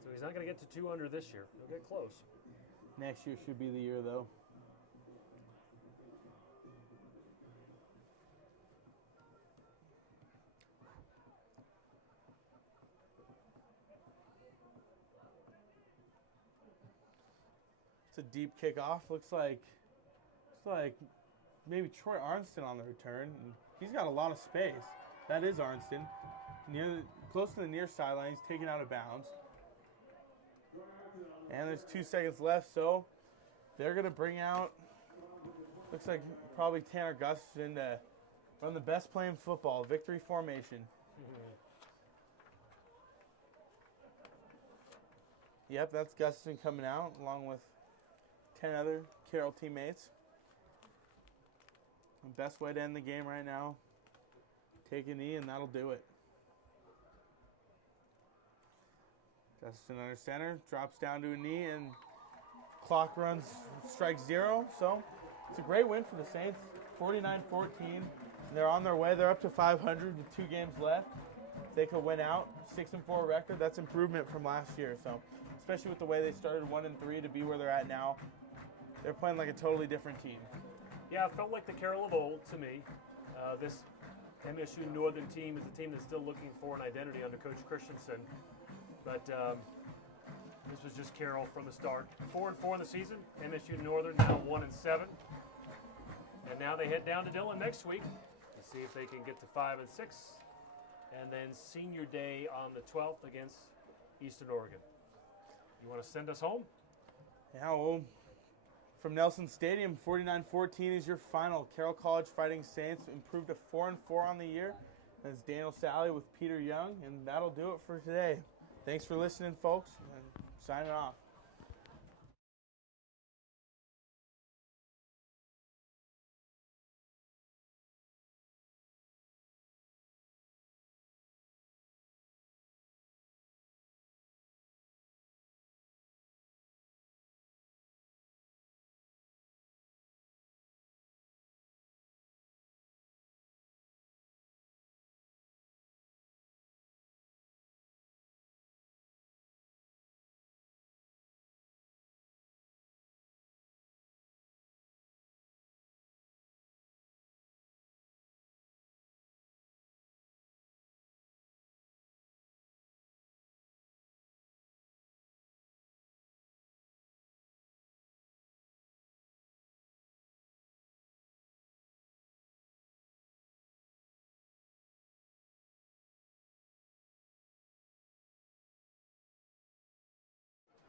So he's not going to get to 200 this year. He'll get close. Next year should be the year, though. It's a deep kickoff. Looks like maybe Troy Arnston on the return. And he's got a lot of space. That is Arnston. Close to the near sideline. He's taken out of bounds. And there's 2 seconds left, so they're going to bring out, looks like probably Tanner Gustafson to run the best play in football, victory formation. Yep, that's Gustafson coming out along with 10 other Carroll teammates. The best way to end the game right now, take a knee, and that'll do it. Gustafson under center, drops down to a knee, and clock strikes 0. So it's a great win for the Saints, 49-14. They're on their way. They're up to 500 with 2 games left. If they could win out, 6-4 record, that's improvement from last year. So especially with the way they started 1-3 to be where they're at now, they're playing like a totally different team. Yeah, it felt like the Carroll of old to me. This MSU Northern team is a team that's still looking for an identity under Coach Christensen. But this was just Carroll from the start. 4-4 in the season. MSU Northern now 1-7. And now they head down to Dillon next week to see if they can get to 5-6. And then Senior Day on the 12th against Eastern Oregon. You want to send us home? Yeah, well, from Nelson Stadium, 49-14 is your final. Carroll College Fighting Saints improved to 4-4 on the year. That's Daniel Sally with Peter Young, and that'll do it for today. Thanks for listening, folks, and signing off.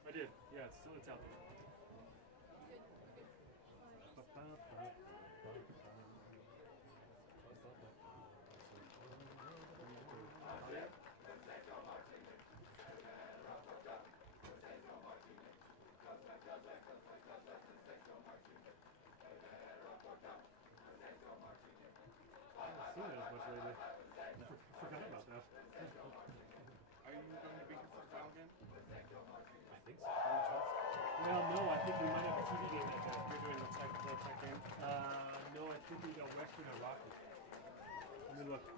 I did. Yeah, it's out there. I haven't seen it as much lately. I forgot about that. Are you going to be here for the final game? I think so. Well, no, I think we might have a TV game that day. You're doing the tech game? No, I think we got Western and Rocky. Let me look.